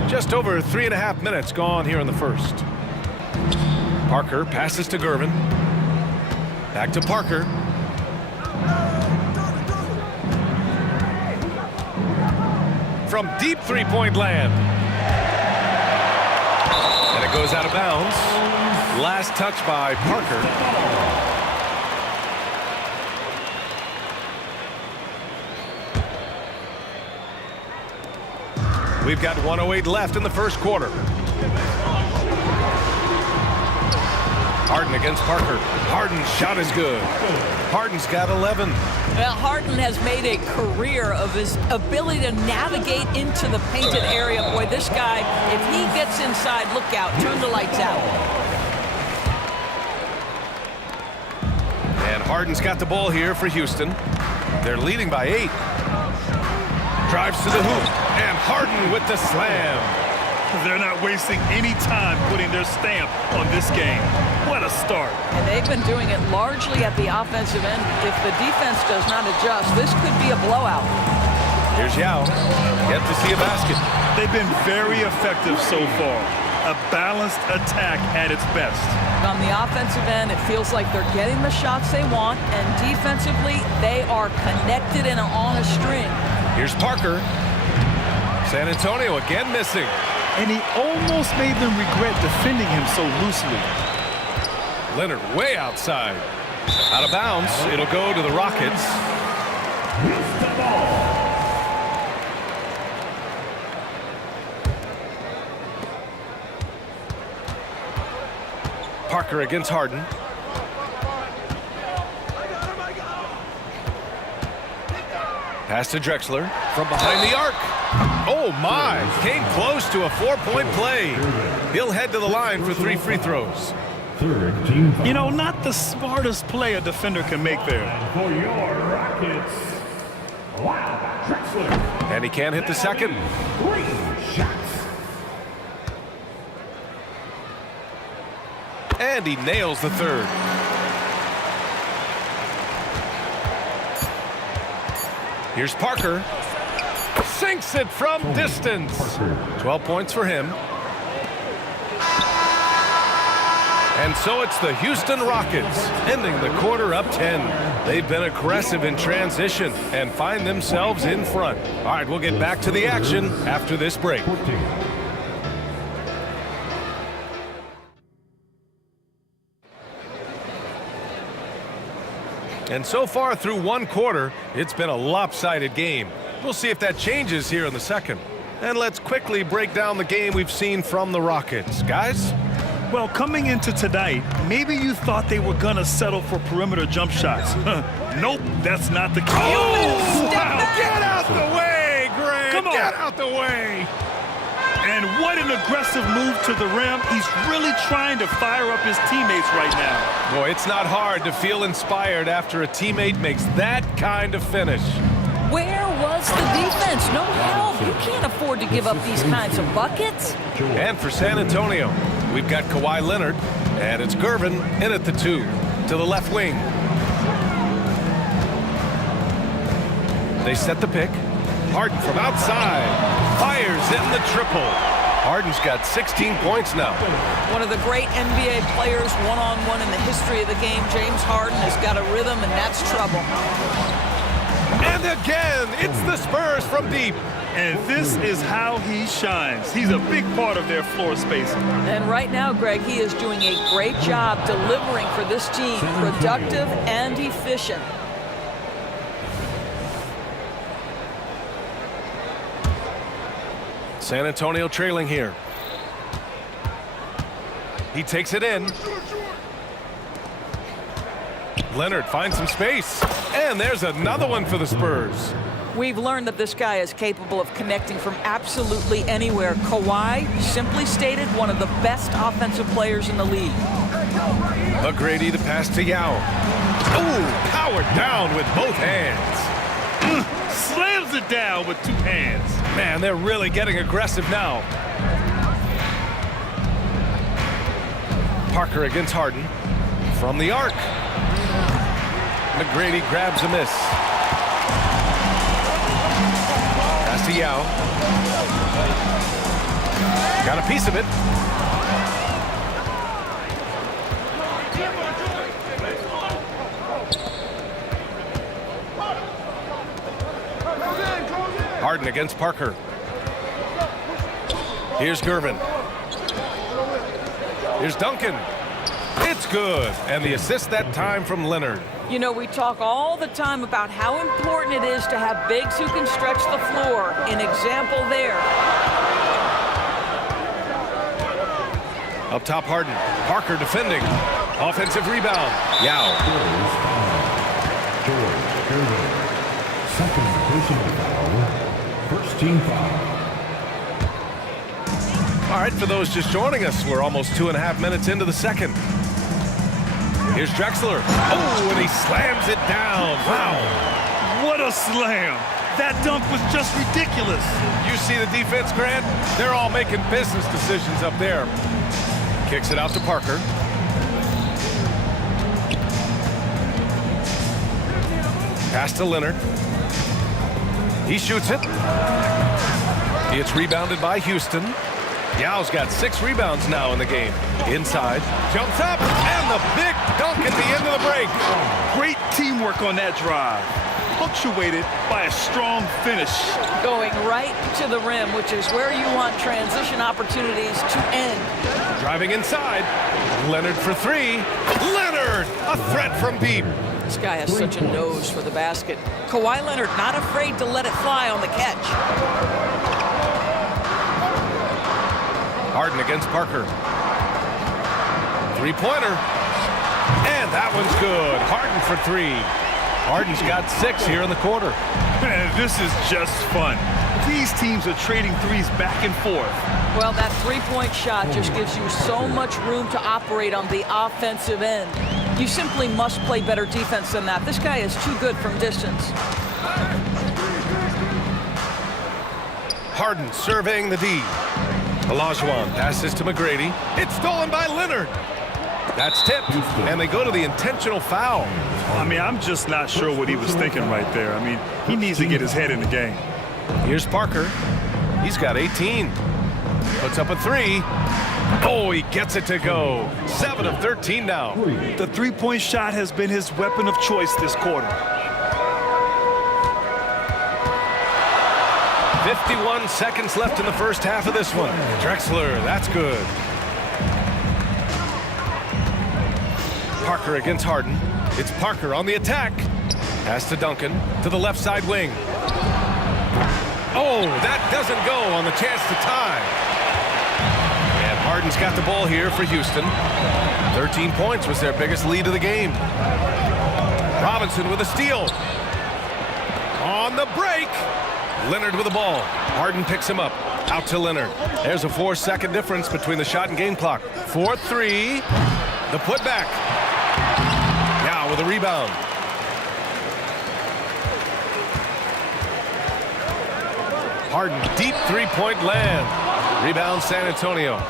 ball. Just over 3.5 minutes gone here in the first. Parker passes to Gervin. Back to Parker. From deep three-point land. And it goes out of bounds. Last touch by Parker. We've got 1:08 left in the first quarter. Harden against Parker. Harden's shot is good. Harden's got 11. Well, Harden has made a career of his ability to navigate into the painted area. Boy, this guy, if he gets inside, look out, turn the lights out. And Harden's got the ball here for Houston. They're leading by 8. Drives to the hoop, and Harden with the slam. They're not wasting any time putting their stamp on this game. What a start. And they've been doing it largely at the offensive end. If the defense does not adjust, this could be a blowout. Here's Yao. Yet to see a basket. They've been very effective so far. A balanced attack at its best. On the offensive end, it feels like they're getting the shots they want, and defensively, they are connected and on a string. Here's Parker. San Antonio again missing. And he almost made them regret defending him so loosely. Leonard way outside. Out of bounds. It'll go to the Rockets. Parker against Harden. Pass to Drexler from behind the arc. Oh my, came close to a 4-point play. He'll head to the line for 3 free throws. Third team foul. You know, not the smartest play a defender can make there. For your Rockets. Wow, Drexler. And he can't hit the second. 3 shots. And he nails the third. Here's Parker. Sinks it from distance. 12 points for him. And so it's the Houston Rockets, ending the quarter up 10. They've been aggressive in transition and find themselves in front. All right, we'll get back to the action after this break. And so far through one quarter, it's been a lopsided game. We'll see if that changes here in the second. And let's quickly break down the game we've seen from the Rockets. Guys? Well, coming into tonight, maybe you thought they were going to settle for perimeter jump shots. Nope, that's not the case. Oh, wow. Get out the way, Grant. Come on. Get out the way. And what an aggressive move to the rim. He's really trying to fire up his teammates right now. Boy, it's not hard to feel inspired after a teammate makes that kind of finish. Where was the defense? No help. You can't afford to give up these kinds of buckets. And for San Antonio, we've got Kawhi Leonard, and it's Gervin in at the 2 to the left wing. They set the pick. Harden from outside fires in the triple. Harden's got 16 points now. One of the great NBA players one-on-one in the history of the game, James Harden, has got a rhythm, and that's trouble. And again, it's the Spurs from deep. And this is how he shines. He's a big part of their floor space. And right now, Greg, he is doing a great job delivering for this team, productive and efficient. San Antonio trailing here. He takes it in. Leonard finds some space. And there's another one for the Spurs. We've learned that this guy is capable of connecting from absolutely anywhere. Kawhi, simply stated, one of the best offensive players in the league. McGrady the pass to Yao. Oh, powered down with both hands. Slams it down with 2 hands. Man, they're really getting aggressive now. Parker against Harden. From the arc. McGrady grabs a miss. Pass to Yao. Got a piece of it. Harden against Parker. Here's Gervin. Here's Duncan. It's good. And the assist that time from Leonard. You know, we talk all the time about how important it is to have bigs who can stretch the floor. An example there. Up top, Harden. Parker defending. Offensive rebound. Yao. George Gervin. Second personal foul. First team foul. All right, for those just joining us, we're almost 2.5 minutes into the second. Here's Drexler. Oh, and he slams it down. Wow. What a slam. That dunk was just ridiculous. You see the defense, Grant? They're all making business decisions up there. Kicks it out to Parker. Pass to Leonard. He shoots it. It's rebounded by Houston. Yao's got 6 rebounds now in the game. Inside, jumps up, and the big dunk at the end of the break. Great teamwork on that drive, punctuated by a strong finish. Going right to the rim, which is where you want transition opportunities to end. Driving inside, Leonard for 3. Leonard, a threat from deep. This guy has such a nose for the basket. Kawhi Leonard not afraid to let it fly on the catch. Harden against Parker. 3-pointer. And that one's good. Harden for 3. Harden's got 6 here in the quarter. Man, this is just fun. These teams are trading threes back and forth. Well, that three-point shot just gives you so much room to operate on the offensive end. You simply must play better defense than that. This guy is too good from distance. Harden surveying the D. Olajuwon passes to McGrady. It's stolen by Leonard. That's tipped, and they go to the intentional foul. I mean, I'm just not sure what he was thinking right there. I mean, he needs to get his head in the game. Here's Parker. He's got 18. Puts up a 3. Oh, he gets it to go. 7 of 13 now. The three-point shot has been his weapon of choice this quarter. 51 seconds left in the first half of this one. Drexler, that's good. Parker against Harden. It's Parker on the attack. Pass to Duncan to the left side wing. Oh, that doesn't go on the chance to tie. And Harden's got the ball here for Houston. 13 points was their biggest lead of the game. Robinson with a steal. On the break. Leonard with the ball. Harden picks him up. Out to Leonard. There's a 4-second difference between the shot and game clock. 4-3. The putback. Now with a rebound. Harden, deep three-point land. Rebound San Antonio.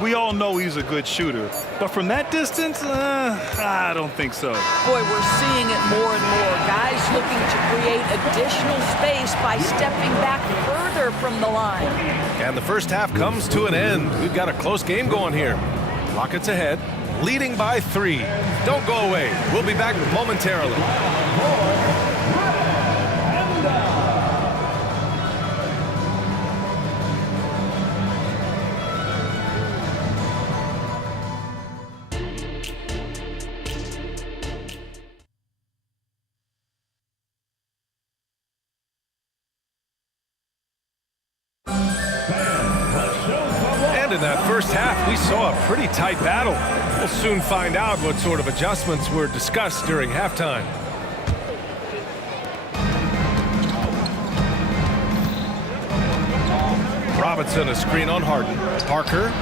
We all know he's a good shooter, but from that distance, I don't think so. Boy, we're seeing it more and more. Guys looking to create additional space by stepping back further from the line. And the first half comes to an end. We've got a close game going here. Rockets ahead, leading by 3. Don't go away. We'll be back momentarily. In that first half, we saw a pretty tight battle. We'll soon find out what sort of adjustments were discussed during halftime. Robinson, a screen on Harden. Parker.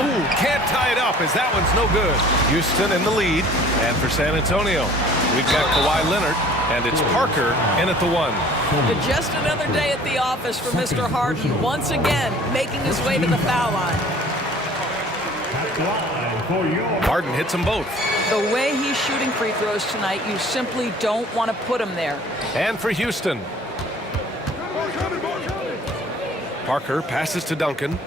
Ooh, can't tie it up as that one's no good. Houston in the lead. And for San Antonio, we've got Kawhi Leonard, and it's Parker in at the 1. But just another day at the office for Mr. Harden, once again making his way to the foul line. Harden hits them both. The way he's shooting free throws tonight, you simply don't want to put him there. And for Houston. Parker passes to Duncan.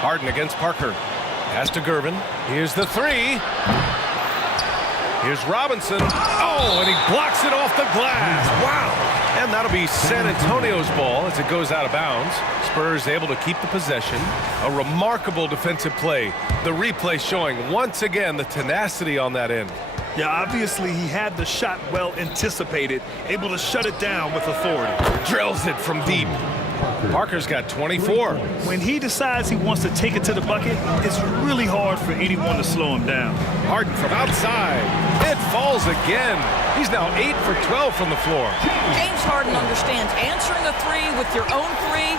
Harden against Parker. Pass to Gervin. Here's the 3. Here's Robinson. Oh, and he blocks it off the glass. Wow. And that'll be San Antonio's ball as it goes out of bounds. Spurs able to keep the possession. A remarkable defensive play. The replay showing once again the tenacity on that end. Yeah, obviously he had the shot well anticipated, able to shut it down with authority. Drills it from deep. Parker's got 24. When he decides he wants to take it to the bucket, it's really hard for anyone to slow him down. Harden from outside. It falls again. He's now 8 for 12 from the floor. James Harden understands answering a 3 with your own 3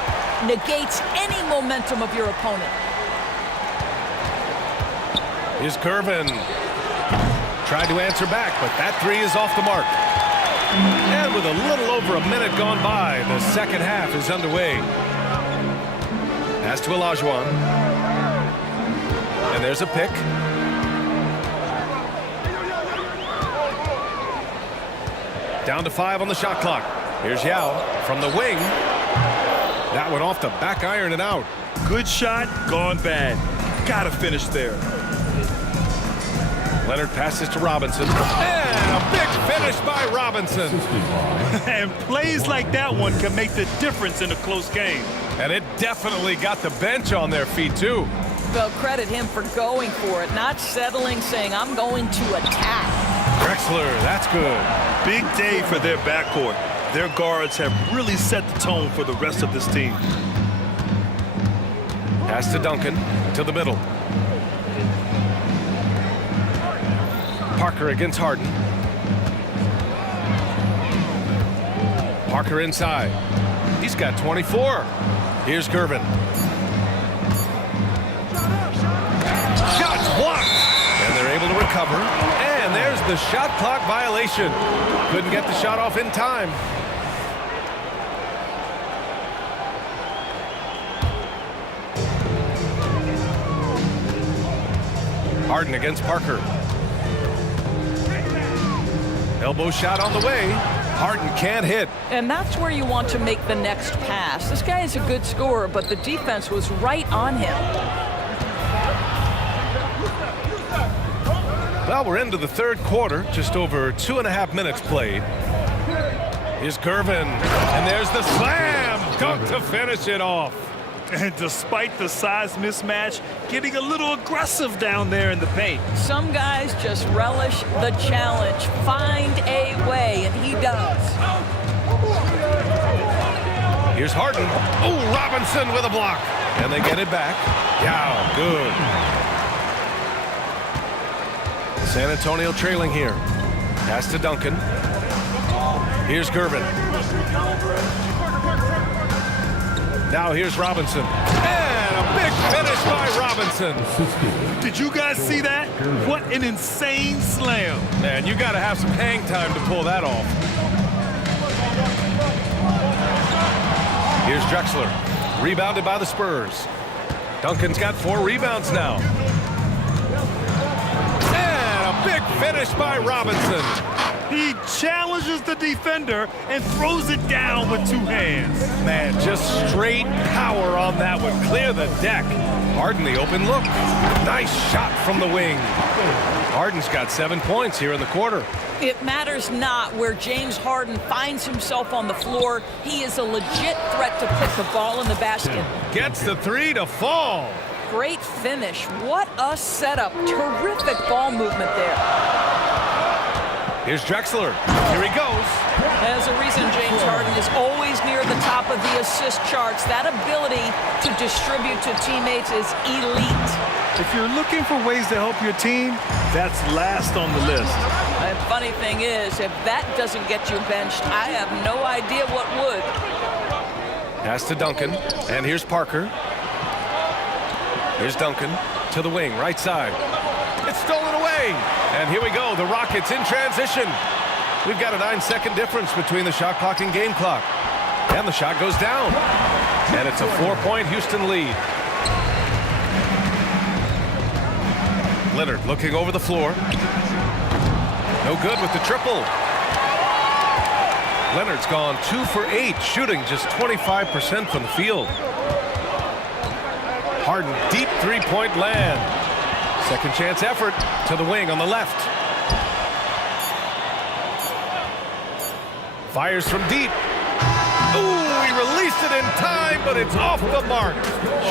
negates any momentum of your opponent. Here's Gervin. Tried to answer back, but that 3 is off the mark. And with a little over a minute gone by, the second half is underway. Pass to Olajuwon. And there's a pick. Down to 5 on the shot clock. Here's Yao from the wing. That one off the back iron and out. Good shot, gone bad. Gotta finish there. Leonard passes to Robinson. And a big finish by Robinson. And plays like that one can make the difference in a close game. And it definitely got the bench on their feet, too. Well, credit him for going for it, not settling, saying, I'm going to attack. Drexler, that's good. Big day for their backcourt. Their guards have really set the tone for the rest of this team. Pass to Duncan, to the middle. Parker against Harden. Parker inside. He's got 24. Here's Gervin. Shots blocked. And they're able to recover. And there's the shot clock violation. Couldn't get the shot off in time. Harden against Parker. Elbow shot on the way. Harden can't hit. And that's where you want to make the next pass. This guy is a good scorer, but the defense was right on him. Well, we're into the third quarter, just over 2.5 minutes played. Here's Gervin, and there's the slam dunk to finish it off. And despite the size mismatch, getting a little aggressive down there in the paint. Some guys just relish the challenge, find a way, and he does. Here's Harden. Oh, Robinson with a block. And they get it back. Yeah, good. San Antonio trailing here. Pass to Duncan. Here's Gervin. Now here's Robinson. And a big finish by Robinson. Did you guys see that? What an insane slam. Man, you got to have some hang time to pull that off. Here's Drexler. Rebounded by the Spurs. Duncan's got 4 rebounds now. And a big finish by Robinson. He challenges the defender and throws it down with 2 hands. Man, just straight power on that one. Clear the deck. Harden the open look. Nice shot from the wing. Harden's got 7 points here in the quarter. It matters not where James Harden finds himself on the floor. He is a legit threat to put the ball in the basket. Gets the 3 to fall. Great finish. What a setup. Terrific ball movement there. Here's Drexler. Here he goes. There's a reason James Harden is always near the top of the assist charts. That ability to distribute to teammates is elite. If you're looking for ways to help your team, that's last on the list. The funny thing is, if that doesn't get you benched, I have no idea what would. Pass to Duncan. And here's Parker. Here's Duncan to the wing, right side. It's stolen away. And here we go, the Rockets in transition. We've got a 9-second difference between the shot clock and game clock. And the shot goes down. And it's a 4-point Houston lead. Leonard looking over the floor. No good with the triple. Leonard's gone 2 for 8, shooting just 25% from the field. Harden, deep 3-point land. Second chance effort to the wing on the left. Fires from deep. Ooh, he released it in time, but it's off the mark.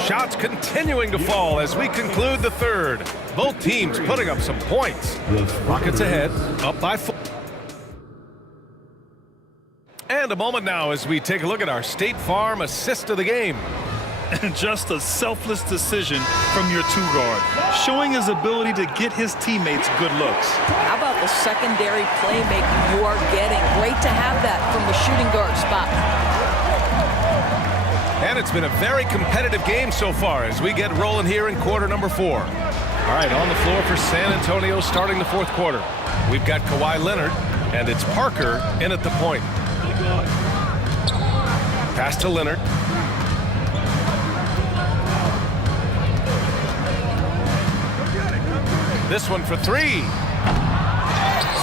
Shots continuing to fall as we conclude the third. Both teams putting up some points. Rockets ahead, up by 4. And a moment now as we take a look at our State Farm assist of the game. And just a selfless decision from your 2-guard, showing his ability to get his teammates good looks. How about the secondary playmaking you are getting? Great to have that from the shooting guard spot. And it's been a very competitive game so far as we get rolling here in quarter number 4. All right, on the floor for San Antonio starting the fourth quarter. We've got Kawhi Leonard, and it's Parker in at the point. Pass to Leonard. This one for 3.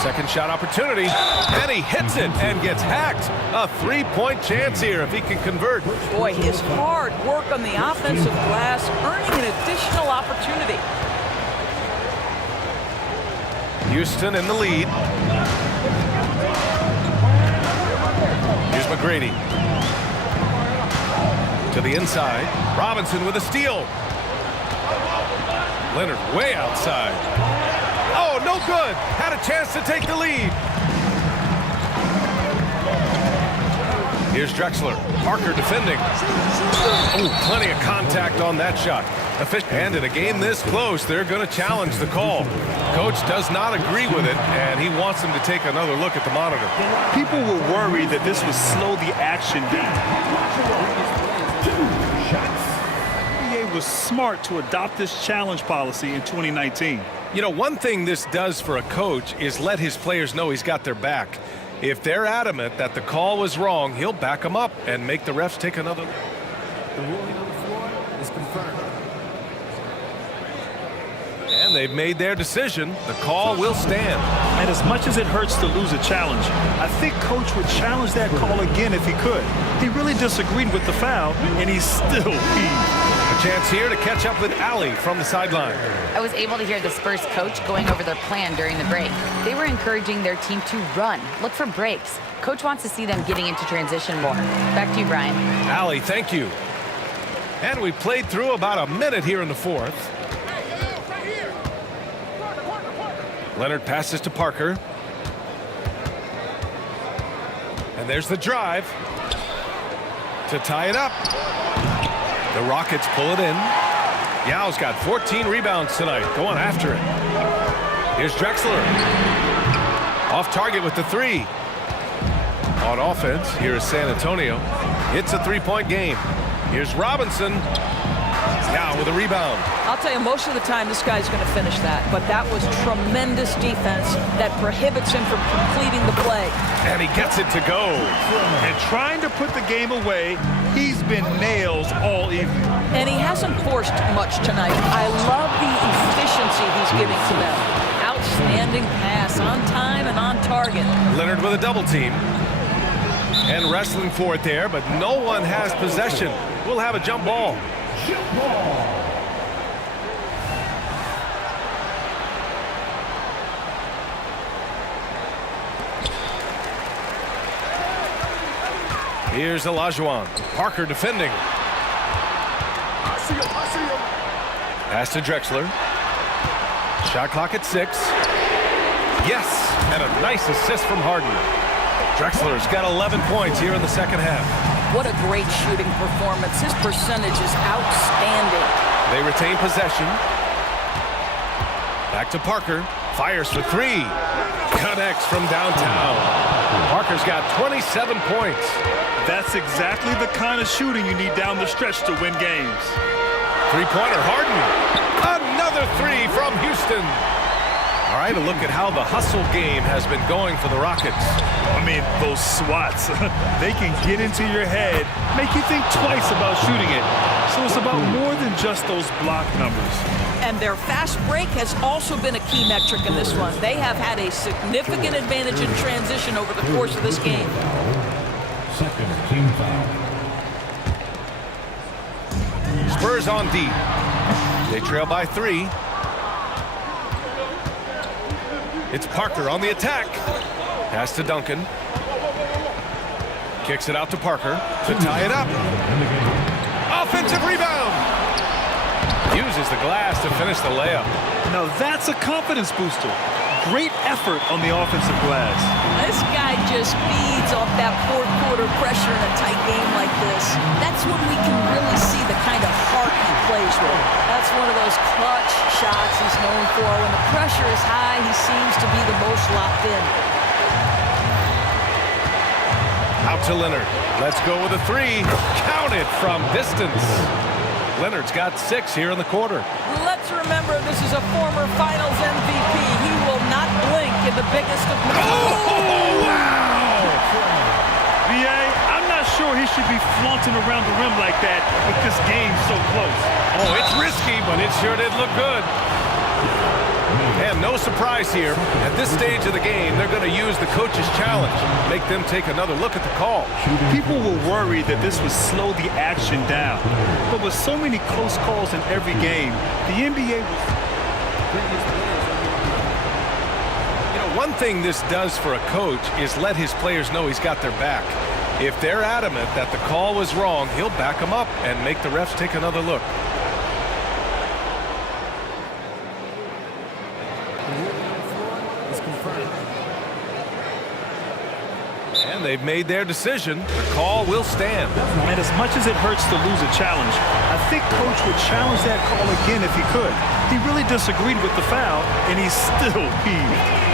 Second shot opportunity, and he hits it and gets hacked. A 3-point chance here if he can convert. Boy, his hard work on the offensive glass, earning an additional opportunity. Houston in the lead. Here's McGrady. To the inside. Robinson with a steal. Leonard way outside. Oh, no good. Had a chance to take the lead. Here's Drexler. Parker defending. Oh, plenty of contact on that shot. And in a game this close, they're going to challenge the call. Coach does not agree with it, and he wants them to take another look at the monitor. People were worried that this would slow the action down. NBA was smart to adopt this challenge policy in 2019. You know, one thing this does for a coach is let his players know he's got their back. If they're adamant that the call was wrong, he'll back them up and make the refs take another look. The ruling on the floor is confirmed. And And they've made their decision. The call will stand. And as much as it hurts to lose a challenge, I think Coach would challenge that call again if he could. He really disagreed with the foul, and he's still peeved. A chance here to catch up with Allie from the sideline. I was able to hear the Spurs coach going over their plan during the break. They were encouraging their team to run, look for breaks. Coach wants to see them getting into transition more. Back to you, Brian. Allie, thank you. And we played through about a minute here in the fourth. Leonard passes to Parker. And there's the drive to tie it up. The Rockets pull it in. Yao's got 14 rebounds tonight, going after it. Here's Drexler. Off target with the three. On offense, here is San Antonio. It's a three-point game. Here's Robinson. Yao with a rebound. I'll tell you, most of the time this guy's going to finish that, but that was tremendous defense that prohibits him from completing the play. And he gets it to go. And trying to put the game away, he's been nails all evening. And he hasn't forced much tonight. I love the efficiency he's giving to them. Outstanding pass, on time and on target. Leonard with a double team. And wrestling for it there, but no one has possession. We'll have a jump ball. Here's Olajuwon. Parker defending. Pass to Drexler. Shot clock at 6. Yes, and a nice assist from Harden. Drexler's got 11 points here in the second half. What a great shooting performance. His percentage is outstanding. They retain possession. Back to Parker. Fires for 3. Connects from downtown. Parker's got 27 points. That's exactly the kind of shooting you need down the stretch to win games. Three-pointer, Harden. Another 3 from Houston. All right, a look at how the hustle game has been going for the Rockets. I mean, those swats, they can get into your head, make you think twice about shooting it. So it's about more than just those block numbers. And their fast break has also been a key metric in this one. They have had a significant advantage in transition over the course of this game. Second team foul. Spurs on deep. They trail by 3. It's Parker on the attack. Pass to Duncan. Kicks it out to Parker to tie it up. Offensive rebound. Uses the glass to finish the layup. Now that's a confidence booster. Great effort on the offensive glass. This guy just feeds off that fourth quarter pressure in a tight game like this. That's when we can really see the kind of heart he plays with. That's one of those clutch shots he's known for. When the pressure is high, he seems to be the most locked in. Out to Leonard. Let's go with a 3. Counted from distance. Leonard's got 6 here in the quarter. Let's remember this is a former Finals MVP. He will not blink in the biggest of moments. Oh, wow! B.A., I'm not sure he should be flaunting around the rim like that with this game so close. Oh, it's risky, but it sure did look good. And no surprise here. At this stage of the game, they're going to use the coach's challenge. Make them take another look at the call. People were worried that this would slow the action down. But with so many close calls in every game, the NBA was... You know, one thing this does for a coach is let his players know he's got their back. If they're adamant that the call was wrong, he'll back them up and make the refs take another look. And they've made their decision. The call will stand. And as much as it hurts to lose a challenge, I think Coach would challenge that call again if he could. He really disagreed with the foul, and he's still peeved.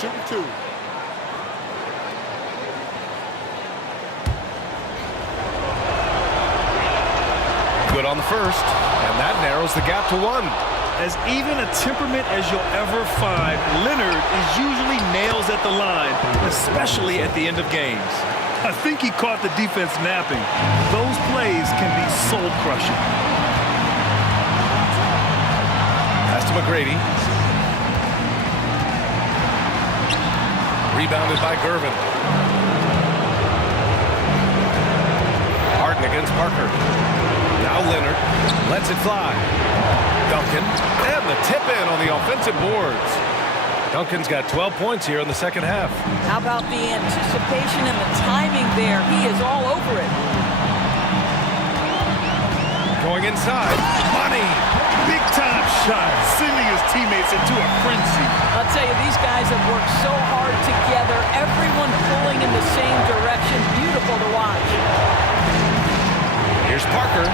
shooting 2. Good on the first, and that narrows the gap to 1. As even a temperament as you'll ever find, Leonard is usually nails at the line, especially at the end of games. I think he caught the defense napping. Those plays can be soul-crushing. Pass to McGrady. Rebounded by Gervin. Harden against Parker. Now Leonard lets it fly. Duncan, and the tip in on the offensive boards. Duncan's got 12 points here in the second half. How about the anticipation and the timing there? He is all over it. Going inside. Money. Big time shot, sending his teammates into a frenzy. I'll tell you, these guys have worked so hard together. Everyone pulling in the same direction. Beautiful to watch. Here's Parker.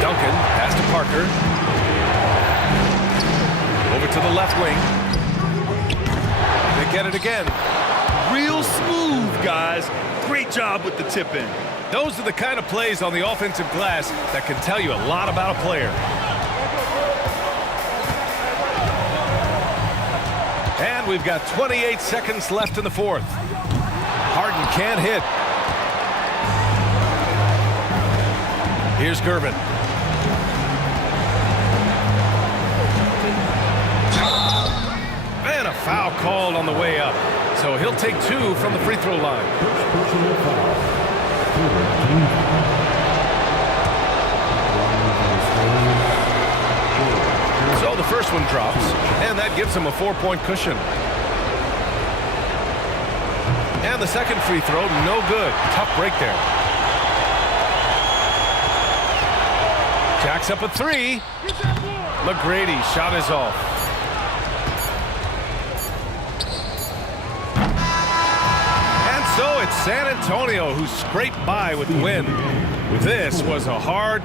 Duncan, pass to Parker. Over to the left wing. They get it again. Real smooth, guys. Great job with the tip-in. Those are the kind of plays on the offensive glass that can tell you a lot about a player. And we've got 28 seconds left in the fourth. Harden can't hit. Here's Gervin. And a foul called on the way up. So he'll take 2 from the free throw line. Personal foul. So the first one drops, and that gives him a 4-point cushion. And the second free throw, no good. Tough break there. Jacks up a 3. McGrady shot is off. And so it's San Antonio who scraped by with the win. This was a hard...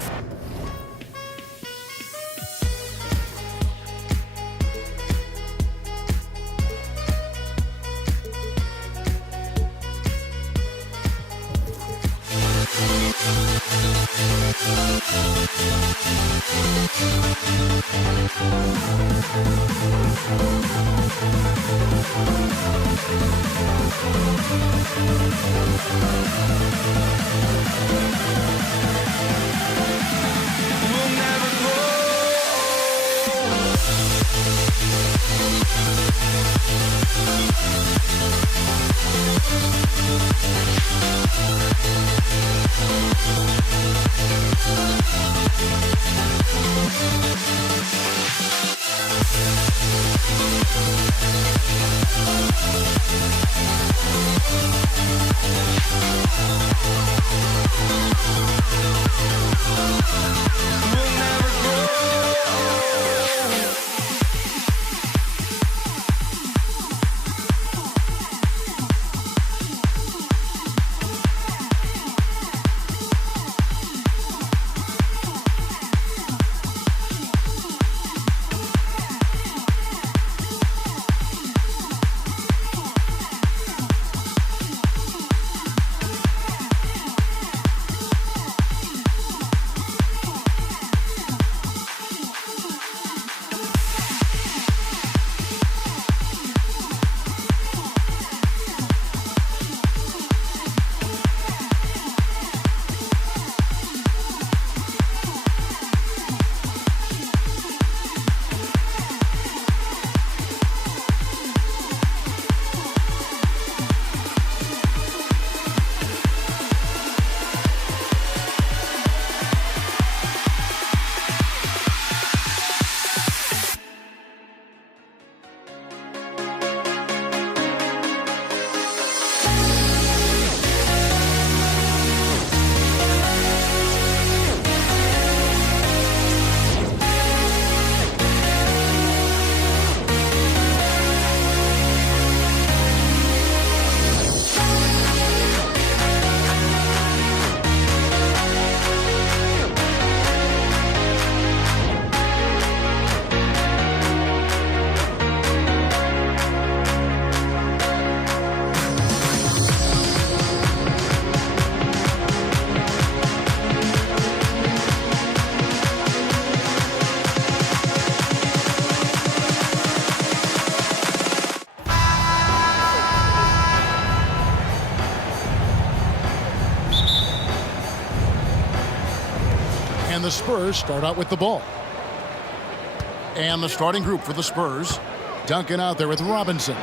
Spurs start out with the ball. And the starting group for the Spurs. Duncan out there with Robinson.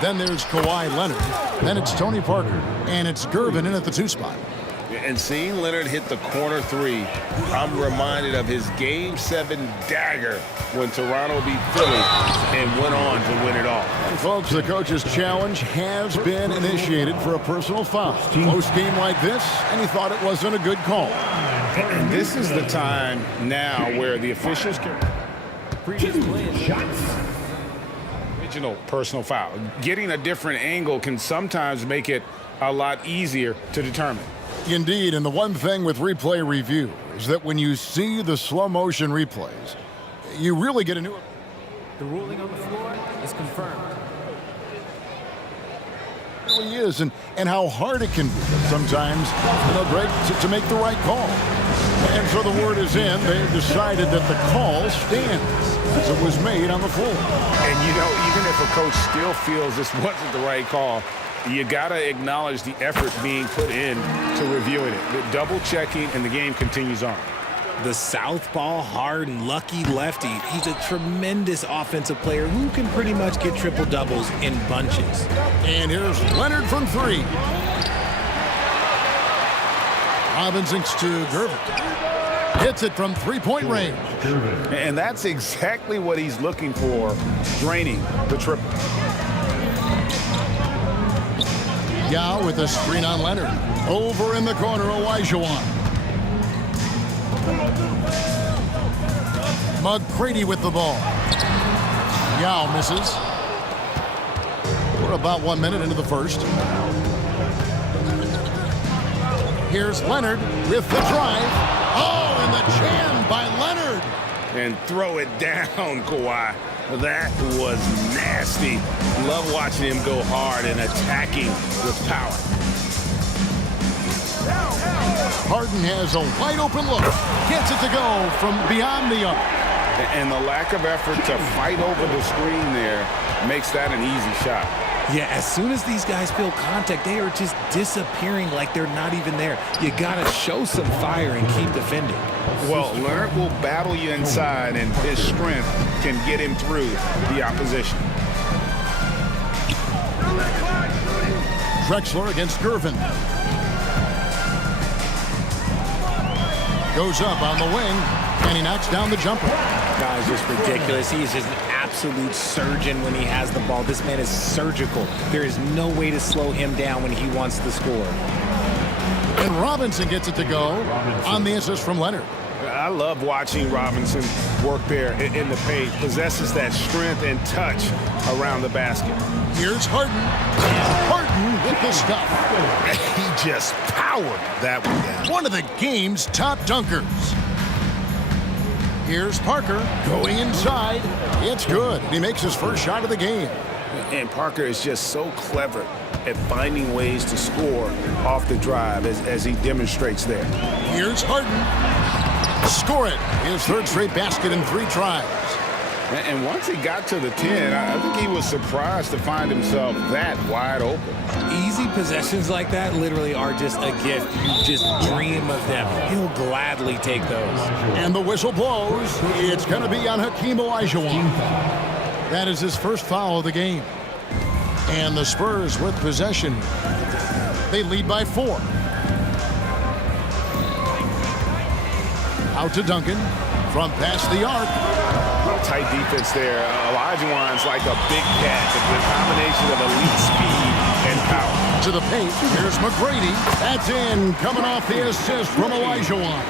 Then there's Kawhi Leonard. Then it's Tony Parker. And it's Gervin in at the 2 spot. And seeing Leonard hit the corner 3, I'm reminded of his Game 7 dagger when Toronto beat Philly and went on to win it all. And folks, the coach's challenge has been initiated for a personal foul. Close game like this, and he thought it wasn't a good call. And this is the time now where the officials can... Original personal foul. Getting a different angle can sometimes make it a lot easier to determine. Indeed, and the one thing with replay review is that when you see the slow motion replays, you really get a new... The ruling on the floor is confirmed. It really is, and how hard it can be sometimes, Greg, to make the right call. And so the word is in. They've decided that the call stands as it was made on the floor. And, even if a coach still feels this wasn't the right call, you got to acknowledge the effort being put in to reviewing it. The double checking, and the game continues on. The southpaw, hard, lucky lefty. He's a tremendous offensive player who can pretty much get triple-doubles in bunches. And here's Leonard from 3. Robinson to Gervin. Hits it from 3-point range. And that's exactly what he's looking for, draining the triple. Yao with a screen on Leonard. Over in the corner, Olajuwon. McGrady with the ball. Yao misses. We're about 1 minute into the first. Here's Leonard with the drive. Oh, and the jam by Leonard. And throw it down, Kawhi. That was nasty. Love watching him go hard and attacking with power. Harden has a wide open look. Gets it to go from beyond the arc. And the lack of effort to fight over the screen there makes that an easy shot. Yeah, as soon as these guys feel contact, they are just disappearing like they're not even there. You got to show some fire and keep defending. Well, Leonard will battle you inside, and his strength can get him through the opposition. Drexler against Gervin. Goes up on the wing, and he knocks down the jumper. Guy's just ridiculous. He is just an absolute surgeon when he has the ball. This man is surgical. There is no way to slow him down when he wants to score. And Robinson gets it to go on the assist from Leonard. I love watching Robinson work there in the paint. Possesses that strength and touch around the basket. Here's Harden. Harden with the stuff. He just powered that one down. One of the game's top dunkers. Here's Parker going inside. It's good. He makes his first shot of the game. And Parker is just so clever at finding ways to score off the drive as he demonstrates there. Here's Harden. Score it. His third straight basket in 3 tries. And once he got to the 10, I think he was surprised to find himself that wide open. Easy possessions like that literally are just a gift. You just dream of them. He'll gladly take those. And the whistle blows. It's going to be on Hakeem Olajuwon. That is his first foul of the game. And the Spurs with possession. They lead by 4. Out to Duncan from past the arc. Tight defense there. Olajuwon's like a big cat. The combination of elite speed and power. To the paint. Here's McGrady. That's in. Coming off the assist from Olajuwon.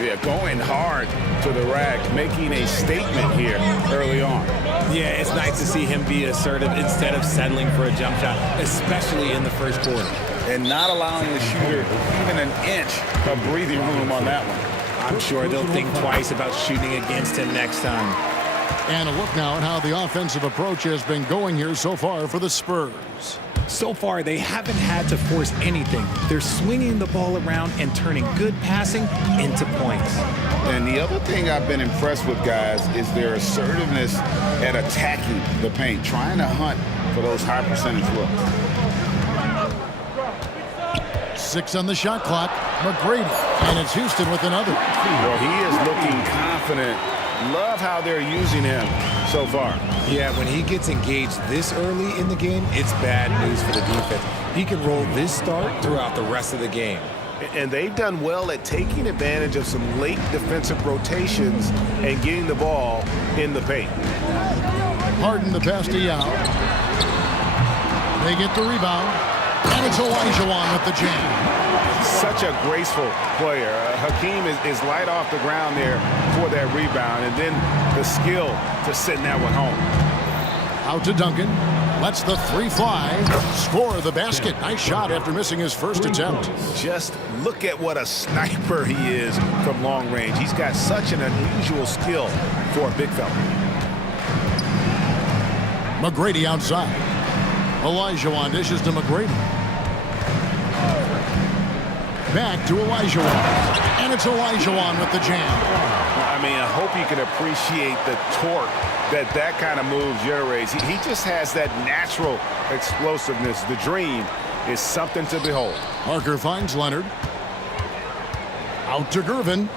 Yeah, going hard to the rack, making a statement here early on. Yeah, it's nice to see him be assertive instead of settling for a jump shot, especially in the first quarter. And not allowing the shooter even an inch of breathing room on that one. I'm sure they'll think twice about shooting against him next time. And a look now at how the offensive approach has been going here so far for the Spurs. So far, they haven't had to force anything. They're swinging the ball around and turning good passing into points. And the other thing I've been impressed with, guys, is their assertiveness at attacking the paint, trying to hunt for those high percentage looks. 6 on the shot clock. McGrady, and it's Houston with another. Well, he is looking confident. Love how they're using him so far. Yeah, when he gets engaged this early in the game, it's bad news for the defense. He can roll this start throughout the rest of the game. And they've done well at taking advantage of some late defensive rotations and getting the ball in the paint. Harden the pass to Yao. They get the rebound. And it's Olajuwon with the jam. Such a graceful player. Hakeem is light off the ground there for that rebound. And then the skill to send that one home. Out to Duncan. Lets the 3 fly. Score the basket. Nice shot after missing his first attempt. Just look at what a sniper he is from long range. He's got such an unusual skill for a big fella. McGrady outside. Olajuwon dishes to McGrady. Back to Olajuwon. And it's Olajuwon with the jam. I mean, I hope you can appreciate the torque that kind of move generates. He just has that natural explosiveness. The dream is something to behold. Parker finds Leonard. Out to Gervin.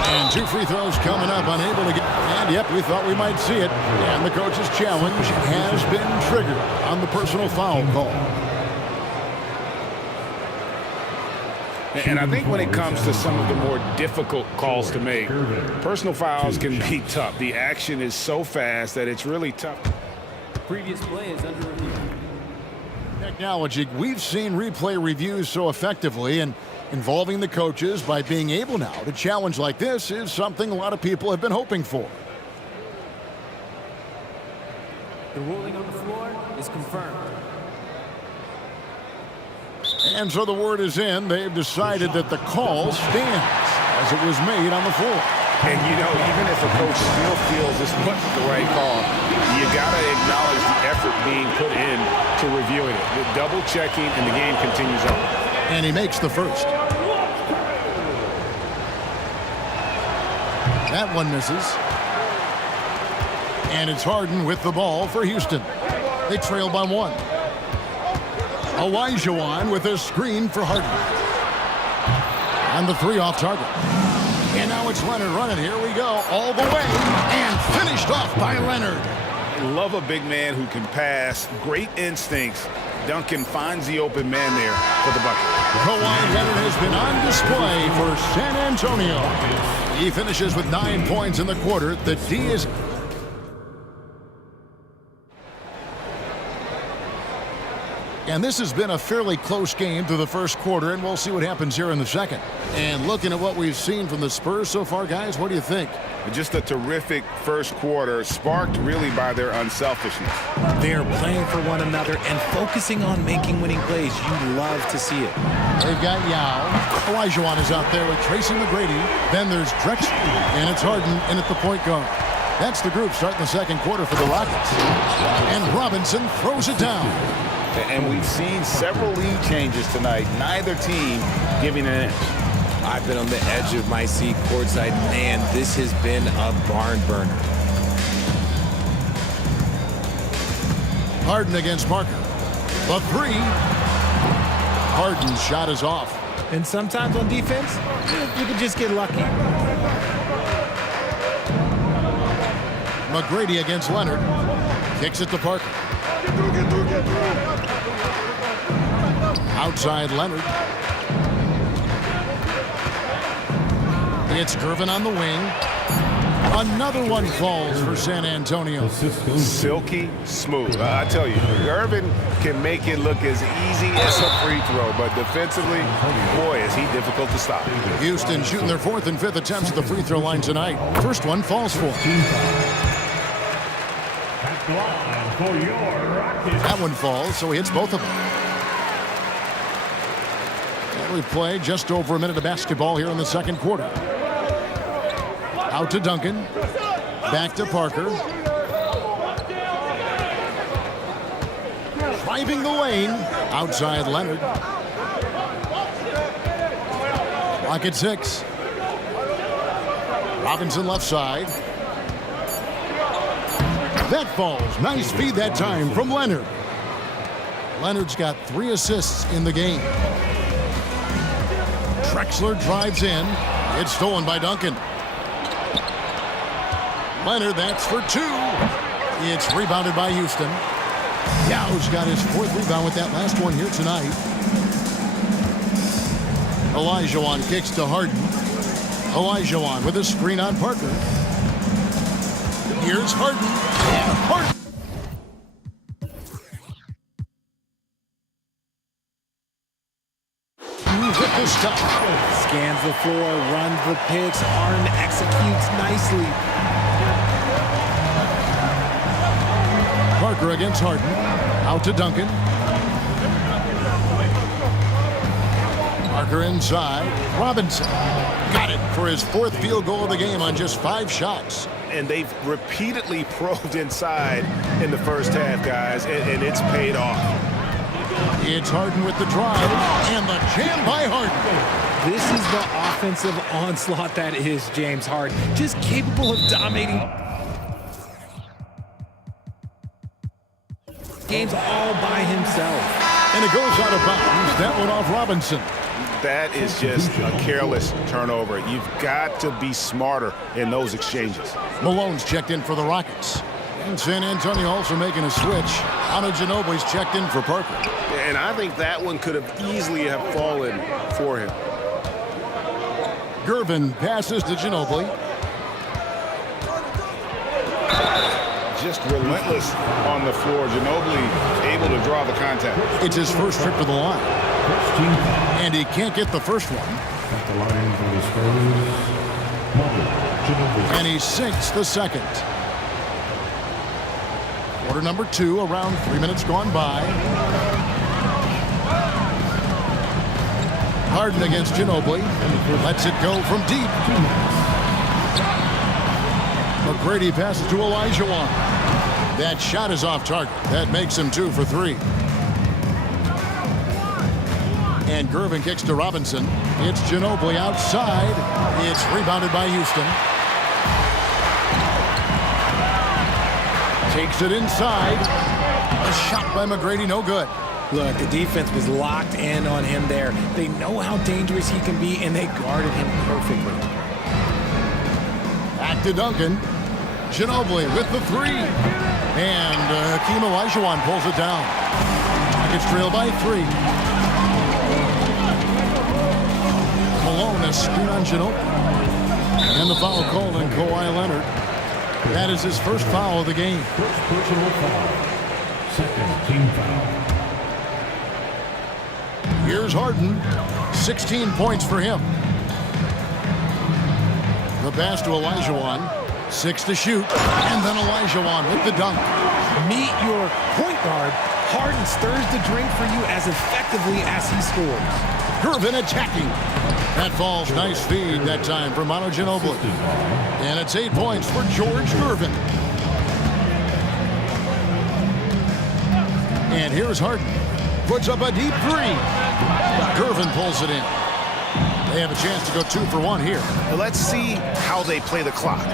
And 2 free throws coming up, unable to get. And yep, we thought we might see it. And the coach's challenge has been triggered on the personal foul call. And I think when it comes to some of the more difficult calls to make, personal fouls can be tough. The action is so fast that it's really tough. Previous play is under review. Technology, we've seen replay reviews so effectively, and involving the coaches by being able now to challenge like this is something a lot of people have been hoping for. The ruling on the floor is confirmed. And so the word is in. They've decided that the call stands as it was made on the floor. And, you know, even if a coach still feels this wasn't the right call, you got to acknowledge the effort being put in to reviewing it. The double checking, and the game continues on. And he makes the first. That one misses. And it's Harden with the ball for Houston. They trail by 1. Olajuwon with a screen for Harden. And the 3 off target. And now it's Leonard running. Here we go. All the way. And finished off by Leonard. I love a big man who can pass. Great instincts. Duncan finds the open man there for the bucket. Kawhi Leonard has been on display for San Antonio. He finishes with 9 points in the quarter. The D is... And this has been a fairly close game through the first quarter, and we'll see what happens here in the second. And looking at what we've seen from the Spurs so far, guys, what do you think? Just a terrific first quarter, sparked really by their unselfishness. They're playing for one another and focusing on making winning plays. You love to see it. They've got Yao. Olajuwon is out there with Tracy McGrady. Then there's Drexler, and it's Harden in at the point guard. That's the group starting the second quarter for the Rockets. And Robinson throws it down. And we've seen several lead changes tonight. Neither team giving an inch. I've been on the edge of my seat courtside. Man, this has been a barn burner. Harden against Parker. The 3. Harden's shot is off. And sometimes on defense, you can just get lucky. McGrady against Leonard. Kicks it to Parker. Outside Leonard. It's Gervin on the wing. Another one falls for San Antonio. Silky smooth. I tell you, Gervin can make it look as easy as a free throw, but defensively, boy, is he difficult to stop. Houston shooting their 4th and 5th attempts at the free throw line tonight. First one falls for. That one falls, so he hits both of them. And we play just over a minute of basketball here in the second quarter. Out to Duncan. Back to Parker. Driving the lane. Outside Leonard. Clock at 6. Robinson left side. That falls. Nice feed that time from Leonard. Leonard's got 3 assists in the game. Drexler drives in. It's stolen by Duncan. Leonard, that's for 2. It's rebounded by Houston. Yow's got his 4th rebound with that last one here tonight. Olajuwon kicks to Harden. Olajuwon with a screen on Parker. Here's Harden. And Harden. With the stop. Scans the floor, runs the picks. Harden executes nicely. Parker against Harden. Out to Duncan. Parker inside. Robinson got it for his 4th field goal of the game on just 5 shots. And they've repeatedly probed inside in the first half, guys, and it's paid off. It's Harden with the drive and the jam by Harden. This is the offensive onslaught that is James Harden. Just capable of dominating games all by himself. And it goes out of bounds. That one off Robinson. That is just a careless turnover. You've got to be smarter in those exchanges. Malone's checked in for the Rockets. And San Antonio also making a switch. Ana Ginobili's checked in for Parker. And I think that one could have easily have fallen for him. Gervin passes to Ginobili. Just relentless on the floor. Ginobili able to draw the contact. It's his first trip to the line. And he can't get the first one. At the line for the Spurs, Ginobili. And he sinks the second. Quarter number 2, around 3 minutes gone by. Harden against Ginobili. Lets it go from deep. McGrady passes to Olajuwon. That shot is off target. That makes him 2 for 3. And Gervin kicks to Robinson. It's Ginobili outside. It's rebounded by Houston. Takes it inside. A shot by McGrady, no good. Look, the defense was locked in on him there. They know how dangerous he can be, and they guarded him perfectly. Back to Duncan. Ginobili with the 3. And Hakeem Olajuwon pulls it down. Rockets trail by 3. Malone, a screen on Ginobili. And the foul called on Kawhi Leonard. That is his first foul of the game. First personal foul. Second team foul. Here's Harden. 16 points for him. The pass to Olajuwon. 6 to shoot. And then Olajuwon with the dunk. Meet your point guard. Harden stirs the drink for you as effectively as he scores. Gervin attacking. That falls. Nice feed that time from Manu Ginobili. And it's 8 points for George Gervin. And here's Harden. Puts up a deep 3. Gervin pulls it in. They have a chance to go 2 for 1 here. Let's see how they play the clock.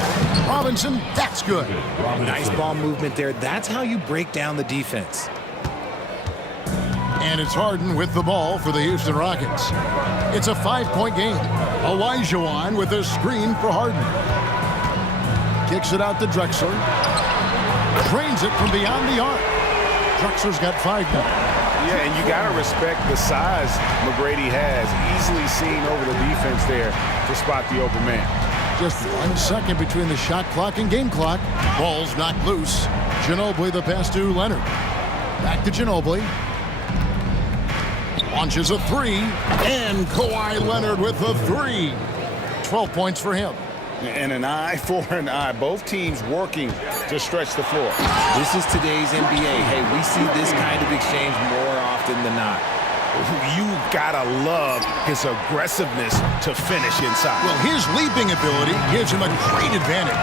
Robinson, that's good. Nice ball movement there. That's how you break down the defense. And it's Harden with the ball for the Houston Rockets. It's a 5-point game. Olajuwon with a screen for Harden. Kicks it out to Drexler. Drains it from beyond the arc. Drexler's got 5 now. Yeah, and you got to respect the size McGrady has. Easily seen over the defense there to spot the open man. Just 1 second between the shot clock and game clock. Ball's knocked loose. Ginobili the pass to Leonard. Back to Ginobili. Launches a 3. And Kawhi Leonard with the 3. 12 points for him. And an eye for an eye. Both teams working to stretch the floor. This is today's NBA. Hey, we see this kind of exchange more often than not. You gotta love his aggressiveness to finish inside. Well, his leaping ability gives him a great advantage.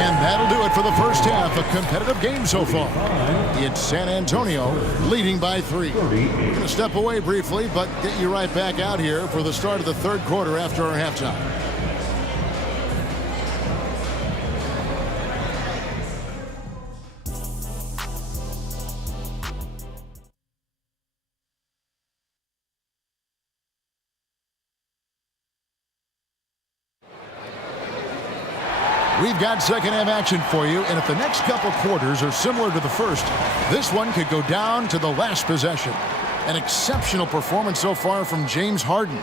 And that'll do it for the first half. A competitive game so far. It's San Antonio leading by 3. We're going to step away briefly, but get you right back out here for the start of the 3rd quarter after our halftime. We've got second half action for you, and if the next couple quarters are similar to the first, this one could go down to the last possession. An exceptional performance so far from James Harden.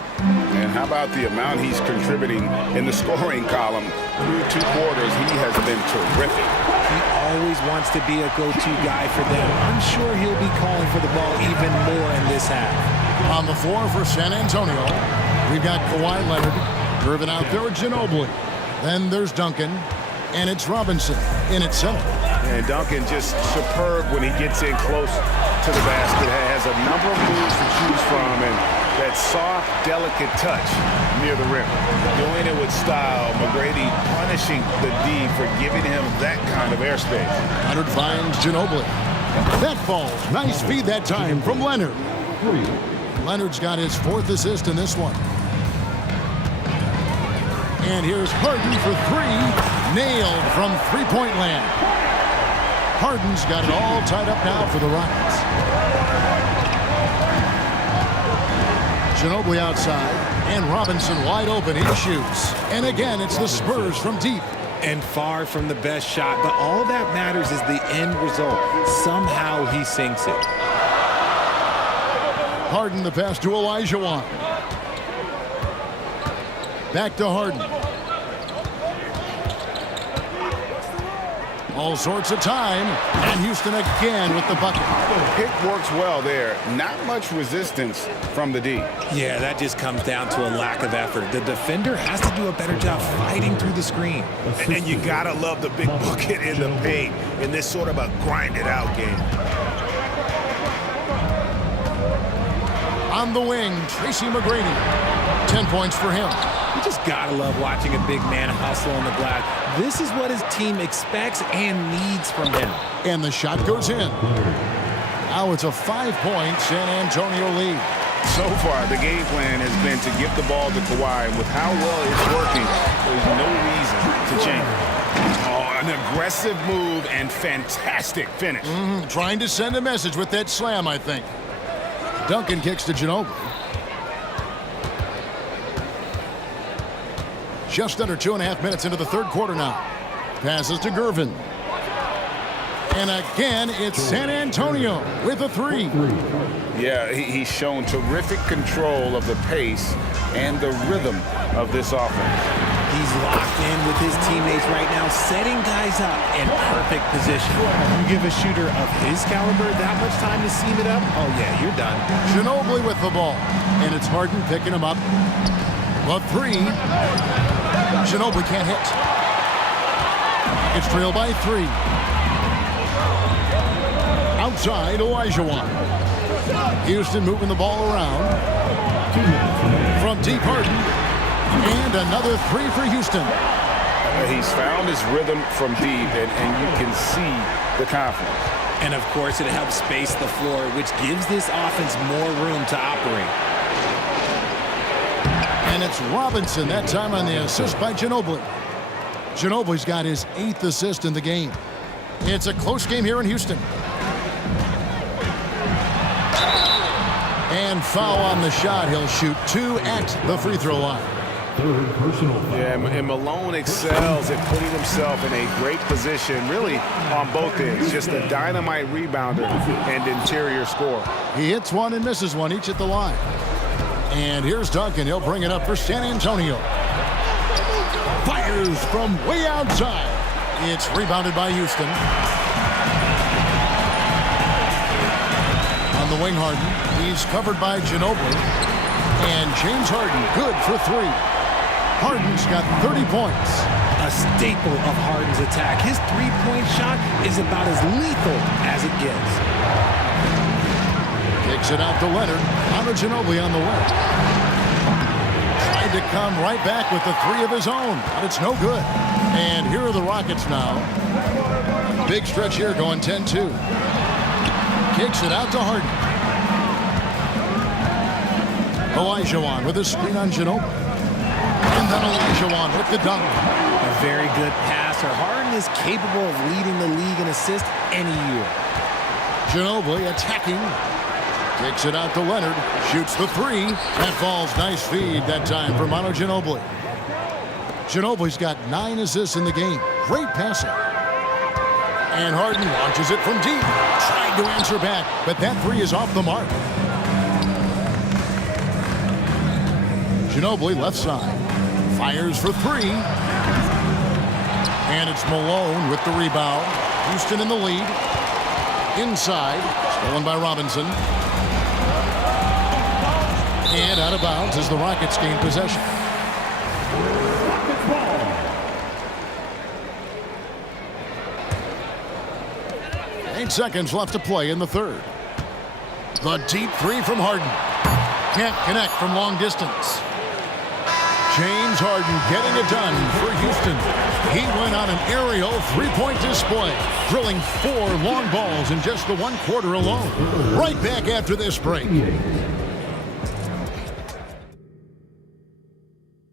And how about the amount he's contributing in the scoring column through 2 quarters? He has been terrific. He always wants to be a go-to guy for them. I'm sure he'll be calling for the ball even more in this half. On the floor for San Antonio, we've got Kawhi Leonard driven out there with Ginobili. Then there's Duncan, and it's Robinson in at center. And Duncan just superb when he gets in close to the basket. Has a number of moves to choose from, and that soft, delicate touch near the rim. Doing it with style. McGrady punishing the D for giving him that kind of airspace. Leonard finds Ginobili. That falls. Nice feed that time from Leonard. Leonard's got his 4th assist in this one. And here's Harden for 3. Nailed from three-point land. Harden's got it all tied up now for the Rockets. Ginobili outside, and Robinson wide open. He shoots. And again, it's the Spurs from deep. And far from the best shot, but all that matters is the end result. Somehow he sinks it. Harden the pass to Olajuwon. Back to Harden. All sorts of time, and Houston again with the bucket. Pick works well there. Not much resistance from the D. Yeah, that just comes down to a lack of effort. The defender has to do a better job fighting through the screen. And you gotta love the big bucket in the paint in this sort of a grind-it-out game. On the wing, Tracy McGrady. 10 points for him. You just gotta love watching a big man hustle on the glass. This is what his team expects and needs from him. And the shot goes in. Now it's a 5-point San Antonio lead. So far, the game plan has been to give the ball to Kawhi, and with how well it's working, there's no reason to change it. Oh, an aggressive move and fantastic finish. Trying to send a message with that slam, I think. Duncan kicks to Ginobili. Just under 2.5 minutes into the third quarter now. Passes to Gervin. And again, it's San Antonio with a 3. Yeah, he's shown terrific control of the pace and the rhythm of this offense. He's locked in with his teammates right now, setting guys up in perfect position. You give a shooter of his caliber that much time to seam it up, oh yeah, you're done. Ginobili with the ball. And it's Harden picking him up. The 3. Ginobili can't hit. It's trailed by 3. Outside, Olajuwon. Houston moving the ball around. From deep, Harden. And another 3 for Houston. He's found his rhythm from deep, and you can see the confidence. And of course, it helps space the floor, which gives this offense more room to operate. And it's Robinson, that time on the assist by Ginobili. Ginobili's got his 8th assist in the game. It's a close game here in Houston. And foul on the shot. He'll shoot 2 at the free throw line. Yeah, and Malone excels at putting himself in a great position, really on both ends. Just a dynamite rebounder and interior scorer. He hits one and misses one, each at the line. And here's Duncan. He'll bring it up for San Antonio. Fires from way outside. It's rebounded by Houston. On the wing, Harden. He's covered by Ginobili. And James Harden, good for 3. Harden's got 30 points. A staple of Harden's attack. His three-point shot is about as lethal as it gets. Kicks it out to Leonard. Manu Ginobili on the way. Tried to come right back with the 3 of his own, but it's no good. And here are the Rockets now. Big stretch here going 10-2. Kicks it out to Harden. Olajuwon with a screen on Ginobili. And then Olajuwon with the dunk. A very good passer. Harden is capable of leading the league in assists any year. Ginobili attacking. Kicks it out to Leonard. Shoots the 3. That falls. Nice feed that time for Manu Ginobili. Ginobili's got 9 assists in the game. Great passing. And Harden launches it from deep. Tried to answer back, but that three is off the mark. Ginobili left side. Fires for 3. And it's Malone with the rebound. Houston in the lead. Inside. Stolen by Robinson. And out of bounds as the Rockets gain possession. 8 seconds left to play in the third. The deep three from Harden. Can't connect from long distance. James Harden getting it done for Houston. He went on an aerial three-point display, drilling 4 long balls in just the 1 quarter alone. Right back after this break.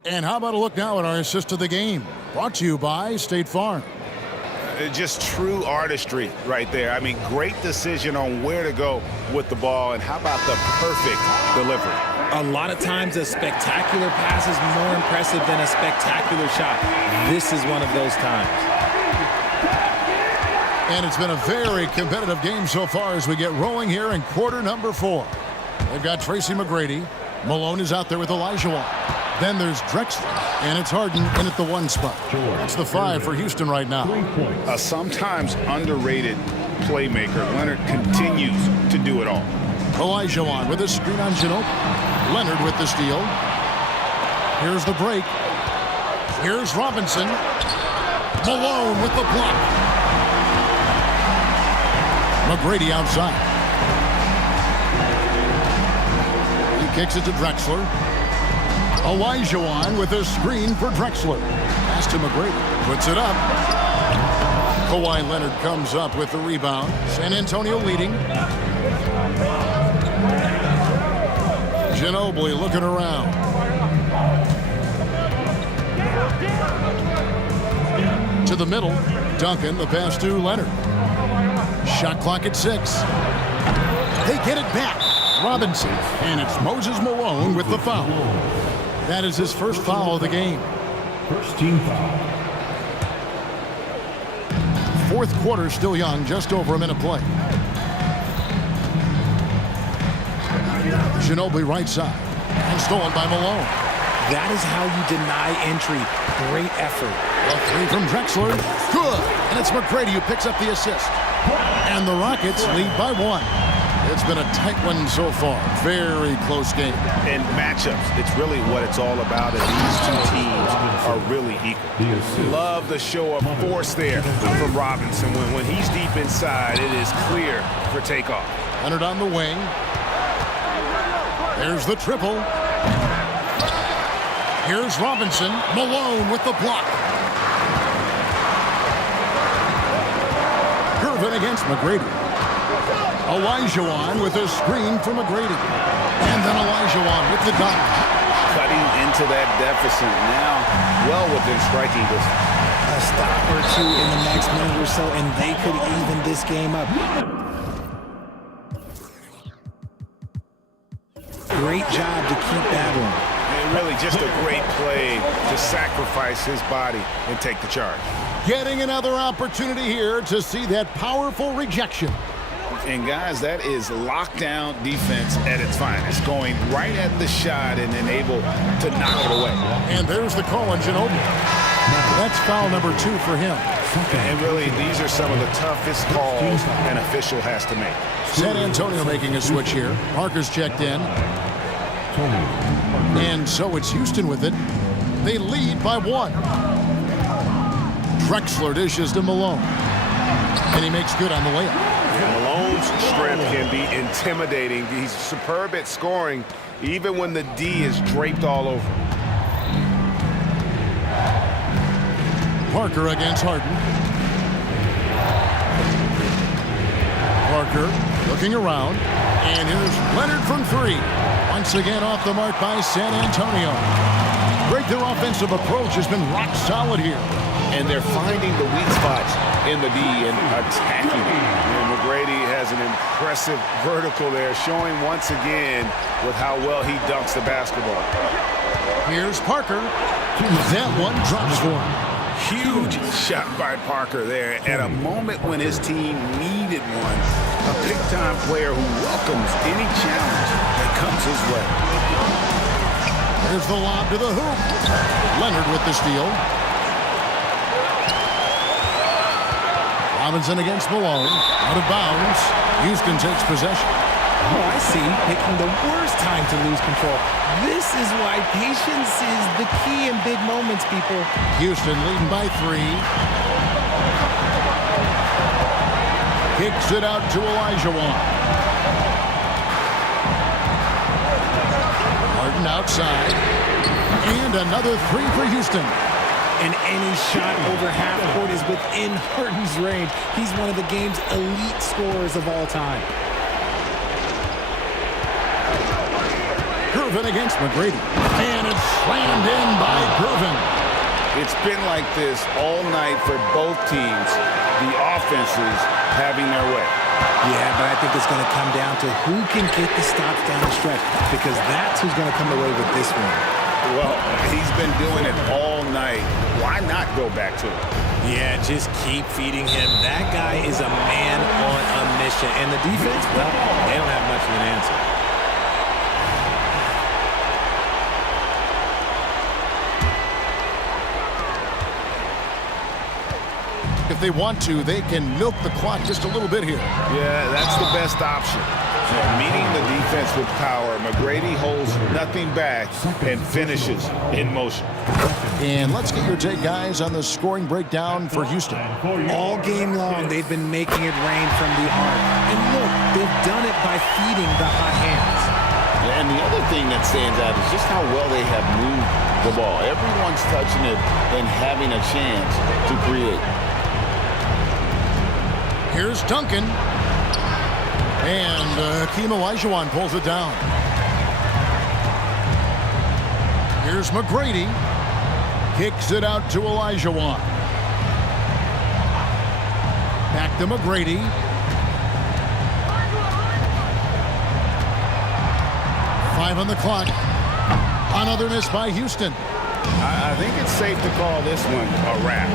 And how about a look now at our assist of the game? Brought to you by State Farm. Just true artistry right there. I mean, great decision on where to go with the ball, and how about the perfect delivery? A lot of times a spectacular pass is more impressive than a spectacular shot. This is one of those times. And it's been a very competitive game so far as we get rolling here in quarter number 4. They've got Tracy McGrady. Malone is out there with Olajuwon. Then there's Drexler, and it's Harden in at the 1 spot. That's the 5 for Houston right now. A sometimes underrated playmaker. Leonard continues to do it all. Olajuwon with a screen on Ginobili. Leonard with the steal. Here's the break. Here's Robinson. Malone with the block. McGrady outside. He kicks it to Drexler. Olajuwon with a screen for Drexler. Pass to McGrady. Puts it up. Kawhi Leonard comes up with the rebound. San Antonio leading. Ginobili looking around. To the middle. Duncan, the pass to Leonard. Shot clock at 6. They get it back. Robinson. And it's Moses Malone with the foul. That is his first foul of the game. First team foul. Fourth quarter still young, just over a minute play. Ginobili right side. And stolen by Malone. That is how you deny entry. Great effort. A 3 from Drexler. Good. And it's McGrady who picks up the assist. And the Rockets lead by 1. It's been a tight one so far. Very close game. And matchups, it's really what it's all about, and these two teams are really equal. Love the show of force there from Robinson. When he's deep inside, it is clear for takeoff. Leonard on the wing. There's the triple. Here's Robinson. Malone with the block. Irvin against McGrady. Olajuwon with a screen for McGrady. And then Olajuwon with the dunk. Cutting into that deficit now, well within striking distance. A stop or 2 in the next minute or so, and they could even this game up. Great job to keep battling. And really just a great play to sacrifice his body and take the charge. Getting another opportunity here to see that powerful rejection. And guys, that is lockdown defense at its finest. Going right at the shot and then able to knock it away. And there's the call on Ginobili. That's foul number 2 for him. And really, these are some of the toughest calls an official has to make. San Antonio making a switch here. Parker's checked in. And so it's Houston with it. They lead by 1. Drexler dishes to Malone. And he makes good on the layup. Malone's strength can be intimidating. He's superb at scoring, even when the D is draped all over. Parker against Harden. Parker looking around. And here's Leonard from 3. Once again off the mark by San Antonio. Greg, their offensive approach has been rock solid here. And they're finding the weak spots in the D and attacking it. And McGrady has an impressive vertical there, showing once again with how well he dunks the basketball. Here's Parker. That one drops for him. Huge shot by Parker there at a moment when his team needed one. A big-time player who welcomes any challenge that comes his way. There's the lob to the hoop. Leonard with the steal. Robinson against Malone. Out of bounds. Houston takes possession. Oh, I see. Picking the worst time to lose control. This is why patience is the key in big moments, people. Houston leading by 3. Kicks it out to Olajuwon. Harden outside. And another 3 for Houston. And any shot over half court is within Harden's range. He's one of the game's elite scorers of all time. Gervin against McGrady. And it's slammed in by Gervin. It's been like this all night for both teams. The offenses having their way. Yeah, but I think it's going to come down to who can get the stops down the stretch, because that's who's going to come away with this one. Well, he's been doing it all night. Why not go back to it? Yeah, just keep feeding him. That guy is a man on a mission. And the defense, well, they don't have much of an answer. If they want to, they can milk the clock just a little bit here. Yeah, that's the best option. Meeting the defense with power, McGrady holds nothing back and finishes in motion. And let's get your take, guys, on the scoring breakdown for Houston. All game long, they've been making it rain from the arc. And look, they've done it by feeding the hot hands. And the other thing that stands out is just how well they have moved the ball. Everyone's touching it and having a chance to create. Here's Duncan. And Hakeem Olajuwon pulls it down. Here's McGrady. Kicks it out to Olajuwon. Back to McGrady. Five on the clock. Another miss by Houston. I think it's safe to call this one a wrap.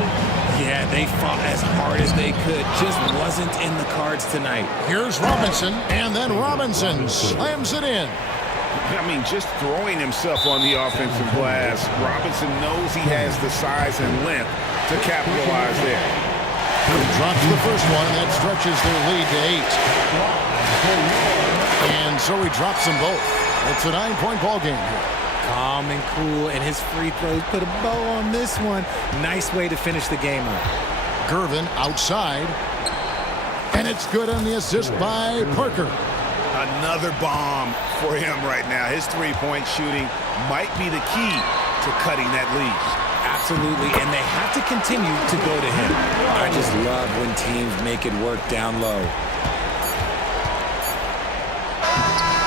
Yeah, they fought as hard as they could. Just wasn't in the cards tonight. Here's Robinson, and then Robinson slams it in. I mean, just throwing himself on the offensive glass. Robinson knows he has the size and length to capitalize there. He drops the first one. That stretches their lead to 8. And so he drops them both. It's a 9-point ball game here. Calm and cool, and his free throws put a bow on this one. Nice way to finish the game up. Gervin outside. And it's good on the assist by Parker. Another bomb for him right now. His three-point shooting might be the key to cutting that lead. Absolutely, and they have to continue to go to him. I just love when teams make it work down low.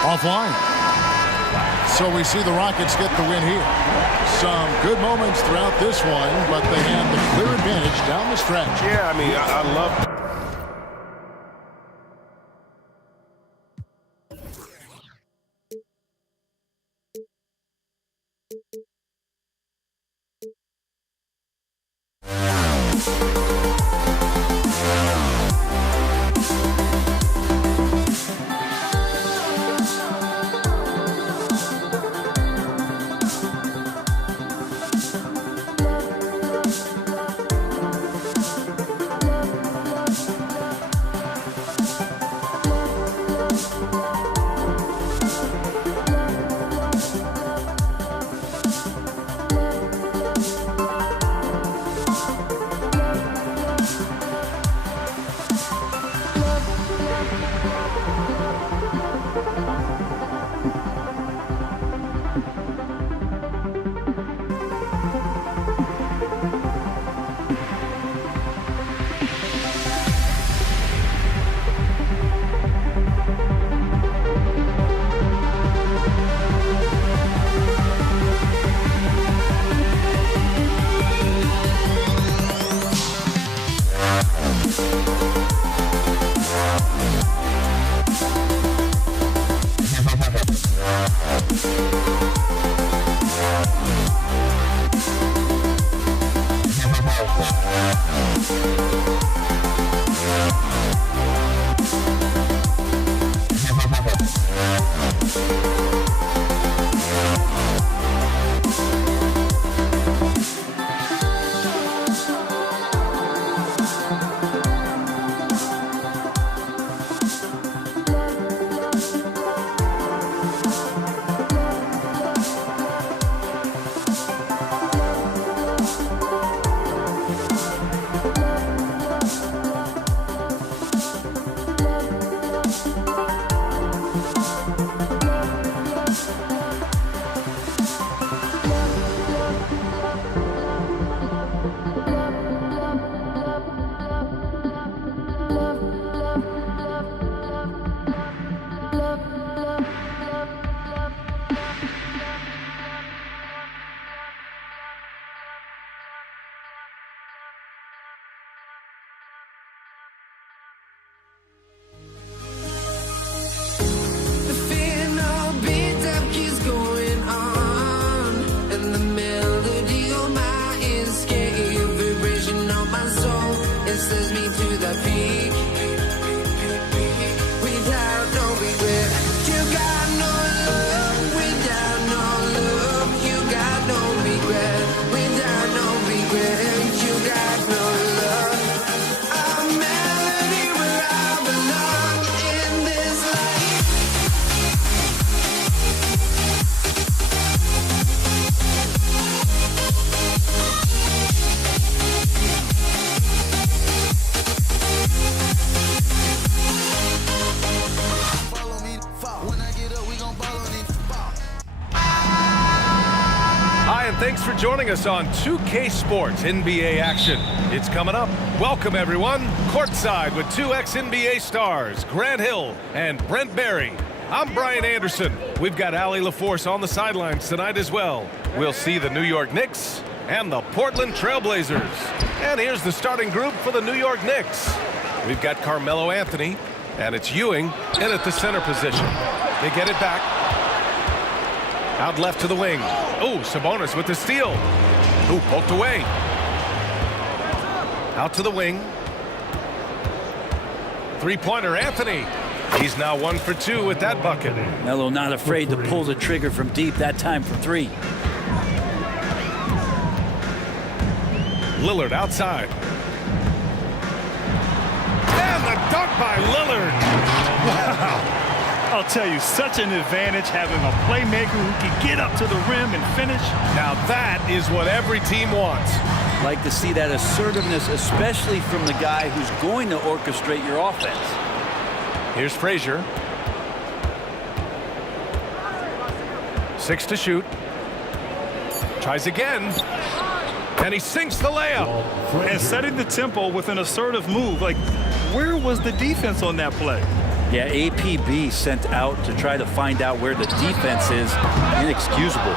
Offline. So we see the Rockets get the win here. Some good moments throughout this one, but they have the clear advantage down the stretch. Yeah, I mean, I love... Thanks for joining us on 2K Sports NBA action. It's coming up. Welcome, everyone. Courtside with two ex-NBA stars, Grant Hill and Brent Barry. I'm Brian Anderson. We've got Allie LaForce on the sidelines tonight as well. We'll see the New York Knicks and the Portland Trailblazers. And here's the starting group for the New York Knicks. We've got Carmelo Anthony, and it's Ewing in at the center position. They get it back. Out left to the wing. Oh, Sabonis with the steal. Ooh, poked away. Out to the wing. Three-pointer, Anthony. He's now 1 for 2 with that bucket. Melo not afraid to pull the trigger from deep, that time for 3. Lillard outside. And the dunk by Lillard. Wow. I'll tell you, such an advantage having a playmaker who can get up to the rim and finish. Now that is what every team wants. Like to see that assertiveness, especially from the guy who's going to orchestrate your offense. Here's Frazier. 6 to shoot. Tries again. And he sinks the layup. And setting the tempo with an assertive move. Like, where was the defense on that play? Yeah, APB sent out to try to find out where the defense is. Inexcusable.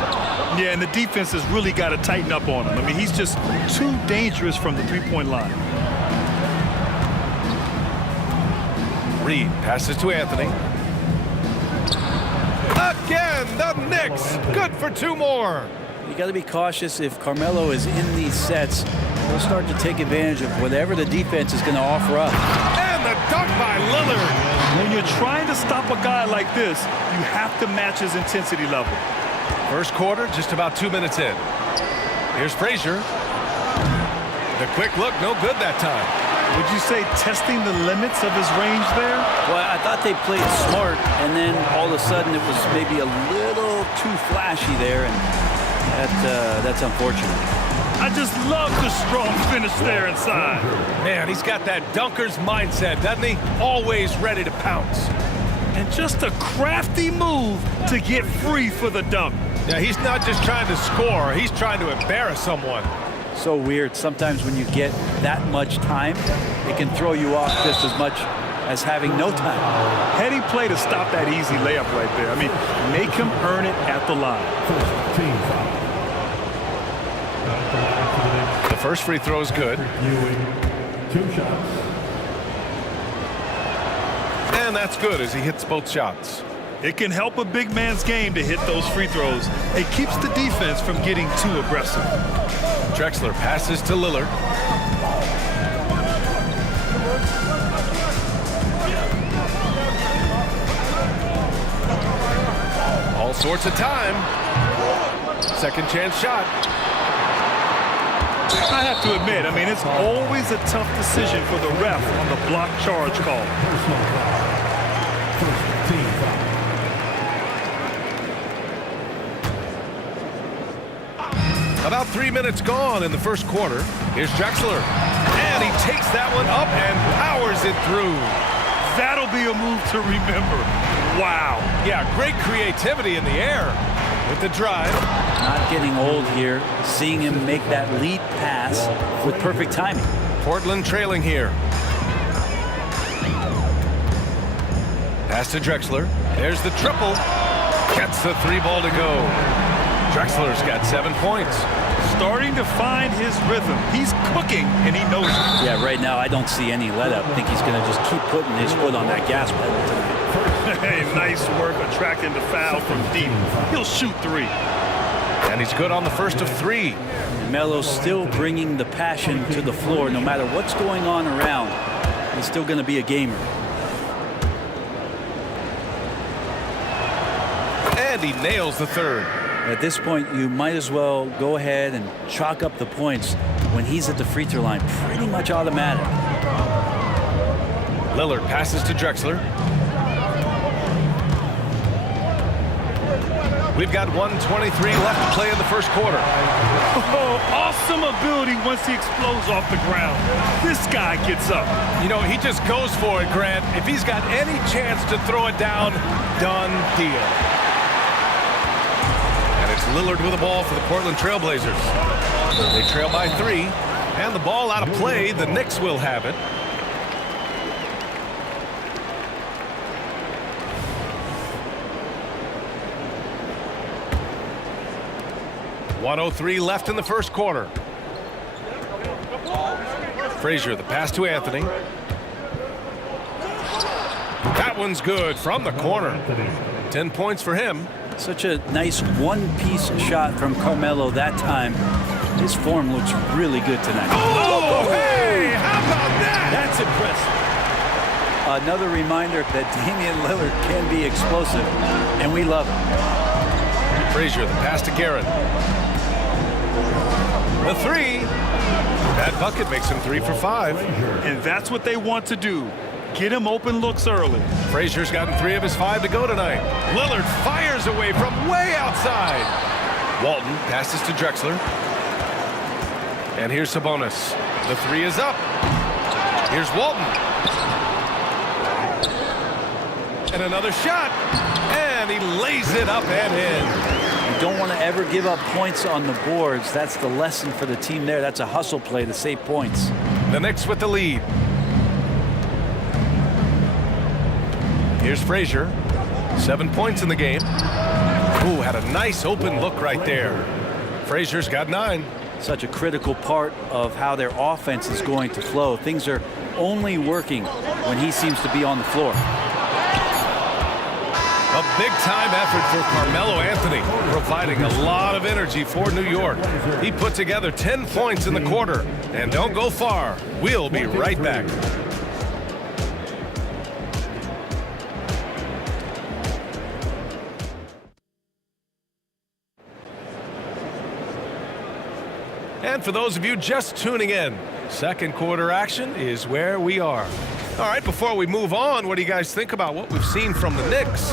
Yeah, and the defense has really got to tighten up on him. I mean, he's just too dangerous from the three-point line. Reed passes to Anthony. Again, the Knicks. Good for 2 more. You got to be cautious. If Carmelo is in these sets, he'll start to take advantage of whatever the defense is going to offer up. And the dunk by Lillard. When you're trying to stop a guy like this, you have to match his intensity level. First quarter, just about 2 minutes in. Here's Frazier. The quick look, no good that time. Would you say testing the limits of his range there? Well, I thought they played smart, and then all of a sudden it was maybe a little too flashy there, and that's unfortunate. I just love the strong finish there inside. Man, he's got that dunker's mindset, doesn't he? Always ready to pounce. And just a crafty move to get free for the dunk. Yeah, he's not just trying to score. He's trying to embarrass someone. So weird. Sometimes when you get that much time, it can throw you off just as much as having no time. Heady play to stop that easy layup right there. I mean, make him earn it at the line. The first free throw is good. 2 shots. And that's good as he hits both shots. It can help a big man's game to hit those free throws. It keeps the defense from getting too aggressive. Drexler passes to Lillard. All sorts of time. Second chance shot. I have to admit, I mean, it's always a tough decision for the ref on the block charge call. About 3 minutes gone in the first quarter. Here's Drexler. And he takes that one up and powers it through. That'll be a move to remember. Wow. Yeah, great creativity in the air with the drive. Not getting old here. Seeing him make that lead pass with perfect timing. Portland trailing here. Pass to Drexler. There's the triple. Gets the 3 ball to go. Drexler's got 7 points. Starting to find his rhythm. He's cooking, and he knows it. Yeah, right now I don't see any let up. I think he's going to just keep putting his foot on that gas pedal tonight. Hey, nice work attracting the foul from deep. He'll shoot 3. And he's good on the first of 3. Melo's still bringing the passion to the floor. No matter what's going on around, he's still going to be a gamer. And he nails the 3rd. At this point, you might as well go ahead and chalk up the points when he's at the free throw line. Pretty much automatic. Lillard passes to Drexler. We've got 1:23 left to play in the first quarter. Oh, awesome ability once he explodes off the ground. This guy gets up. You know, he just goes for it, Grant. If he's got any chance to throw it down, done deal. Lillard with the ball for the Portland Trailblazers. They trail by 3, and the ball out of play. The Knicks will have it. .103 left in the first quarter. Frazier, the pass to Anthony. That one's good from the corner. 10 points for him. Such a nice one-piece shot from Carmelo that time. His form looks really good tonight. Oh, hey! How about that? That's impressive. Another reminder that Damian Lillard can be explosive, and we love it. Frazier, the pass to Garrett. The 3. That bucket makes him 3 for 5. And that's what they want to do. Get him open looks early. Frazier's gotten 3 of his 5 to go tonight. Lillard fires away from way outside. Walton passes to Drexler. And here's Sabonis. The 3 is up. Here's Walton. And another shot. And he lays it up and in. You don't want to ever give up points on the boards. That's the lesson for the team there. That's a hustle play to save points. The Knicks with the lead. Here's Frazier. 7 points in the game. Ooh, had a nice open look right there. Frazier's got 9. Such a critical part of how their offense is going to flow. Things are only working when he seems to be on the floor. A big-time effort for Carmelo Anthony, providing a lot of energy for New York. He put together 10 points in the quarter. And don't go far. We'll be right back. And for those of you just tuning in, second quarter action is where we are. All right, before we move on, what do you guys think about what we've seen from the Knicks?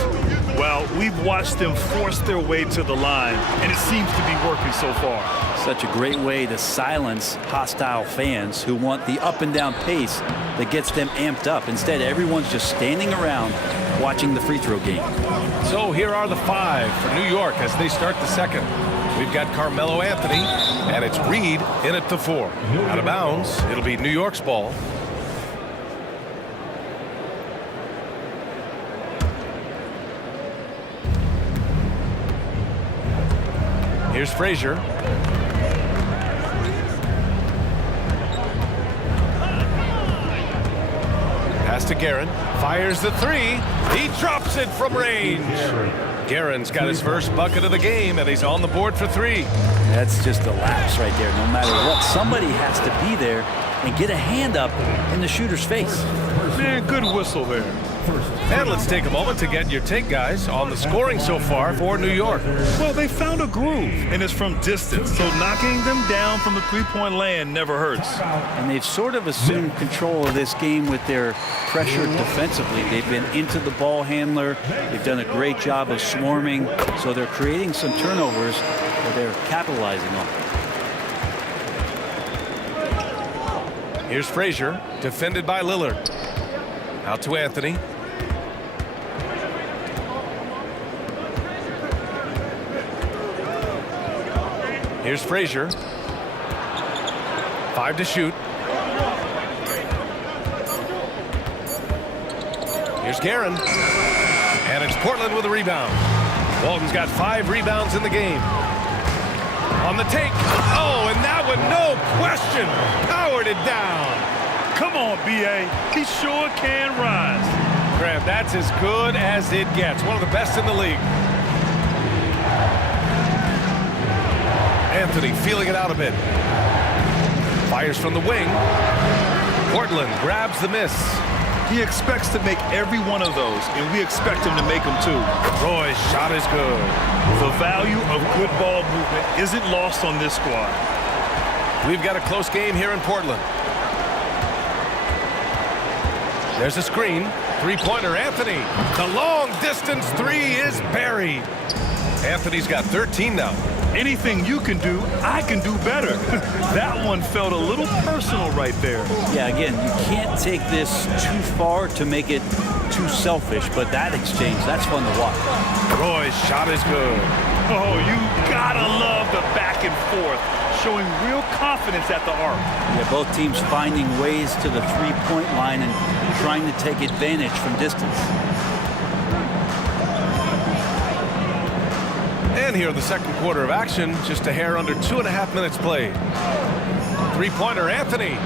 Well, we've watched them force their way to the line, and it seems to be working so far. Such a great way to silence hostile fans who want the up and down pace that gets them amped up. Instead, everyone's just standing around watching the free throw game. So here are the 5 for New York as they start the second. We've got Carmelo Anthony, and it's Reed in at the 4. Out of bounds, it'll be New York's ball. Here's Frazier. Pass to Garrett. Fires the 3. He drops it from range. Guerin's got his first bucket of the game, and he's on the board for 3. That's just a lapse right there. No matter what, somebody has to be there and get a hand up in the shooter's face. Man, good whistle there. And let's take a moment to get your take, guys, on the scoring so far for New York. Well, they found a groove, and it's from distance, so knocking them down from the three-point land never hurts. And they've sort of assumed control of this game with their pressure defensively. They've been into the ball handler. They've done a great job of swarming, so they're creating some turnovers that they're capitalizing on. Here's Frazier, defended by Lillard. Out to Anthony. Here's Frazier. 5 to shoot. Here's Guerin. And it's Portland with a rebound. Walton's got 5 rebounds in the game. On the take. Oh, and that one, no question, powered it down. Come on, B.A. He sure can rise. Graham, that's as good as it gets. One of the best in the league. Anthony feeling it out a bit. Fires from the wing. Portland grabs the miss. He expects to make every one of those, and we expect him to make them too. Roy's shot is good. The value of good ball movement isn't lost on this squad. We've got a close game here in Portland. There's a screen. Three-pointer, Anthony. The long-distance 3 is buried. Anthony's got 13 now. Anything you can do, I can do better. That one felt a little personal right there. Yeah, again, you can't take this too far to make it too selfish, but that exchange, that's fun to watch. Roy's shot is good. Oh, you gotta love the back and forth, showing real confidence at the arc. Yeah, both teams finding ways to the three-point line and trying to take advantage from distance. And here in the second quarter of action, just a hair under 2.5 minutes played. Three-pointer, Anthony.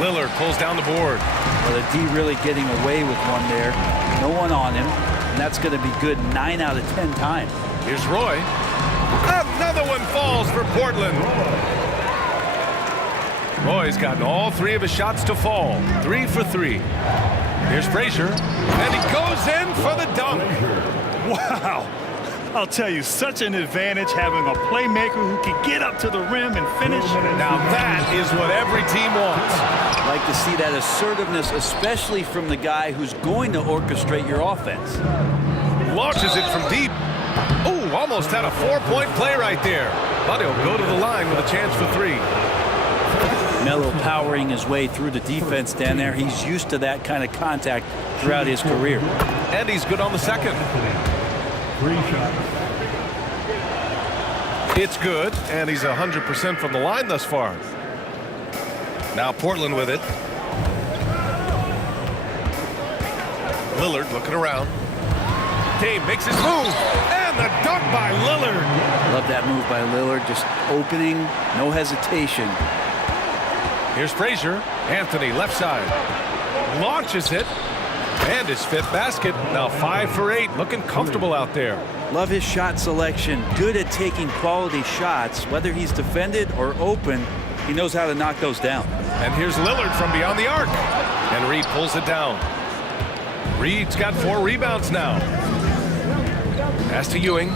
Lillard pulls down the board. Well, the D really getting away with one there. No one on him, and that's going to be good 9 out of 10 times. Here's Roy. Another one falls for Portland. Roy's gotten all 3 of his shots to fall. 3 for 3. Here's Frazier, and he goes in for the dunk. Wow. I'll tell you, such an advantage having a playmaker who can get up to the rim and finish. Now that is what every team wants. I'd like to see that assertiveness, especially from the guy who's going to orchestrate your offense. Launches it from deep. Oh, almost had a 4-point play right there. But he'll go to the line with a chance for 3. Melo powering his way through the defense down there. He's used to that kind of contact throughout his career. And he's good on the second. 3 shots. It's good, and he's 100% from the line thus far. Now Portland with it. Lillard looking around. Dame makes his move, and the dunk by Lillard. Love that move by Lillard, just opening, no hesitation. Here's Frazier. Anthony, left side. Launches it. And his 5th basket. Now 5 for 8. Looking comfortable out there. Love his shot selection. Good at taking quality shots. Whether he's defended or open, he knows how to knock those down. And here's Lillard from beyond the arc. And Reed pulls it down. Reed's got 4 rebounds now. Pass to Ewing.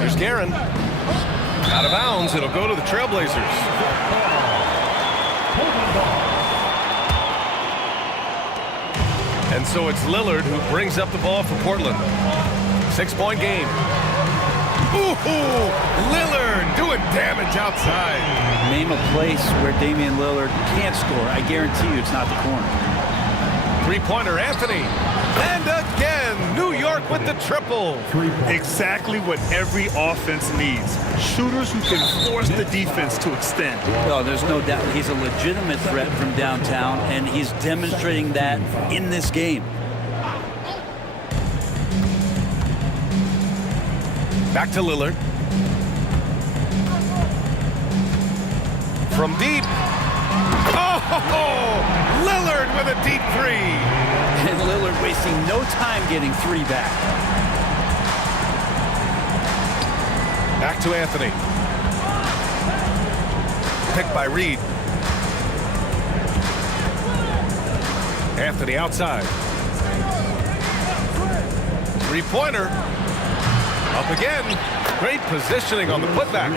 Here's Guerin. Out of bounds. It'll go to the Trailblazers. And so it's Lillard who brings up the ball for Portland. 6-point game. Ooh, Lillard doing damage outside. Name a place where Damian Lillard can't score. I guarantee you it's not the corner. Three-pointer, Anthony. And again, New York with the triple. Exactly what every offense needs. Shooters who can force the defense to extend. Well, there's no doubt he's a legitimate threat from downtown, and he's demonstrating that in this game. Back to Lillard. From deep. Oh, Lillard with a deep three. And Lillard wasting no time getting three back. Back to Anthony. Picked by Reed. Anthony outside. Three-pointer. Up again. Great positioning on the putback.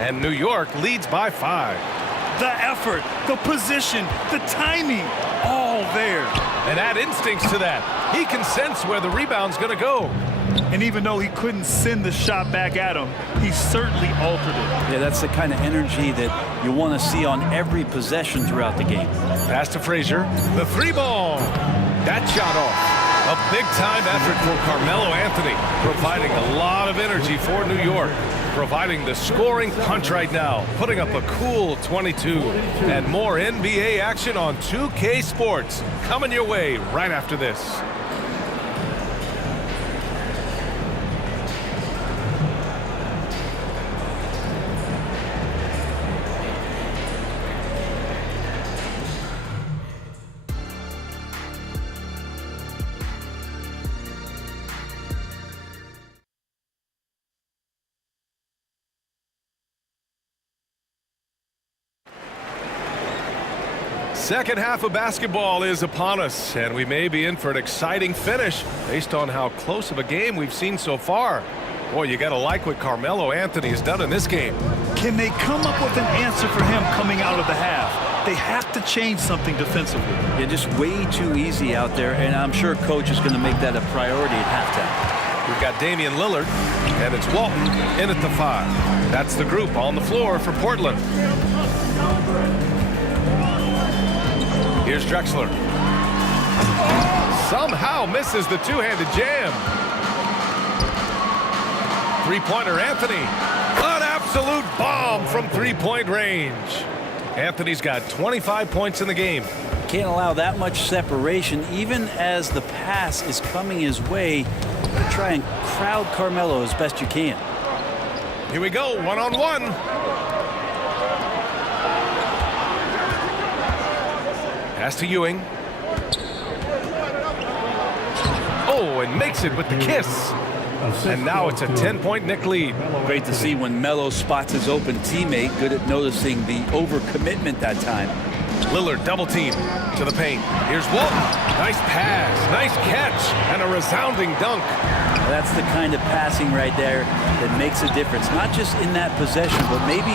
And New York leads by 5. The effort, the position, the timing, all there. And add instincts to that. He can sense where the rebound's going to go. And even though he couldn't send the shot back at him, he certainly altered it. Yeah, that's the kind of energy that you want to see on every possession throughout the game. Pass to Frazier. The three ball. That shot off. A big-time effort for Carmelo Anthony, providing a lot of energy for New York, providing the scoring punch right now, putting up a cool 22. And more NBA action on 2K Sports coming your way right after this. Second half of basketball is upon us, and we may be in for an exciting finish based on how close of a game we've seen so far. Boy, you got to like what Carmelo Anthony has done in this game. Can they come up with an answer for him coming out of the half? They have to change something defensively. Yeah, just way too easy out there, and I'm sure coach is going to make that a priority at halftime. We've got Damian Lillard, and it's Walton in at the 5. That's the group on the floor for Portland. Here's Drexler. Somehow misses the two-handed jam. Three-pointer Anthony. An absolute bomb from three-point range. Anthony's got 25 points in the game. Can't allow that much separation, even as the pass is coming his way. Try and crowd Carmelo as best you can. Here we go, one-on-one. Pass to Ewing. Oh, and makes it with the kiss. And now it's a 10-point Knick lead. Great to see when Melo spots his open teammate. Good at noticing the overcommitment that time. Lillard double team to the paint. Here's Walton. Nice pass, nice catch, and a resounding dunk. That's the kind of passing right there that makes a difference. Not just in that possession, but maybe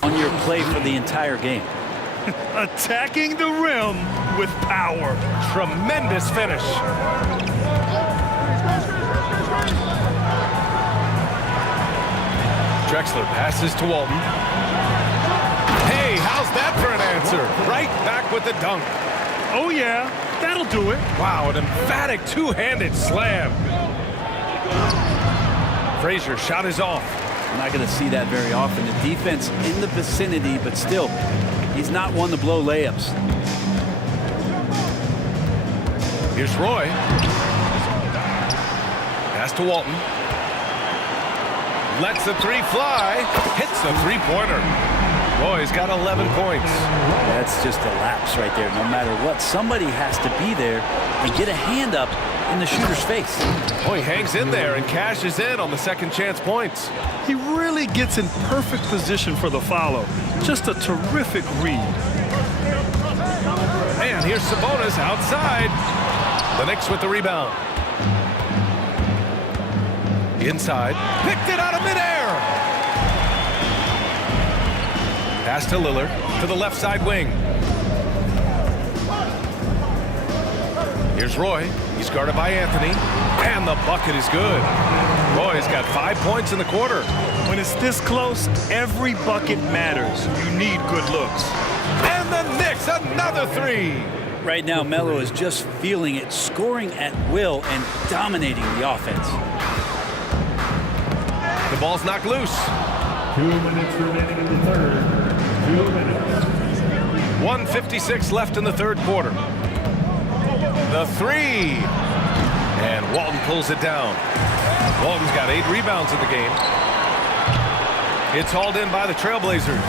on your play for the entire game. Attacking the rim with power. Tremendous finish. Drexler passes to Walton. Hey, how's that for an answer? Right back with the dunk. Oh, yeah, that'll do it. Wow, an emphatic two-handed slam. Frazier shot is off. I'm not going to see that very often. The defense in the vicinity, but still, he's not one to blow layups. Here's Roy. Pass to Walton. Lets the three fly. Hits the three-pointer. Roy's got 11 points. That's just a lapse right there. No matter what, somebody has to be there and get a hand up in the shooter's face. Oh, he hangs in there and cashes in on the second chance points. He really gets in perfect position for the follow. Just a terrific read. And here's Sabonis outside. The Knicks with the rebound. Inside. Picked it out of midair. Pass to Lillard to the left side wing. Here's Roy. He's guarded by Anthony. And the bucket is good. Roy's got 5 points in the quarter. When it's this close, every bucket matters. You need good looks. And the Knicks, another three. Right now, Melo is just feeling it, scoring at will and dominating the offense. The ball's knocked loose. 2 minutes remaining in the third. 2 minutes. 1:56 left in the third quarter. The three. And Walton pulls it down. Walton's got 8 rebounds in the game. It's hauled in by the Trailblazers.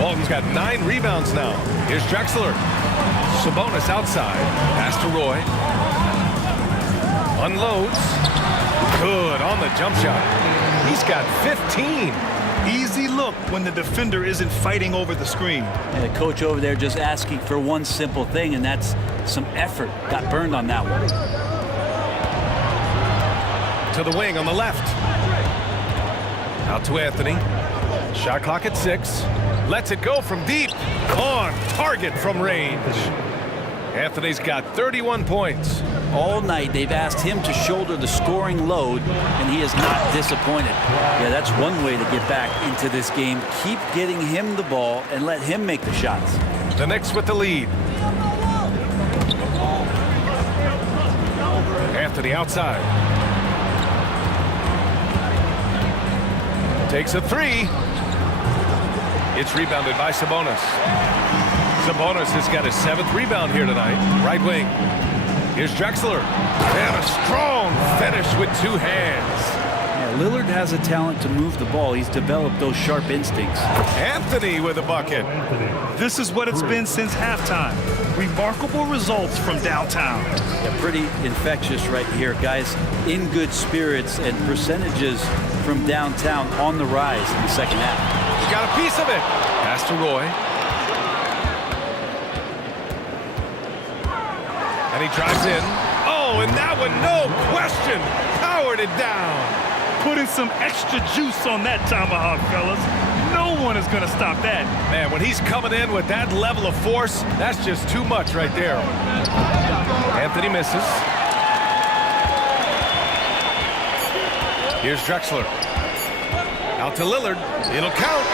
Walton's got 9 rebounds now. Here's Drexler. Sabonis outside. Pass to Roy. Unloads. Good on the jump shot. He's got 15. Easy look when the defender isn't fighting over the screen. And the coach over there just asking for one simple thing, and that's some effort. Got burned on that one. To the wing on the left. Out to Anthony. Shot clock at 6. Lets it go from deep. On target from range. Anthony's got 31 points. All night they've asked him to shoulder the scoring load, and he is not disappointed. Yeah, that's one way to get back into this game. Keep getting him the ball and let him make the shots. The Knicks with the lead. Anthony outside. Takes a 3. It's rebounded by Sabonis. Sabonis has got his 7th rebound here tonight. Right wing. Here's Drexler. And a strong finish with 2 hands. Yeah, Lillard has a talent to move the ball. He's developed those sharp instincts. Anthony with a bucket. This is what it's been since halftime. Remarkable results from downtown. Yeah, pretty infectious right here, guys. In good spirits and percentages from downtown on the rise in the second half. He got a piece of it. Pass to Roy. And he drives in. Oh, and that one, no question, powered it down. Putting some extra juice on that tomahawk, fellas. No one is going to stop that. Man, when he's coming in with that level of force, that's just too much right there. Anthony misses. Here's Drexler. Out to Lillard. It'll count.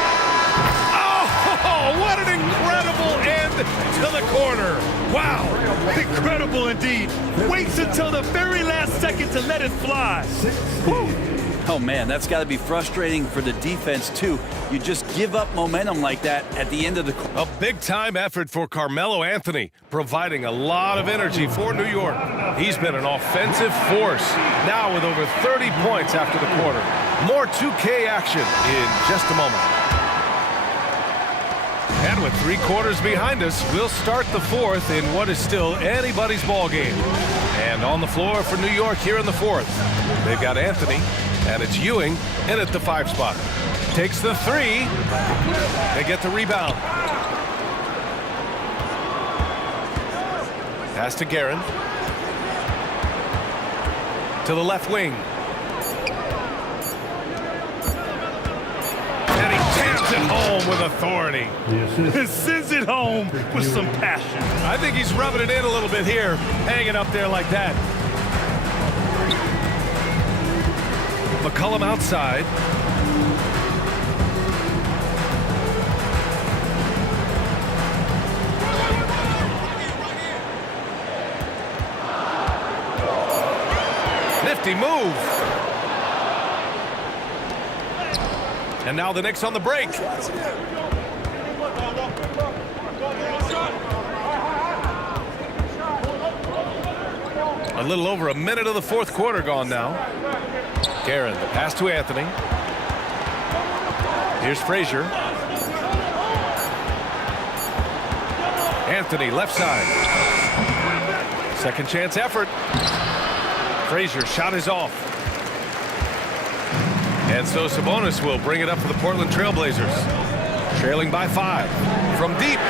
Oh, what an incredible end to the corner. Wow, incredible indeed. Waits until the very last second to let it fly. Woo. Oh, man, that's got to be frustrating for the defense, too. You just give up momentum like that at the end of the quarter. A big-time effort for Carmelo Anthony, providing a lot of energy for New York. He's been an offensive force, now with over 30 points after the quarter. More 2K action in just a moment. And with 3 quarters behind us, we'll start the 4th in what is still anybody's ball game. And on the floor for New York here in the 4th, they've got Anthony, and it's Ewing in at the 5 spot. Takes the 3. They get the rebound. Pass to Guerin. To the left wing. And he jams it home with authority. He sends it home with some passion. I think he's rubbing it in a little bit here, hanging up there like that. McCollum outside. Nifty move. And now the Knicks on the break. A little over a minute of the 4th quarter gone now. Guerin, the pass to Anthony. Here's Frazier. Anthony, left side. Second chance effort. Frazier, shot is off. And so Sabonis will bring it up for the Portland Trailblazers. Trailing by 5. From deep.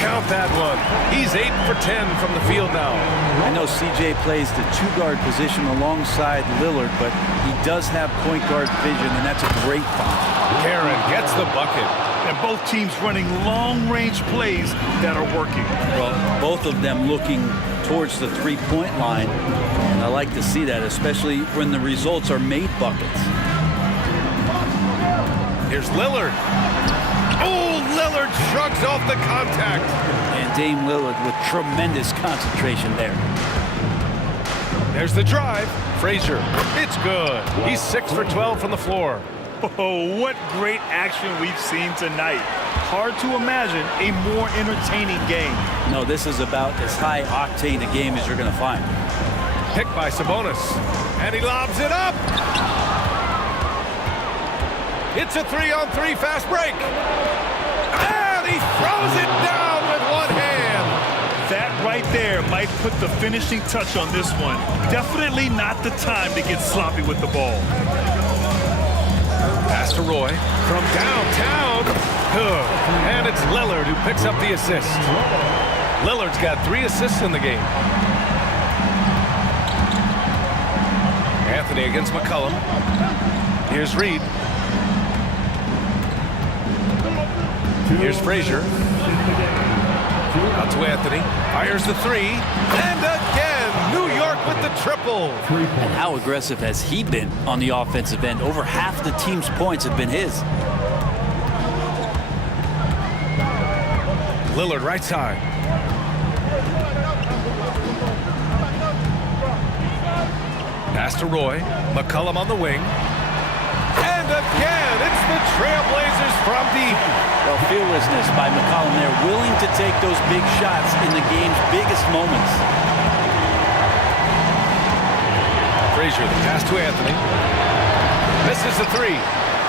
Count that one. He's 8 for 10 from the field now. I know CJ plays the 2-guard position alongside Lillard, but he does have point guard vision, and that's a great find. Guerin gets the bucket. And both teams running long-range plays that are working. Well, both of them looking towards the 3-point line, and I like to see that, especially when the results are made buckets. Here's Lillard. Oh, Lillard shrugs off the contact. And Dame Lillard with tremendous concentration there. There's the drive. Frazier. It's good. He's 6 for 12 from the floor. Oh, what great action we've seen tonight. Hard to imagine a more entertaining game. No, this is about as high octane a game as you're going to find. Picked by Sabonis. And he lobs it up. It's a 3-on-3 fast break. And he throws it down with one hand. That right there might put the finishing touch on this one. Definitely not the time to get sloppy with the ball. Pass to Roy from downtown. Good. And it's Lillard who picks up the assist. Lillard's got 3 assists in the game. Anthony against McCollum. Here's Reed. Here's Frazier. Out to Anthony. Fires the 3. And again, New York with the triple. And how aggressive has he been on the offensive end? Over half the team's points have been his. Lillard right side. Pass to Roy. McCollum on the wing. And again, it's the Trailblazers from deep. Well, fearlessness by McCollum there, willing to take those big shots in the game's biggest moments. Frazier, the pass to Anthony. Misses the 3.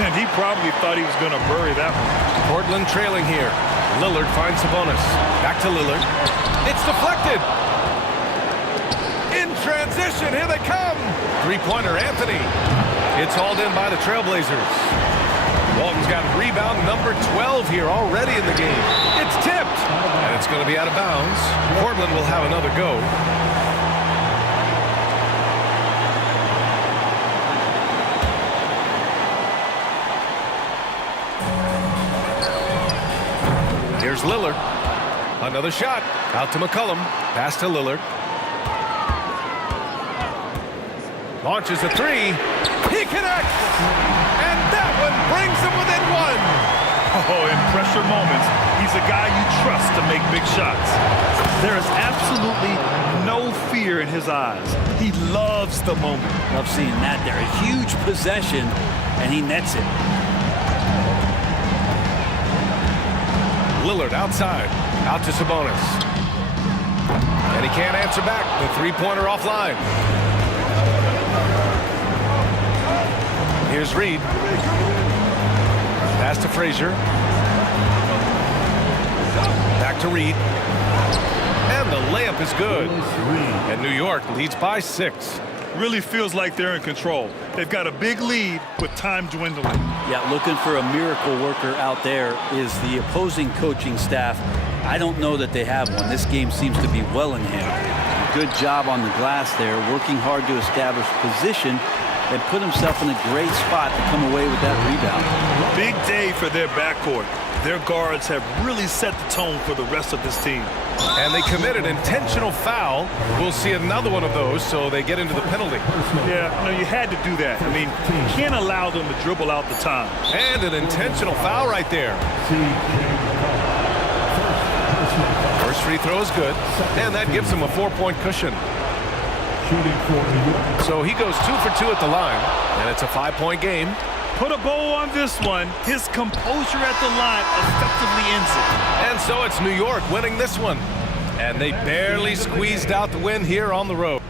And he probably thought he was going to bury that one. Portland trailing here. Lillard finds Sabonis. Back to Lillard. It's deflected. In transition, here they come. 3-pointer Anthony. It's hauled in by the Trailblazers. Walton's got rebound number 12 here already in the game. It's tipped. And it's going to be out of bounds. Portland will have another go. Here's Lillard. Another shot. Out to McCollum. Pass to Lillard. Launches a 3. He connects. And that one brings him within 1. Oh, in pressure moments, he's a guy you trust to make big shots. There is absolutely no fear in his eyes. He loves the moment. Love seeing that there. A huge possession, and he nets it. Lillard outside. Out to Sabonis. And he can't answer back. The 3-pointer offline. Here's Reed. Pass to Frazier. Back to Reed. And the layup is good. And New York leads by 6. Really feels like they're in control. They've got a big lead with time dwindling. Yeah, looking for a miracle worker out there is the opposing coaching staff. I don't know that they have one. This game seems to be well in hand. Good job on the glass there, working hard to establish position and put himself in a great spot to come away with that rebound. Big day for their backcourt. Their guards have really set the tone for the rest of this team. And they committed intentional foul. We'll see another one of those, so they get into the penalty. Yeah, no, you had to do that. I mean, you can't allow them to dribble out the time. And an intentional foul right there. First free throw is good, and that gives him a 4-point cushion. So he goes 2 for 2 at the line, and it's a 5-point game. Put a bow on this one. His composure at the line effectively ends it. And so it's New York winning this one. And they barely squeezed out the win here on the road.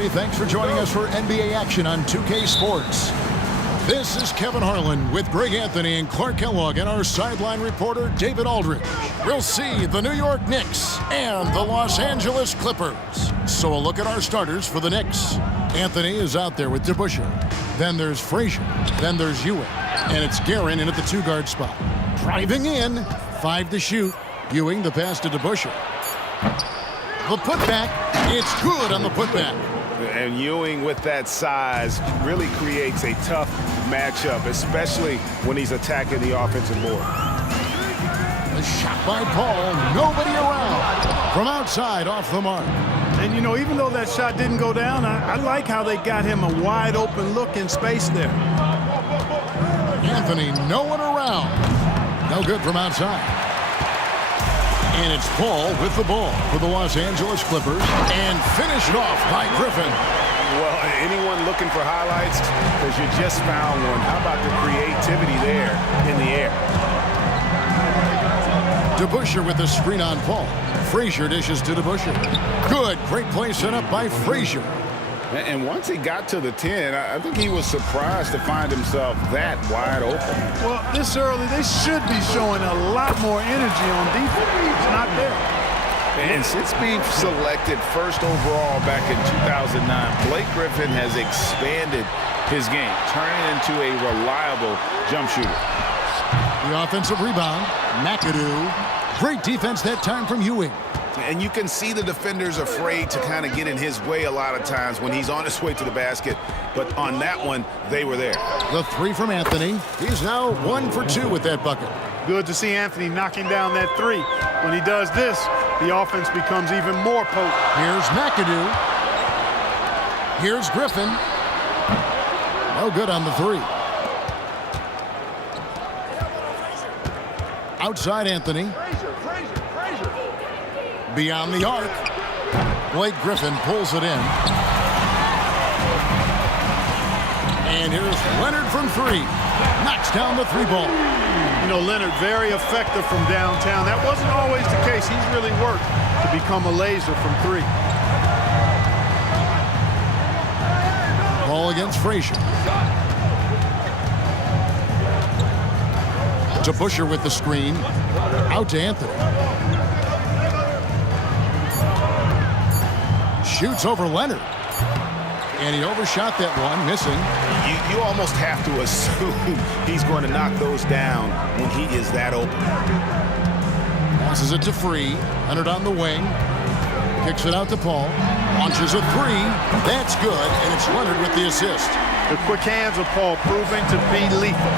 everybody. Thanks for joining us for NBA action on 2K Sports. This is Kevin Harlan with Greg Anthony and Clark Kellogg and our sideline reporter, David Aldridge. We'll see the New York Knicks and the Los Angeles Clippers. So a look at our starters for the Knicks. Anthony is out there with DeBusschere. Then there's Frazier. Then there's Ewing. And it's Guerin in at the 2-guard spot. Driving in, 5 to shoot. Ewing, the pass to DeBusschere. The putback, it's good on the putback. And Ewing with that size really creates a tough matchup, especially when he's attacking the offensive board. A shot by Paul, nobody around. From outside, off the mark. And, you know, even though that shot didn't go down, I like how they got him a wide open look in space there. Anthony, no one around. No good from outside. And it's Paul with the ball for the Los Angeles Clippers. And finished off by Griffin. Well, anyone looking for highlights, because you just found one. How about the creativity there in the air? DeBusschere with the screen on Paul. Frazier dishes to DeBusschere. Good, great play set up by Frazier. And once he got to the 10, I think he was surprised to find himself that wide open. Well, this early, they should be showing a lot more energy on defense. It's not there. And since being selected first overall back in 2009, Blake Griffin has expanded his game, turning into a reliable jump shooter. The offensive rebound, McAdoo. Great defense that time from Ewing. And you can see the defenders afraid to kind of get in his way a lot of times when he's on his way to the basket. But on that one, they were there. The 3 from Anthony. He's now 1 for 2 with that bucket. Good to see Anthony knocking down that 3. When he does this, the offense becomes even more potent. Here's McAdoo. Here's Griffin. No good on the 3. Outside Anthony. Beyond the arc. Blake Griffin pulls it in. And here's Leonard from 3. Knocks down the 3-ball. You know, Leonard very effective from downtown. That wasn't always the case. He's really worked to become a laser from 3. Ball against Frazier. DeBusschere with the screen. Out to Anthony. Shoots over Leonard. And he overshot that one, missing. You almost have to assume he's going to knock those down when he is that open. Passes it to Free. Leonard on the wing. Kicks it out to Paul. Launches a 3. That's good, and it's Leonard with the assist. The quick hands of Paul proving to be lethal.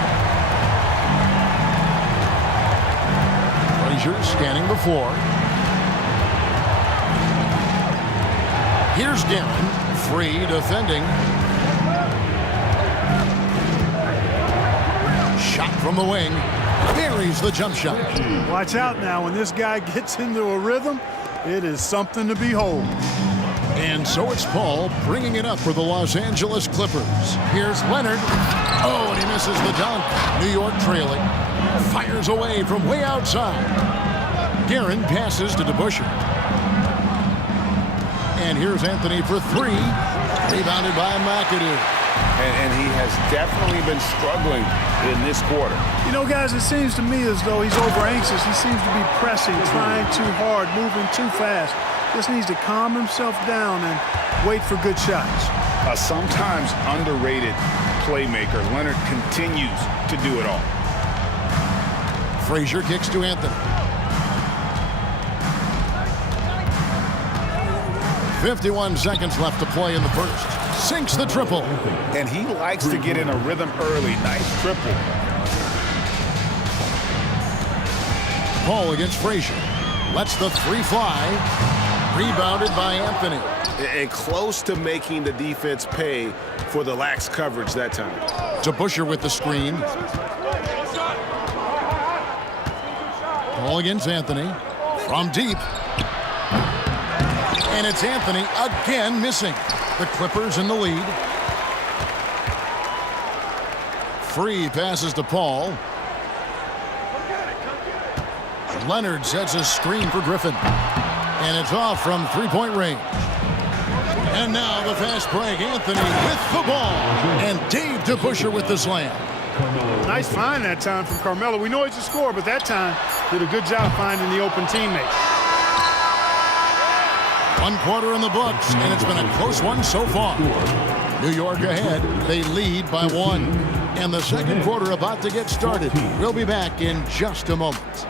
Frazier scanning the floor. Here's Guerin. Free defending. Shot from the wing. Buries the jump shot. Watch out now. When this guy gets into a rhythm, it is something to behold. And so it's Paul bringing it up for the Los Angeles Clippers. Here's Leonard. Oh, and he misses the dunk. New York trailing. Fires away from way outside. Guerin passes to DeBusschere. And here's Anthony for 3. Rebounded by McAdoo. And he has definitely been struggling in this quarter. You know, guys, it seems to me as though he's over anxious. He seems to be pressing, trying too hard, moving too fast. Just needs to calm himself down and wait for good shots. A sometimes underrated playmaker, Leonard continues to do it all. Frazier kicks to Anthony. 51 seconds left to play in the first. Sinks the triple. And he likes to get in a rhythm early. Nice triple. Paul against Frazier. Lets the 3 fly. Rebounded by Anthony. And close to making the defense pay for the lax coverage that time. DeBusschere with the screen. Paul against Anthony. From deep. And it's Anthony again missing. The Clippers in the lead. Free passes to Paul. Leonard sets a screen for Griffin. And it's off from 3-point range. And now the fast break. Anthony with the ball. And Dave DeBusschere with the slam. Nice find that time from Carmelo. We know he's a scorer, but that time did a good job finding the open teammates. 1 quarter in the books, and it's been a close one so far. New York ahead. They lead by 1. And the second quarter about to get started. We'll be back in just a moment.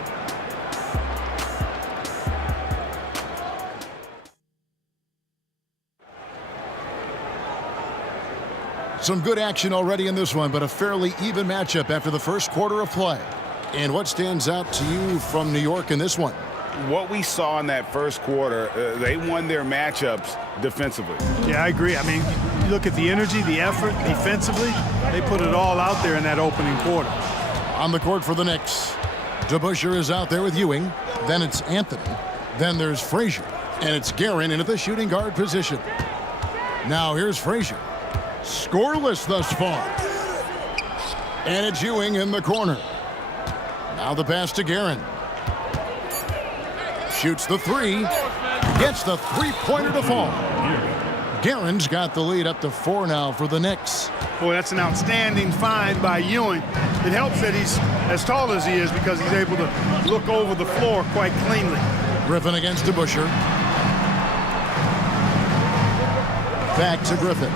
Some good action already in this one, but a fairly even matchup after the first quarter of play. And what stands out to you from New York in this one? What we saw in that first quarter, they won their matchups defensively. Yeah, I agree. I mean, you look at the energy, the effort defensively, they put it all out there in that opening quarter. On the court for the Knicks, DeBusschere is out there with Ewing. Then it's Anthony. Then there's Frazier. And it's Guerin into the shooting guard position. Now here's Frazier. Scoreless thus far. And it's Ewing in the corner. Now the pass to Guerin. Shoots the 3. Gets the three-pointer to fall. Guerin's got the lead up to 4 now for the Knicks. Boy, that's an outstanding find by Ewing. It helps that he's as tall as he is because he's able to look over the floor quite cleanly. Griffin against DeBusschere. Back to Griffin.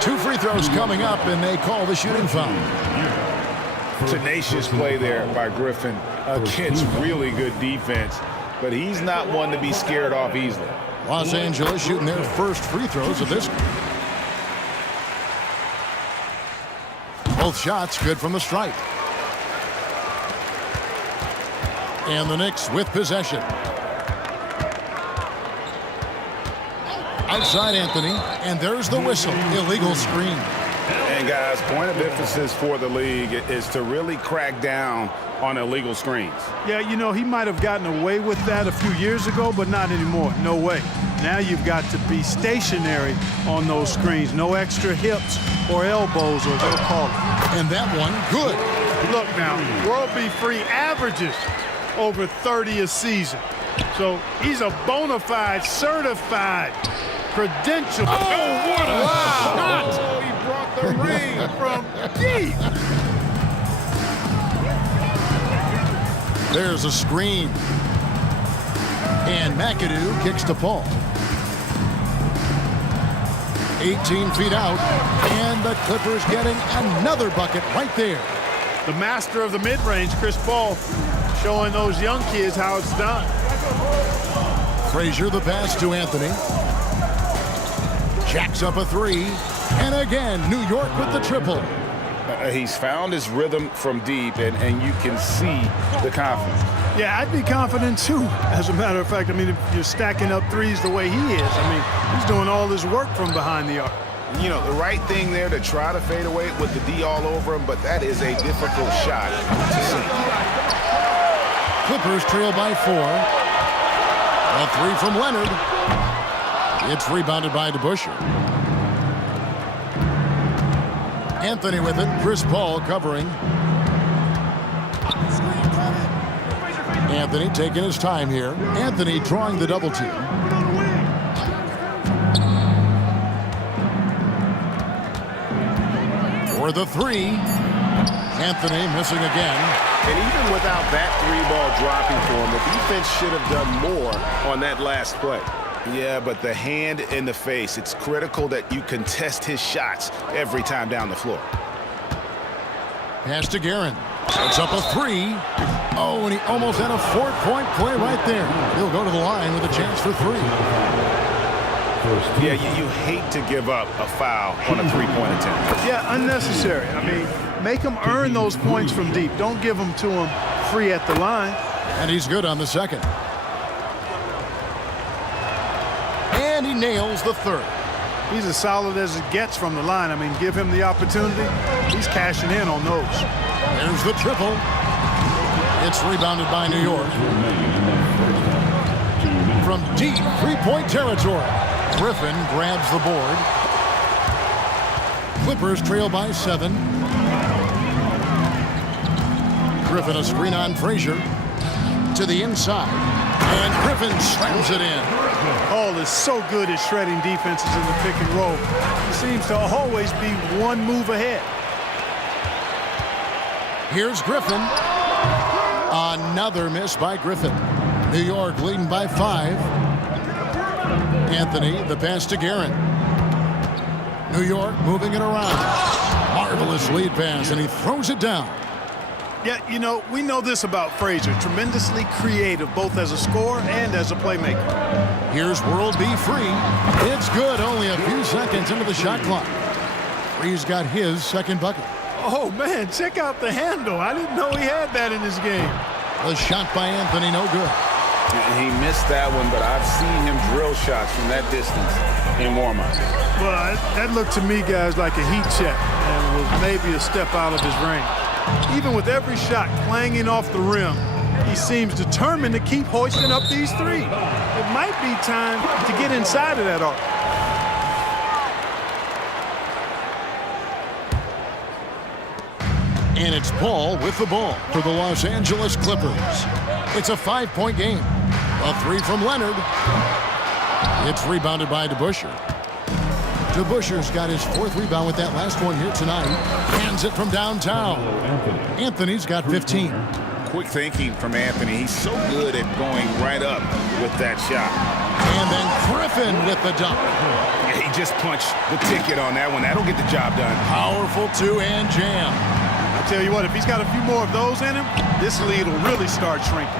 2 free throws coming up, and they call the shooting foul. Tenacious play there by Griffin against really good defense, but he's not one to be scared off easily. Los Angeles shooting their first free throws of this. Both shots good from the stripe. And the Knicks with possession. Outside Anthony, and there's the whistle. Illegal screen. And guys, point of emphasis for the league is to really crack down on illegal screens. Yeah, you know, he might have gotten away with that a few years ago, but not anymore. No way. Now you've got to be stationary on those screens. No extra hips or elbows, or they'll call it. And that one, good. Look now, World B. Free averages over 30 a season. So he's a bona fide, certified, credentialed. Oh, what a shot! Oh, he brought the ring from deep. There's a screen. And McAdoo kicks to Paul. 18 feet out. And the Clippers getting another bucket right there. The master of the mid-range, Chris Paul, showing those young kids how it's done. Frazier the pass to Anthony. Jacks up a 3. And again, New York with the triple. He's found his rhythm from deep, and you can see the confidence. Yeah, I'd be confident too. As a matter of fact, I mean, if you're stacking up threes the way he is, I mean, he's doing all this work from behind the arc. You know, the right thing there to try to fade away with the D all over him, but that is a difficult shot to see. Clippers trail by 4. A 3 from Leonard. It's rebounded by DeBusschere. Anthony with it. Chris Paul covering. Anthony taking his time here. Anthony drawing the double team. For the 3. Anthony missing again. And even without that 3-ball dropping for him, the defense should have done more on that last play. Yeah, but the hand in the face, it's critical that you contest his shots every time down the floor. Pass to Guerin. It's up a 3. Oh, and he almost had a 4-point play right there. He'll go to the line with a chance for 3. Yeah, you hate to give up a foul on a 3-point attempt. Yeah, unnecessary. I mean, make him earn those points from deep. Don't give them to him free at the line. And he's good on the second. And he nails the third. He's as solid as it gets from the line. I mean, give him the opportunity. He's cashing in on those. There's the triple. It's rebounded by New York. From deep 3-point territory, Griffin grabs the board. Clippers trail by 7. Griffin a screen on Frazier. To the inside. And Griffin slams it in. Hall is so good at shredding defenses in the pick and roll. He seems to always be one move ahead. Here's Griffin. Another miss by Griffin. New York leading by 5. Anthony, the pass to Guerin. New York moving it around. Marvelous lead pass, and he throws it down. Yeah, you know, we know this about Frazier. Tremendously creative, both as a scorer and as a playmaker. Here's World B. Free. It's good, only a few seconds into the shot clock. Free's got his second bucket. Oh, man, check out the handle. I didn't know he had that in his game. The shot by Anthony, no good. He missed that one, but I've seen him drill shots from that distance in warm-up. Well, that looked to me, guys, like a heat check and was maybe a step out of his range. Even with every shot clanging off the rim, he seems determined to keep hoisting up these threes. It might be time to get inside of that arc. And it's Paul with the ball for the Los Angeles Clippers. It's a 5-point game. A 3 from Leonard. It's rebounded by DeBusschere. DeBusschere's got his 4th rebound with that last one here tonight. Hands it from downtown. Anthony's got 15. Quick thinking from Anthony. He's so good at going right up with that shot. And then Griffin with the dunk. Yeah, he just punched the ticket on that one. That'll get the job done. Powerful two-hand jam. I tell you what, if he's got a few more of those in him, this lead will really start shrinking.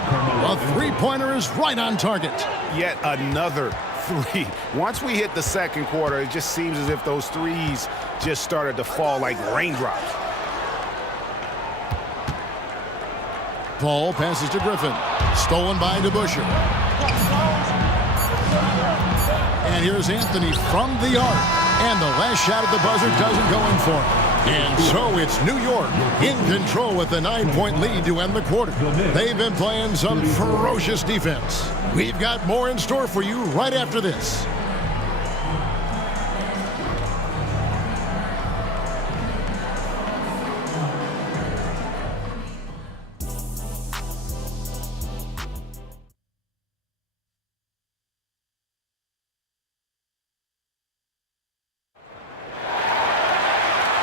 A three-pointer is right on target. Yet another 3. Once we hit the second quarter, it just seems as if those threes just started to fall like raindrops. Paul passes to Griffin. Stolen by DeBusschere. And here's Anthony from the arc. And the last shot at the buzzer doesn't go in for him. And so it's New York in control with a 9-point lead to end the quarter. They've been playing some ferocious defense. We've got more in store for you right after this.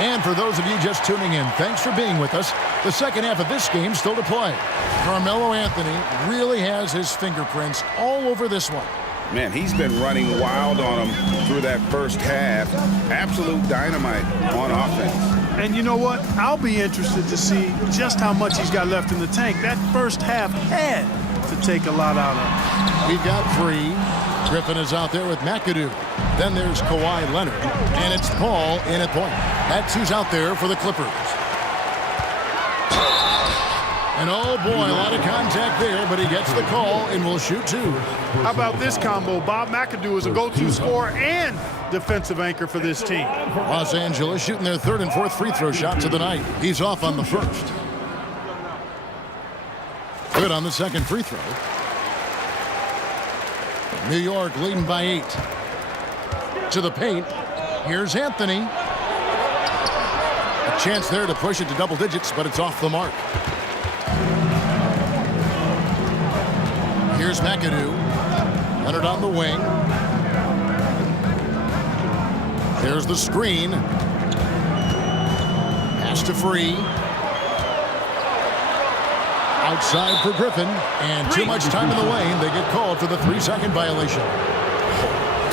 And for those of you just tuning in, thanks for being with us. The second half of this game still to play. Carmelo Anthony really has his fingerprints all over this one. Man, he's been running wild on him through that first half. Absolute dynamite on offense. And you know what? I'll be interested to see just how much he's got left in the tank. That first half had to take a lot out of him. We've got Free. Griffin is out there with McAdoo. Then there's Kawhi Leonard. And it's Paul in at point. That's who's out there for the Clippers. And oh boy, a lot of contact there, but he gets the call and will shoot 2. How about this combo? Bob McAdoo is a go-to scorer and defensive anchor for this team. Los Angeles shooting their 3rd and 4th free throw shots of the night. He's off on the first. Good on the second free throw. New York leading by 8. To the paint. Here's Anthony. A chance there to push it to double digits, but it's off the mark. Here's McAdoo. Leonard on the wing. There's the screen. Pass to Free. Outside for Griffin. And too much time in the lane. They get called for the 3-second violation.